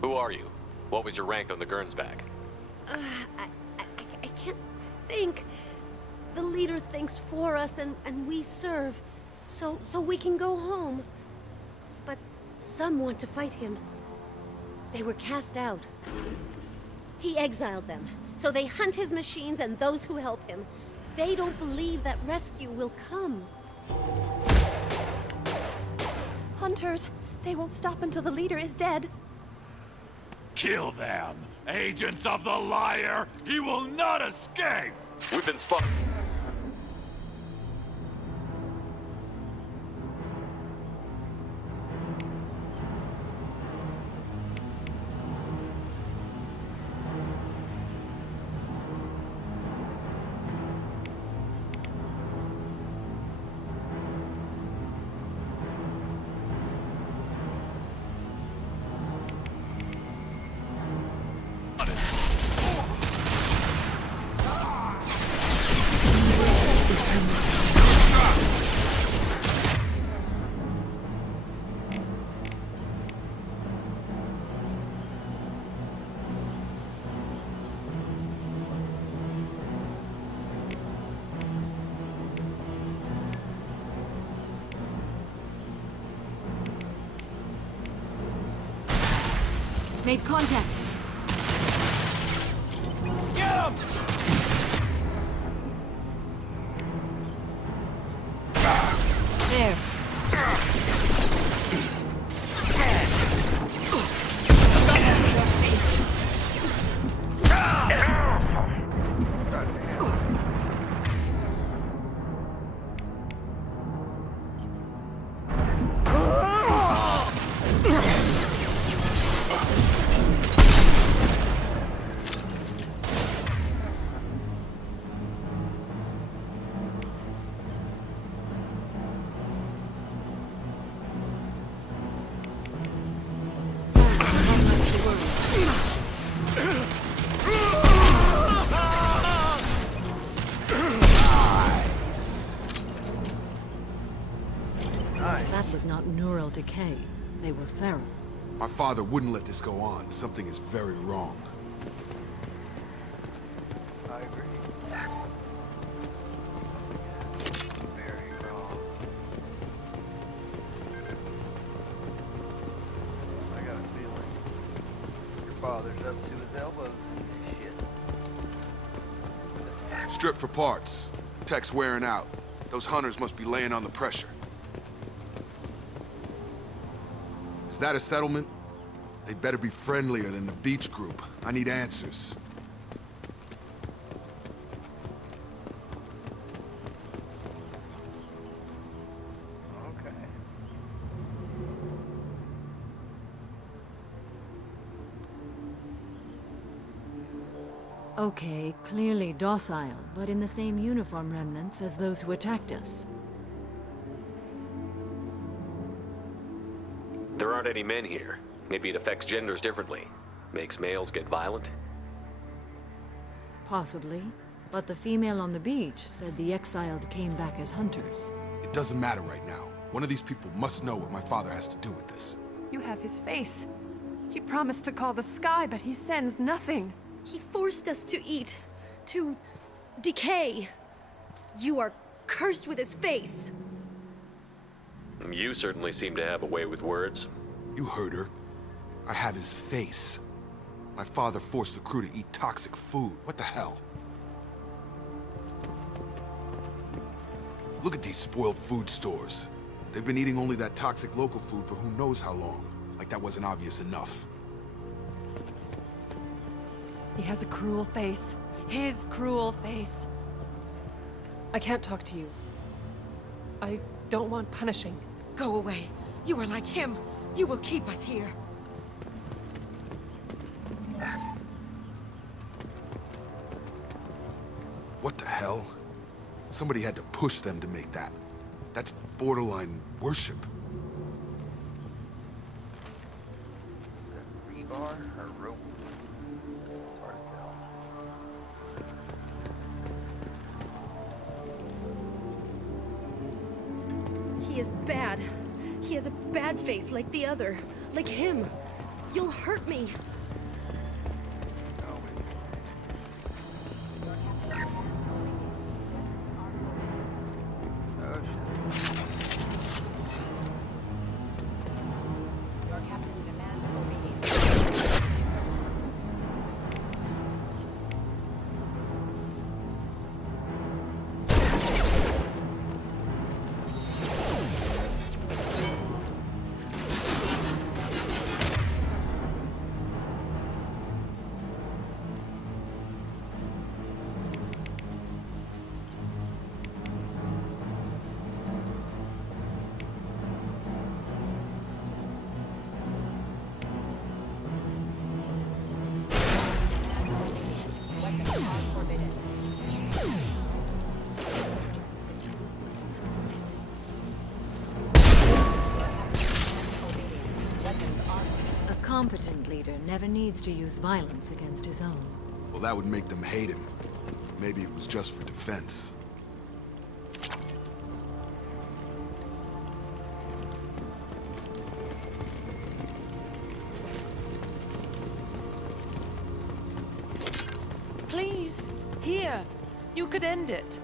Who are you? What was your rank on the Gernsback? I can't think. The leader thinks for us and we serve. So we can go home. But some want to fight him. They were cast out. He exiled them, so they hunt his machines and those who help him. They don't believe that rescue will come. Hunters! They won't stop until the leader is dead. Kill them! Agents of the liar! He will not escape! We've been spotted. Made contact. Get him! There. That was not neural decay. They were feral. My father wouldn't let this go on. Something is very wrong. I agree. Very wrong. I got a feeling your father's up to his elbows in this shit. Strip for parts. Tech's wearing out. Those hunters must be laying on the pressure. Is that a settlement? They'd better be friendlier than the beach group. I need answers. Okay. Okay, clearly docile, but in the same uniform remnants as those who attacked us. There aren't any men here. Maybe it affects genders differently. Makes males get violent? Possibly. But the female on the beach said the exiled came back as hunters. It doesn't matter right now. One of these people must know what my father has to do with this. You have his face. He promised to call the sky, but he sends nothing. He forced us to eat, to decay. You are cursed with his face. You certainly seem to have a way with words. You heard her. I have his face. My father forced the crew to eat toxic food. What the hell? Look at these spoiled food stores. They've been eating only that toxic local food for who knows how long. Like that wasn't obvious enough. He has a cruel face. His cruel face. I can't talk to you. I don't want punishing. Go away. You are like him. You will keep us here. What the hell? Somebody had to push them to make that. That's borderline worship. Rebar or rope? It's hard to tell. He is bad. He has a bad face like the other. Like him. You'll hurt me. A competent leader never needs to use violence against his own. Well, that would make them hate him. Maybe it was just for defense. Please, here. You could end it.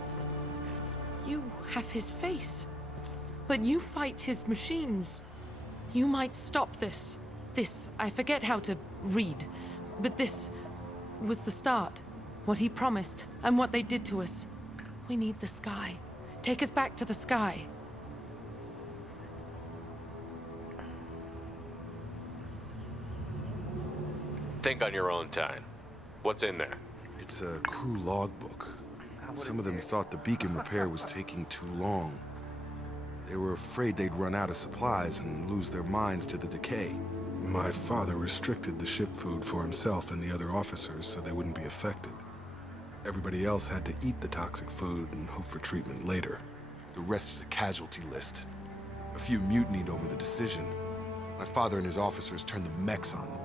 You have his face. But you fight his machines. You might stop this. This, I forget how to read, but this was the start. What he promised, and what they did to us. We need the sky. Take us back to the sky. Think on your own time. What's in there? It's a crew logbook. Some of them thought the beacon repair was taking too long. They were afraid they'd run out of supplies and lose their minds to the decay. My father restricted the ship food for himself and the other officers so they wouldn't be affected. Everybody else had to eat the toxic food and hope for treatment later. The rest is a casualty list. A few mutinied over the decision. My father and his officers turned the mechs on them.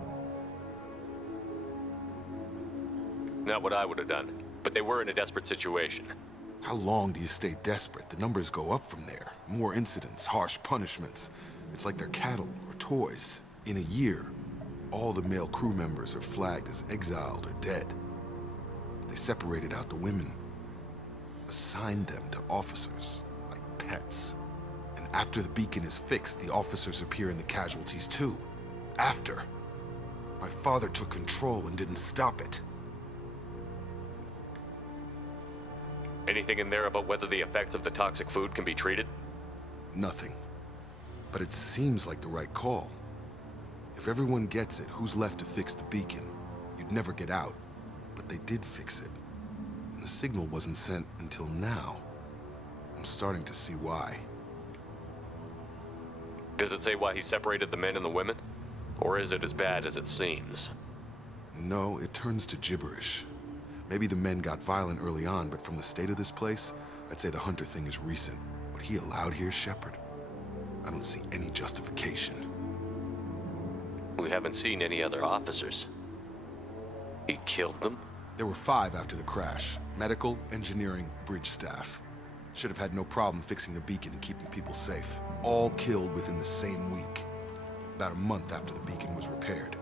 Not what I would have done, but they were in a desperate situation. How long do you stay desperate? The numbers go up from there. More incidents, harsh punishments. It's like they're cattle or toys. In a year, all the male crew members are flagged as exiled or dead. They separated out the women, assigned them to officers, like pets. And after the beacon is fixed, the officers appear in the casualties too. After. My father took control and didn't stop it. Anything in there about whether the effects of the toxic food can be treated? Nothing. But it seems like the right call. If everyone gets it, who's left to fix the beacon? You'd never get out. But they did fix it. And the signal wasn't sent until now. I'm starting to see why. Does it say why he separated the men and the women? Or is it as bad as it seems? No, it turns to gibberish. Maybe the men got violent early on, but from the state of this place, I'd say the Hunter thing is recent. What he allowed here, Shepard, I don't see any justification. We haven't seen any other officers. He killed them? There were 5 after the crash. Medical, engineering, bridge staff. Should have had no problem fixing the beacon and keeping people safe. All killed within the same week. About a month after the beacon was repaired.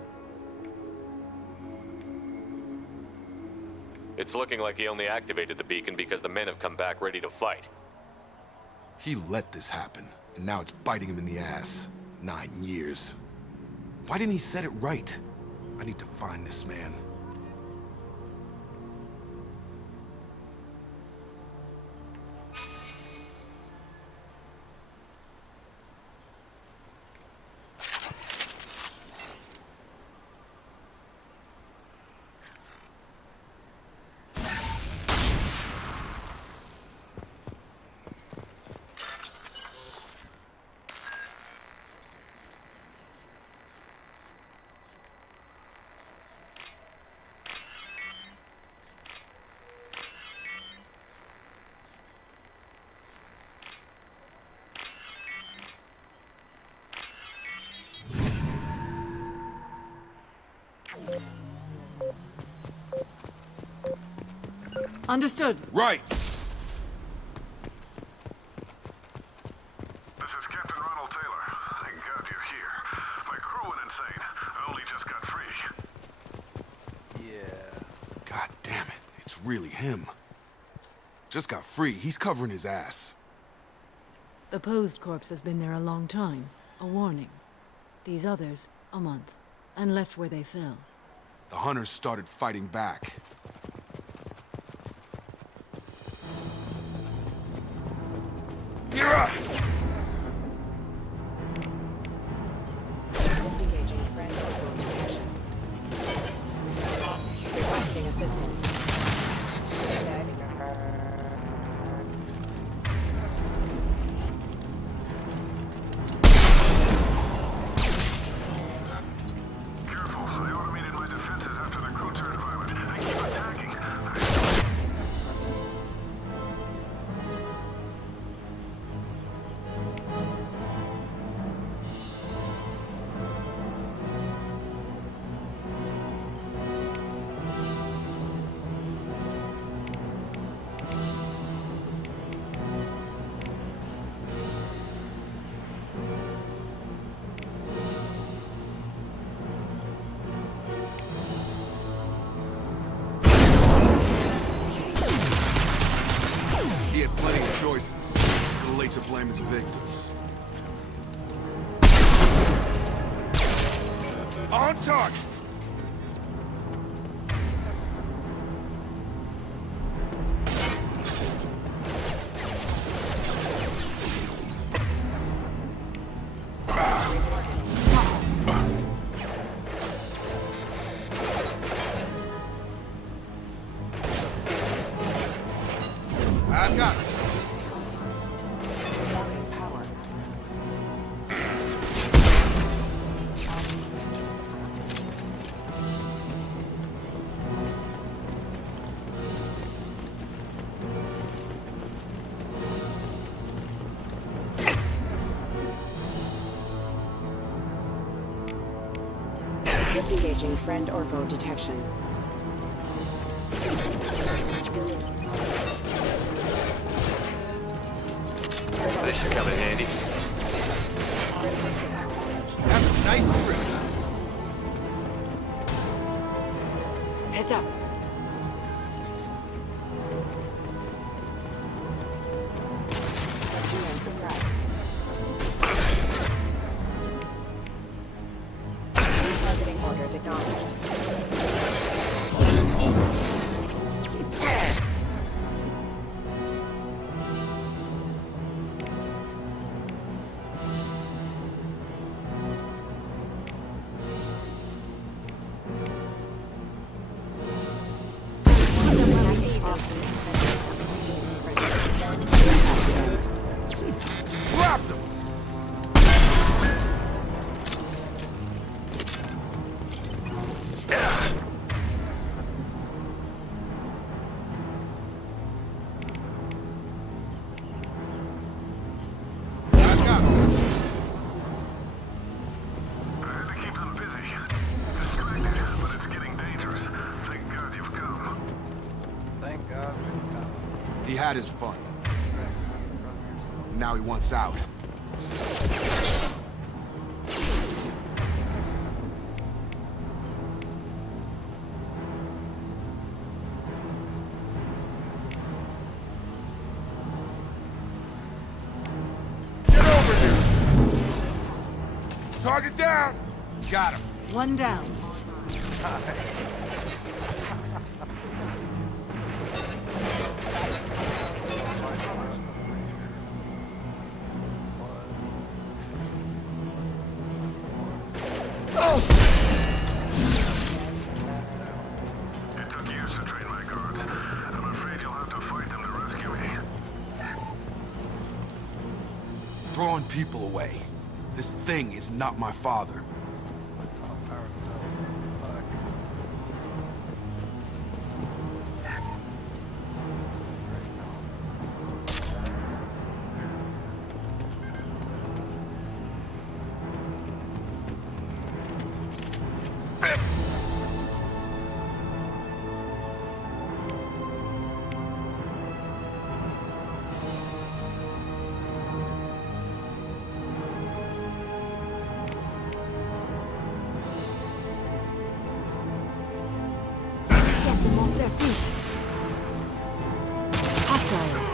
It's looking like he only activated the beacon because the men have come back ready to fight. He let this happen, and now it's biting him in the ass. 9 years. Why didn't he set it right? I need to find this man. Understood. Right! This is Captain Ronald Taylor. Thank God you're here. My crew went insane. I only just got free. Yeah. God damn it, it's really him. Just got free, he's covering his ass. The posed corpse has been there a long time. A warning. These others, a month. And left where they fell. The hunters started fighting back. Requesting assistance. Careful, I automated my defenses after the crew turned violent. They keep attacking. He had plenty of choices. Too late to blame his victims. On target! I've got it. Disengaging friend or foe detection. This should come in handy. That's a nice trip. Heads up. GM surprise. Targeting orders acknowledged. Dropped him! I've got him. I had to keep them busy. Distracted, but it's getting dangerous. Thank God you've come. Thank God we've come. He had his fun. Now he wants out. Get over here! Target down! Got him. One down. It took years to train my guards. I'm afraid you'll have to fight them to rescue me. Throwing people away. This thing is not my father. Get them off their feet. Hostiles.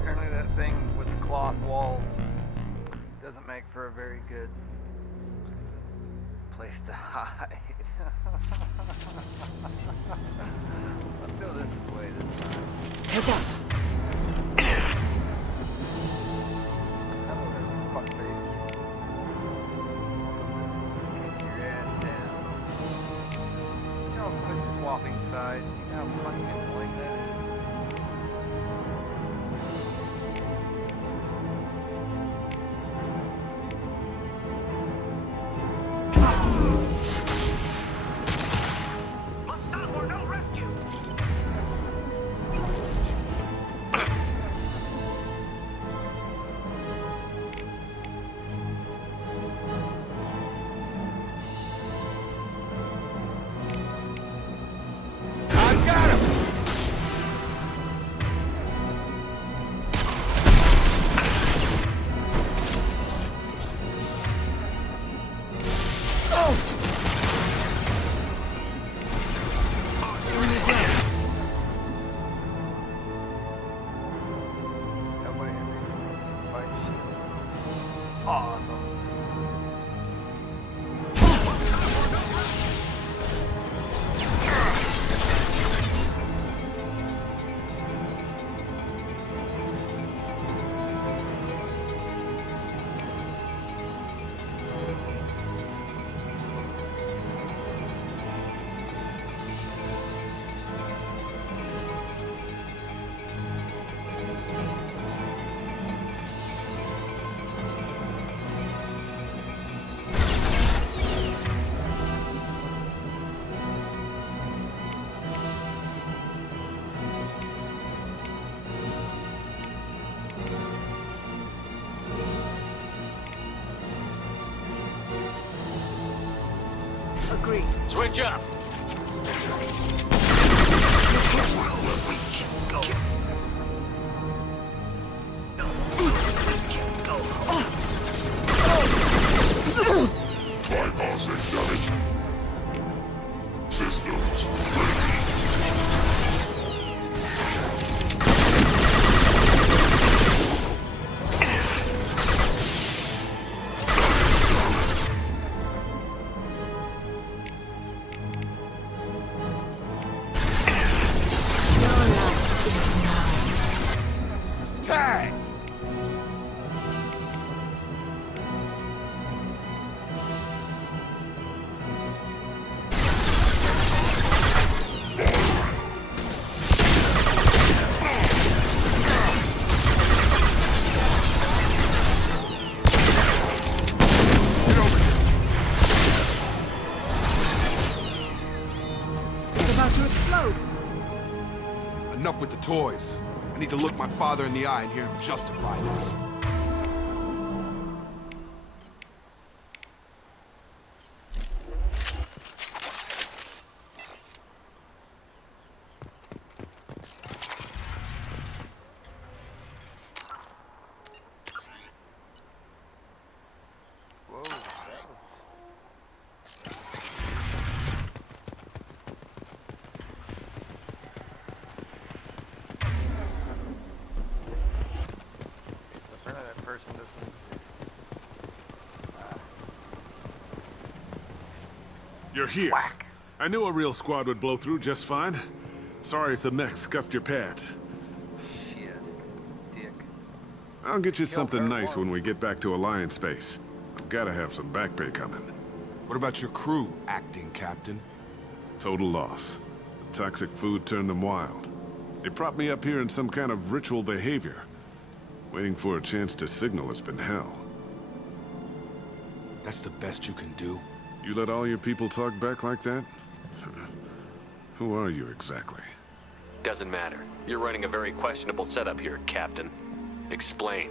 Apparently that thing with the cloth walls doesn't make for a very good place to hide. Let's go this way this time. Heads up. Hello there, fuckface. Kick your ass down. Y'all quit died. See how fucking annoying that is? Agreed. Switch up. Bypassing damage. Systems ready. Tag! It's about to explode. Enough with the toys. I need to look my father in the eye and hear him justify this. Whoa, that was... Apparently that person doesn't exist. You're here. I knew a real squad would blow through just fine. Sorry if the mech scuffed your pads. Shit. Dick. I'll get you something nice when we get back to Alliance space. I've gotta have some back pay coming. What about your crew, acting captain? Total loss. The toxic food turned them wild. They propped me up here in some kind of ritual behavior. Waiting for a chance to signal has been hell. That's the best you can do? You let all your people talk back like that? Who are you exactly? Doesn't matter. You're running a very questionable setup here, Captain. Explain.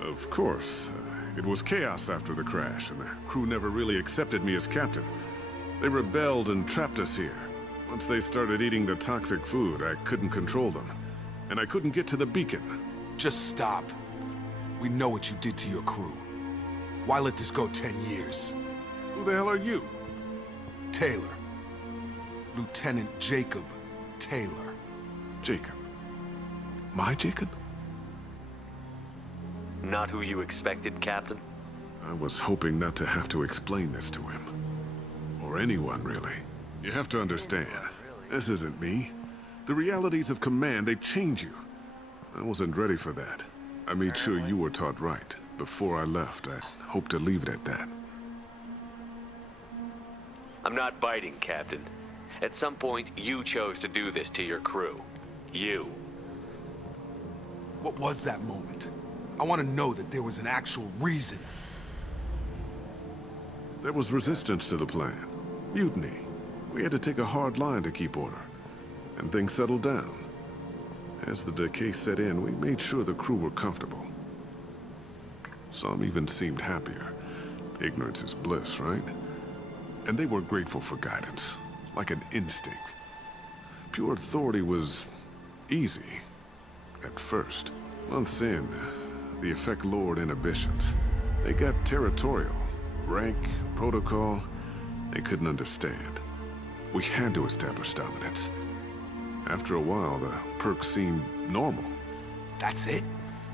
Of course. It was chaos after the crash, and the crew never really accepted me as captain. They rebelled and trapped us here. Once they started eating the toxic food, I couldn't control them. And I couldn't get to the beacon. Just stop. We know what you did to your crew. Why let this go 10 years? Who the hell are you? Taylor. Lieutenant Jacob Taylor. Jacob? My Jacob? Not who you expected, Captain? I was hoping not to have to explain this to him. Or anyone, really. You have to understand, this isn't me. The realities of command, they change you. I wasn't ready for that. I made sure you were taught right. Before I left, I hope to leave it at that. I'm not biting, Captain. At some point, you chose to do this to your crew. You. What was that moment? I want to know that there was an actual reason. There was resistance to the plan. Mutiny. We had to take a hard line to keep order. And things settled down. As the decay set in, we made sure the crew were comfortable. Some even seemed happier. Ignorance is bliss, right? And they were grateful for guidance, like an instinct. Pure authority was easy, at first. Months in, the effect lowered inhibitions. They got territorial. Rank, protocol, they couldn't understand. We had to establish dominance. After a while, the perks seemed normal. That's it?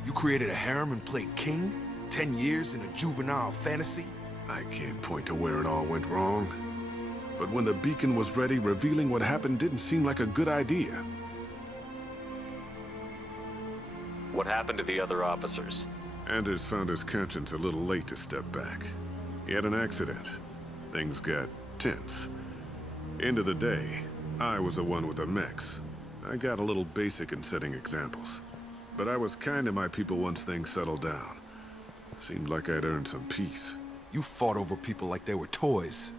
You created a harem and played king? 10 years in a juvenile fantasy? I can't point to where it all went wrong. But when the beacon was ready, revealing what happened didn't seem like a good idea. What happened to the other officers? Anders found his conscience a little late to step back. He had an accident. Things got tense. End of the day, I was the one with the mechs. I got a little basic in setting examples. But I was kind to my people once things settled down. Seemed like I'd earned some peace. You fought over people like they were toys.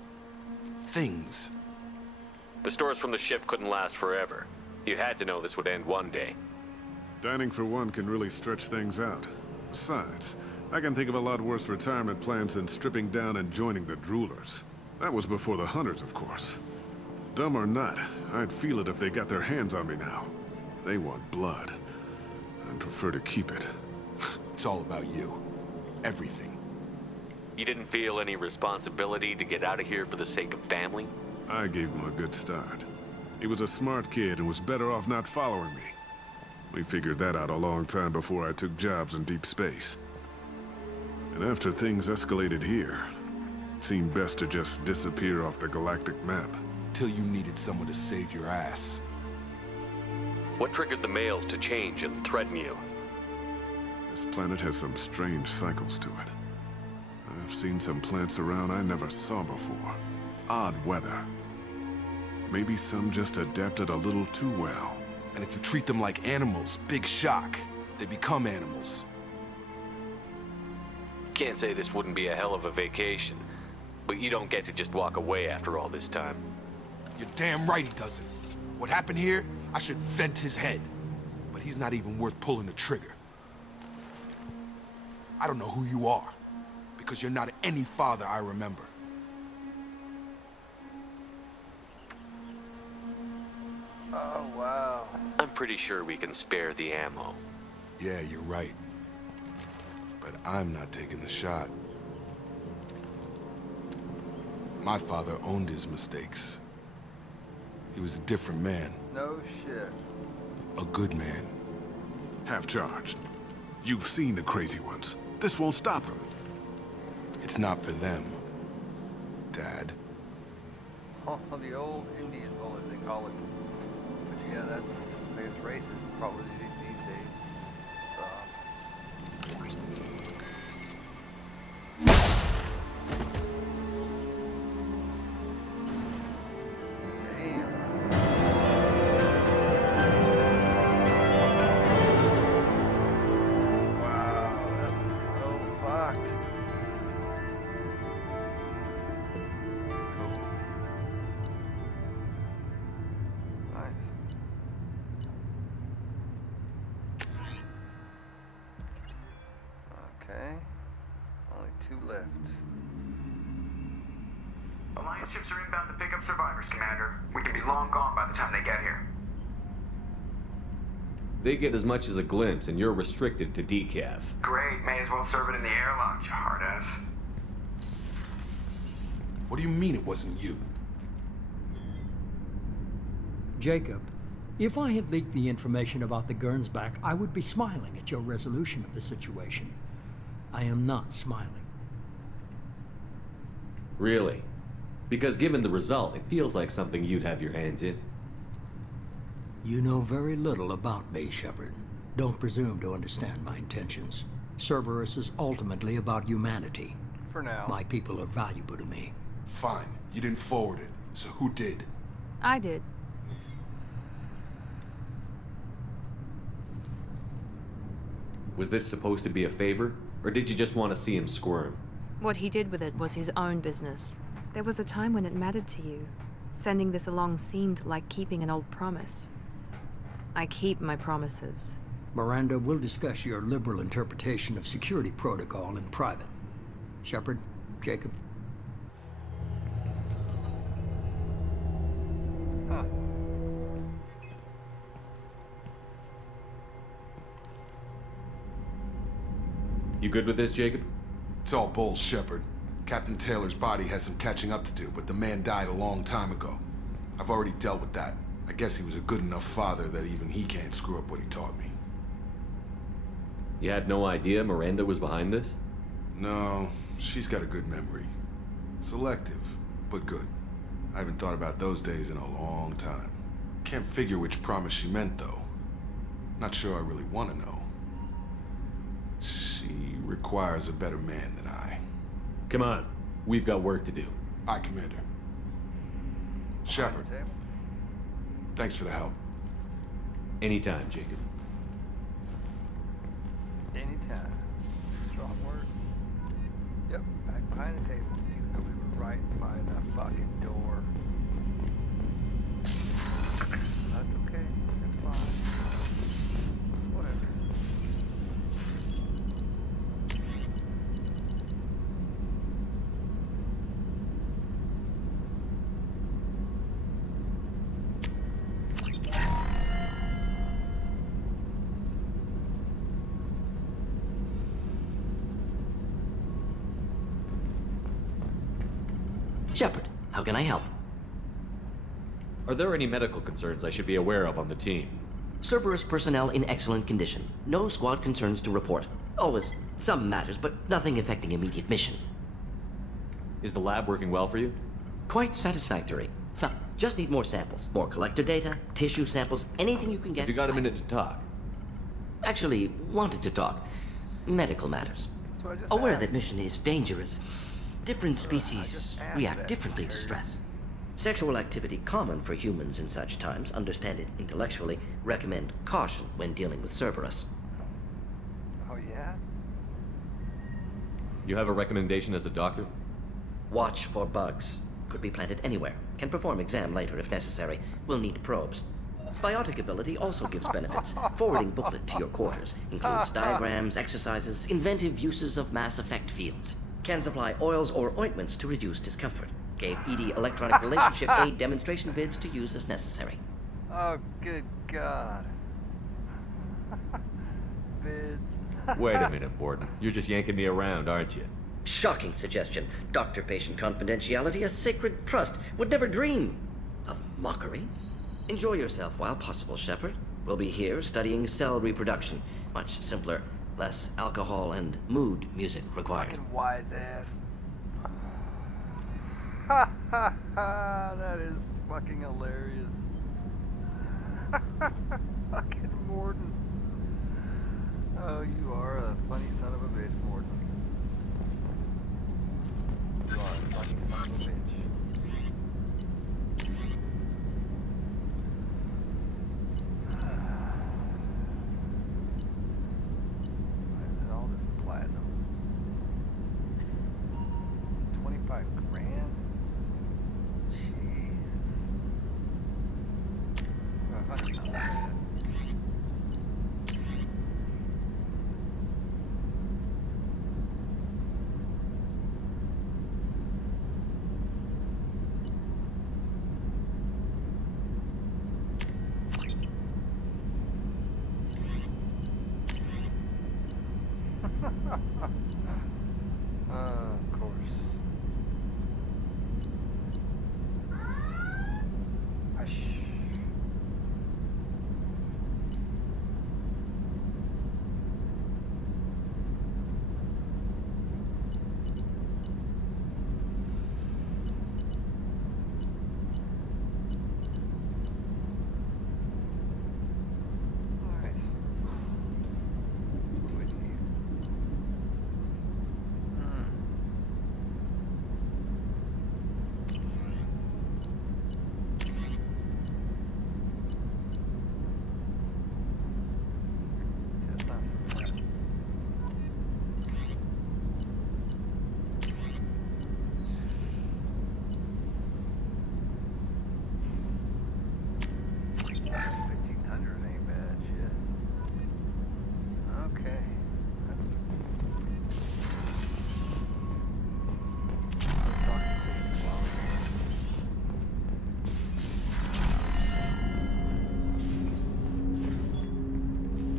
Things. The stores from the ship couldn't last forever. You had to know this would end one day. Dining for one can really stretch things out. Besides, I can think of a lot worse retirement plans than stripping down and joining the droolers. That was before the hunters, of course. Dumb or not, I'd feel it if they got their hands on me now. They want blood. I'd prefer to keep it. It's all about you. Everything. You didn't feel any responsibility to get out of here for the sake of family? I gave him a good start. He was a smart kid and was better off not following me. We figured that out a long time before I took jobs in deep space. And after things escalated here, it seemed best to just disappear off the galactic map. Till you needed someone to save your ass. What triggered the males to change and threaten you? This planet has some strange cycles to it. I've seen some plants around I never saw before. Odd weather. Maybe some just adapted a little too well. And if you treat them like animals, big shock. They become animals. Can't say this wouldn't be a hell of a vacation, but you don't get to just walk away after all this time. You're damn right he doesn't. What happened here, I should vent his head. But he's not even worth pulling the trigger. I don't know who you are, because you're not any father I remember. Oh, wow. I'm pretty sure we can spare the ammo. Yeah, you're right. But I'm not taking the shot. My father owned his mistakes. He was a different man. No shit. A good man. Half-charged. You've seen the crazy ones. This won't stop them. It's not for them, Dad. Oh, the old Indian bullet, they call it. But yeah, that's, I guess, racist probably these days. Left. Alliance ships are inbound to pick up survivors, Commander. We can be long gone by the time they get here. They get as much as a glimpse, and you're restricted to decaf. Great, may as well serve it in the airlock, you hard ass. What do you mean it wasn't you? Jacob, if I had leaked the information about the Gernsback, I would be smiling at your resolution of the situation. I am not smiling. Really? Because given the result, it feels like something you'd have your hands in. You know very little about me, Shepard. Don't presume to understand my intentions. Cerberus is ultimately about humanity. For now. My people are valuable to me. Fine. You didn't forward it. So who did? I did. Was this supposed to be a favor? Or did you just want to see him squirm? What he did with it was his own business. There was a time when it mattered to you. Sending this along seemed like keeping an old promise. I keep my promises. Miranda, we'll discuss your liberal interpretation of security protocol in private. Shepard, Jacob. Huh. You good with this, Jacob? It's all bull, Shepard. Captain Taylor's body has some catching up to do, but the man died a long time ago. I've already dealt with that. I guess he was a good enough father that even he can't screw up what he taught me. You had no idea Miranda was behind this? No, she's got a good memory. Selective, but good. I haven't thought about those days in a long time. Can't figure which promise she meant, though. Not sure I really want to know. She requires a better man than I. Come on, we've got work to do. Aye, Commander. Shepard, thanks for the help. Anytime, Jacob. Anytime. Strong words. Yep, back behind the table, even though we were right by the fucking door. That's okay. It's fine. It's whatever. Shepard, how can I help? Are there any medical concerns I should be aware of on the team? Cerberus personnel in excellent condition. No squad concerns to report. Always some matters, but nothing affecting immediate mission. Is the lab working well for you? Quite satisfactory. Just need more samples. More collector data, tissue samples, anything you can get. Have you got a minute to talk? Actually, wanted to talk. Medical matters. Aware that mission is dangerous. Different species react differently to stress. Sexual activity common for humans in such times. Understand it intellectually. Recommend caution when dealing with Cerberus. Oh, yeah? You have a recommendation as a doctor? Watch for bugs. Could be planted anywhere. Can perform exam later if necessary. Will need probes. Biotic ability also gives benefits. Forwarding booklet to your quarters. Includes diagrams, exercises, inventive uses of mass effect fields. Can supply oils or ointments to reduce discomfort. Gave ED electronic relationship aid demonstration vids to use as necessary. Oh, good God. Vids. Wait a minute, Borden. You're just yanking me around, aren't you? Shocking suggestion. Doctor-patient confidentiality, a sacred trust. Would never dream of mockery. Enjoy yourself while possible, Shepard. We'll be here studying cell reproduction. Much simpler, less alcohol and mood music required. Fucking wise ass. Ha ha ha, that is fucking hilarious. Fucking Morden. Oh, you are a funny son of a bitch, Morden. You are a funny son of a bitch. Why is it all this platinum? 25 grand? Jesus. Oh, that's not bad. Why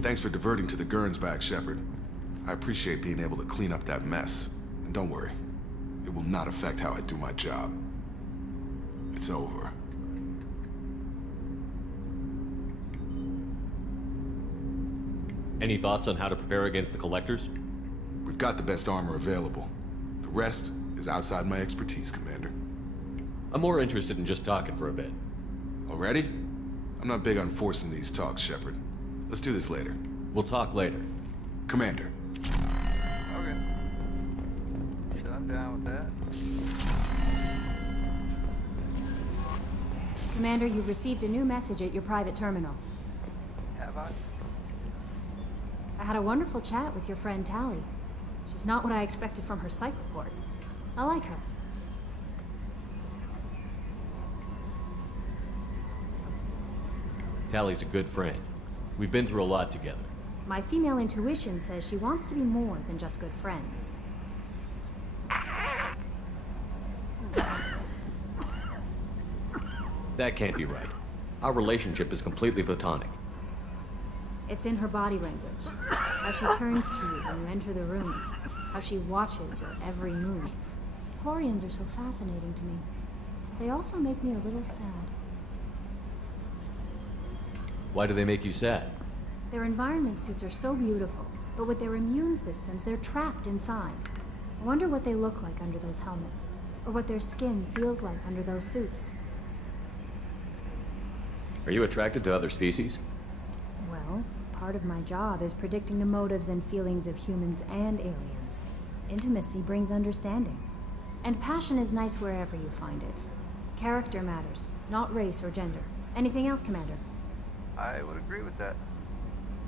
Thanks for diverting to the Gurns back, Shepard. I appreciate being able to clean up that mess. And don't worry, it will not affect how I do my job. It's over. Any thoughts on how to prepare against the Collectors? We've got the best armor available. The rest is outside my expertise, Commander. I'm more interested in just talking for a bit. Already? I'm not big on forcing these talks, Shepard. Let's do this later. We'll talk later. Commander. Okay. Shit, I'm down with that. Commander, you've received a new message at your private terminal. Have I? I had a wonderful chat with your friend Tally. She's not what I expected from her psych report. I like her. Tally's a good friend. We've been through a lot together. My female intuition says she wants to be more than just good friends. That can't be right. Our relationship is completely platonic. It's in her body language. How she turns to you when you enter the room. How she watches your every move. Quarians are so fascinating to me. They also make me a little sad. Why do they make you sad? Their environment suits are so beautiful, but with their immune systems, they're trapped inside. I wonder what they look like under those helmets, or what their skin feels like under those suits. Are you attracted to other species? Well, part of my job is predicting the motives and feelings of humans and aliens. Intimacy brings understanding. And passion is nice wherever you find it. Character matters, not race or gender. Anything else, Commander? I would agree with that.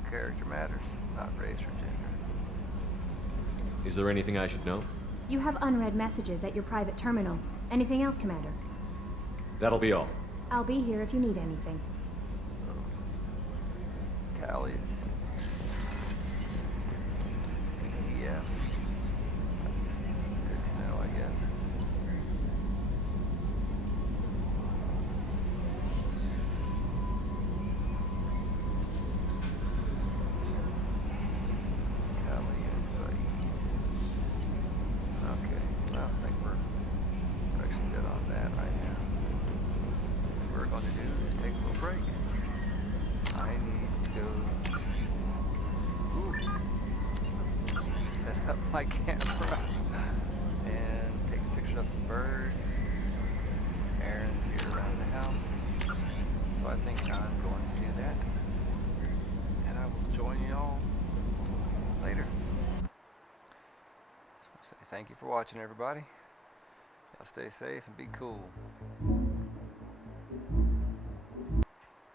Character matters, not race or gender. Is there anything I should know? You have unread messages at your private terminal. Anything else, Commander? That'll be all. I'll be here if you need anything. Tallies. DTF. That's good to know, I guess. Tally insight. Okay, well, I think we're actually good on that right now. What we're going to do is take a little break. I need to go set up my camera and take a picture of some birds, some errands here around the house. So I think I'm going to do that. And I will join you all later. So I say thank you for watching, everybody. Y'all stay safe and be cool.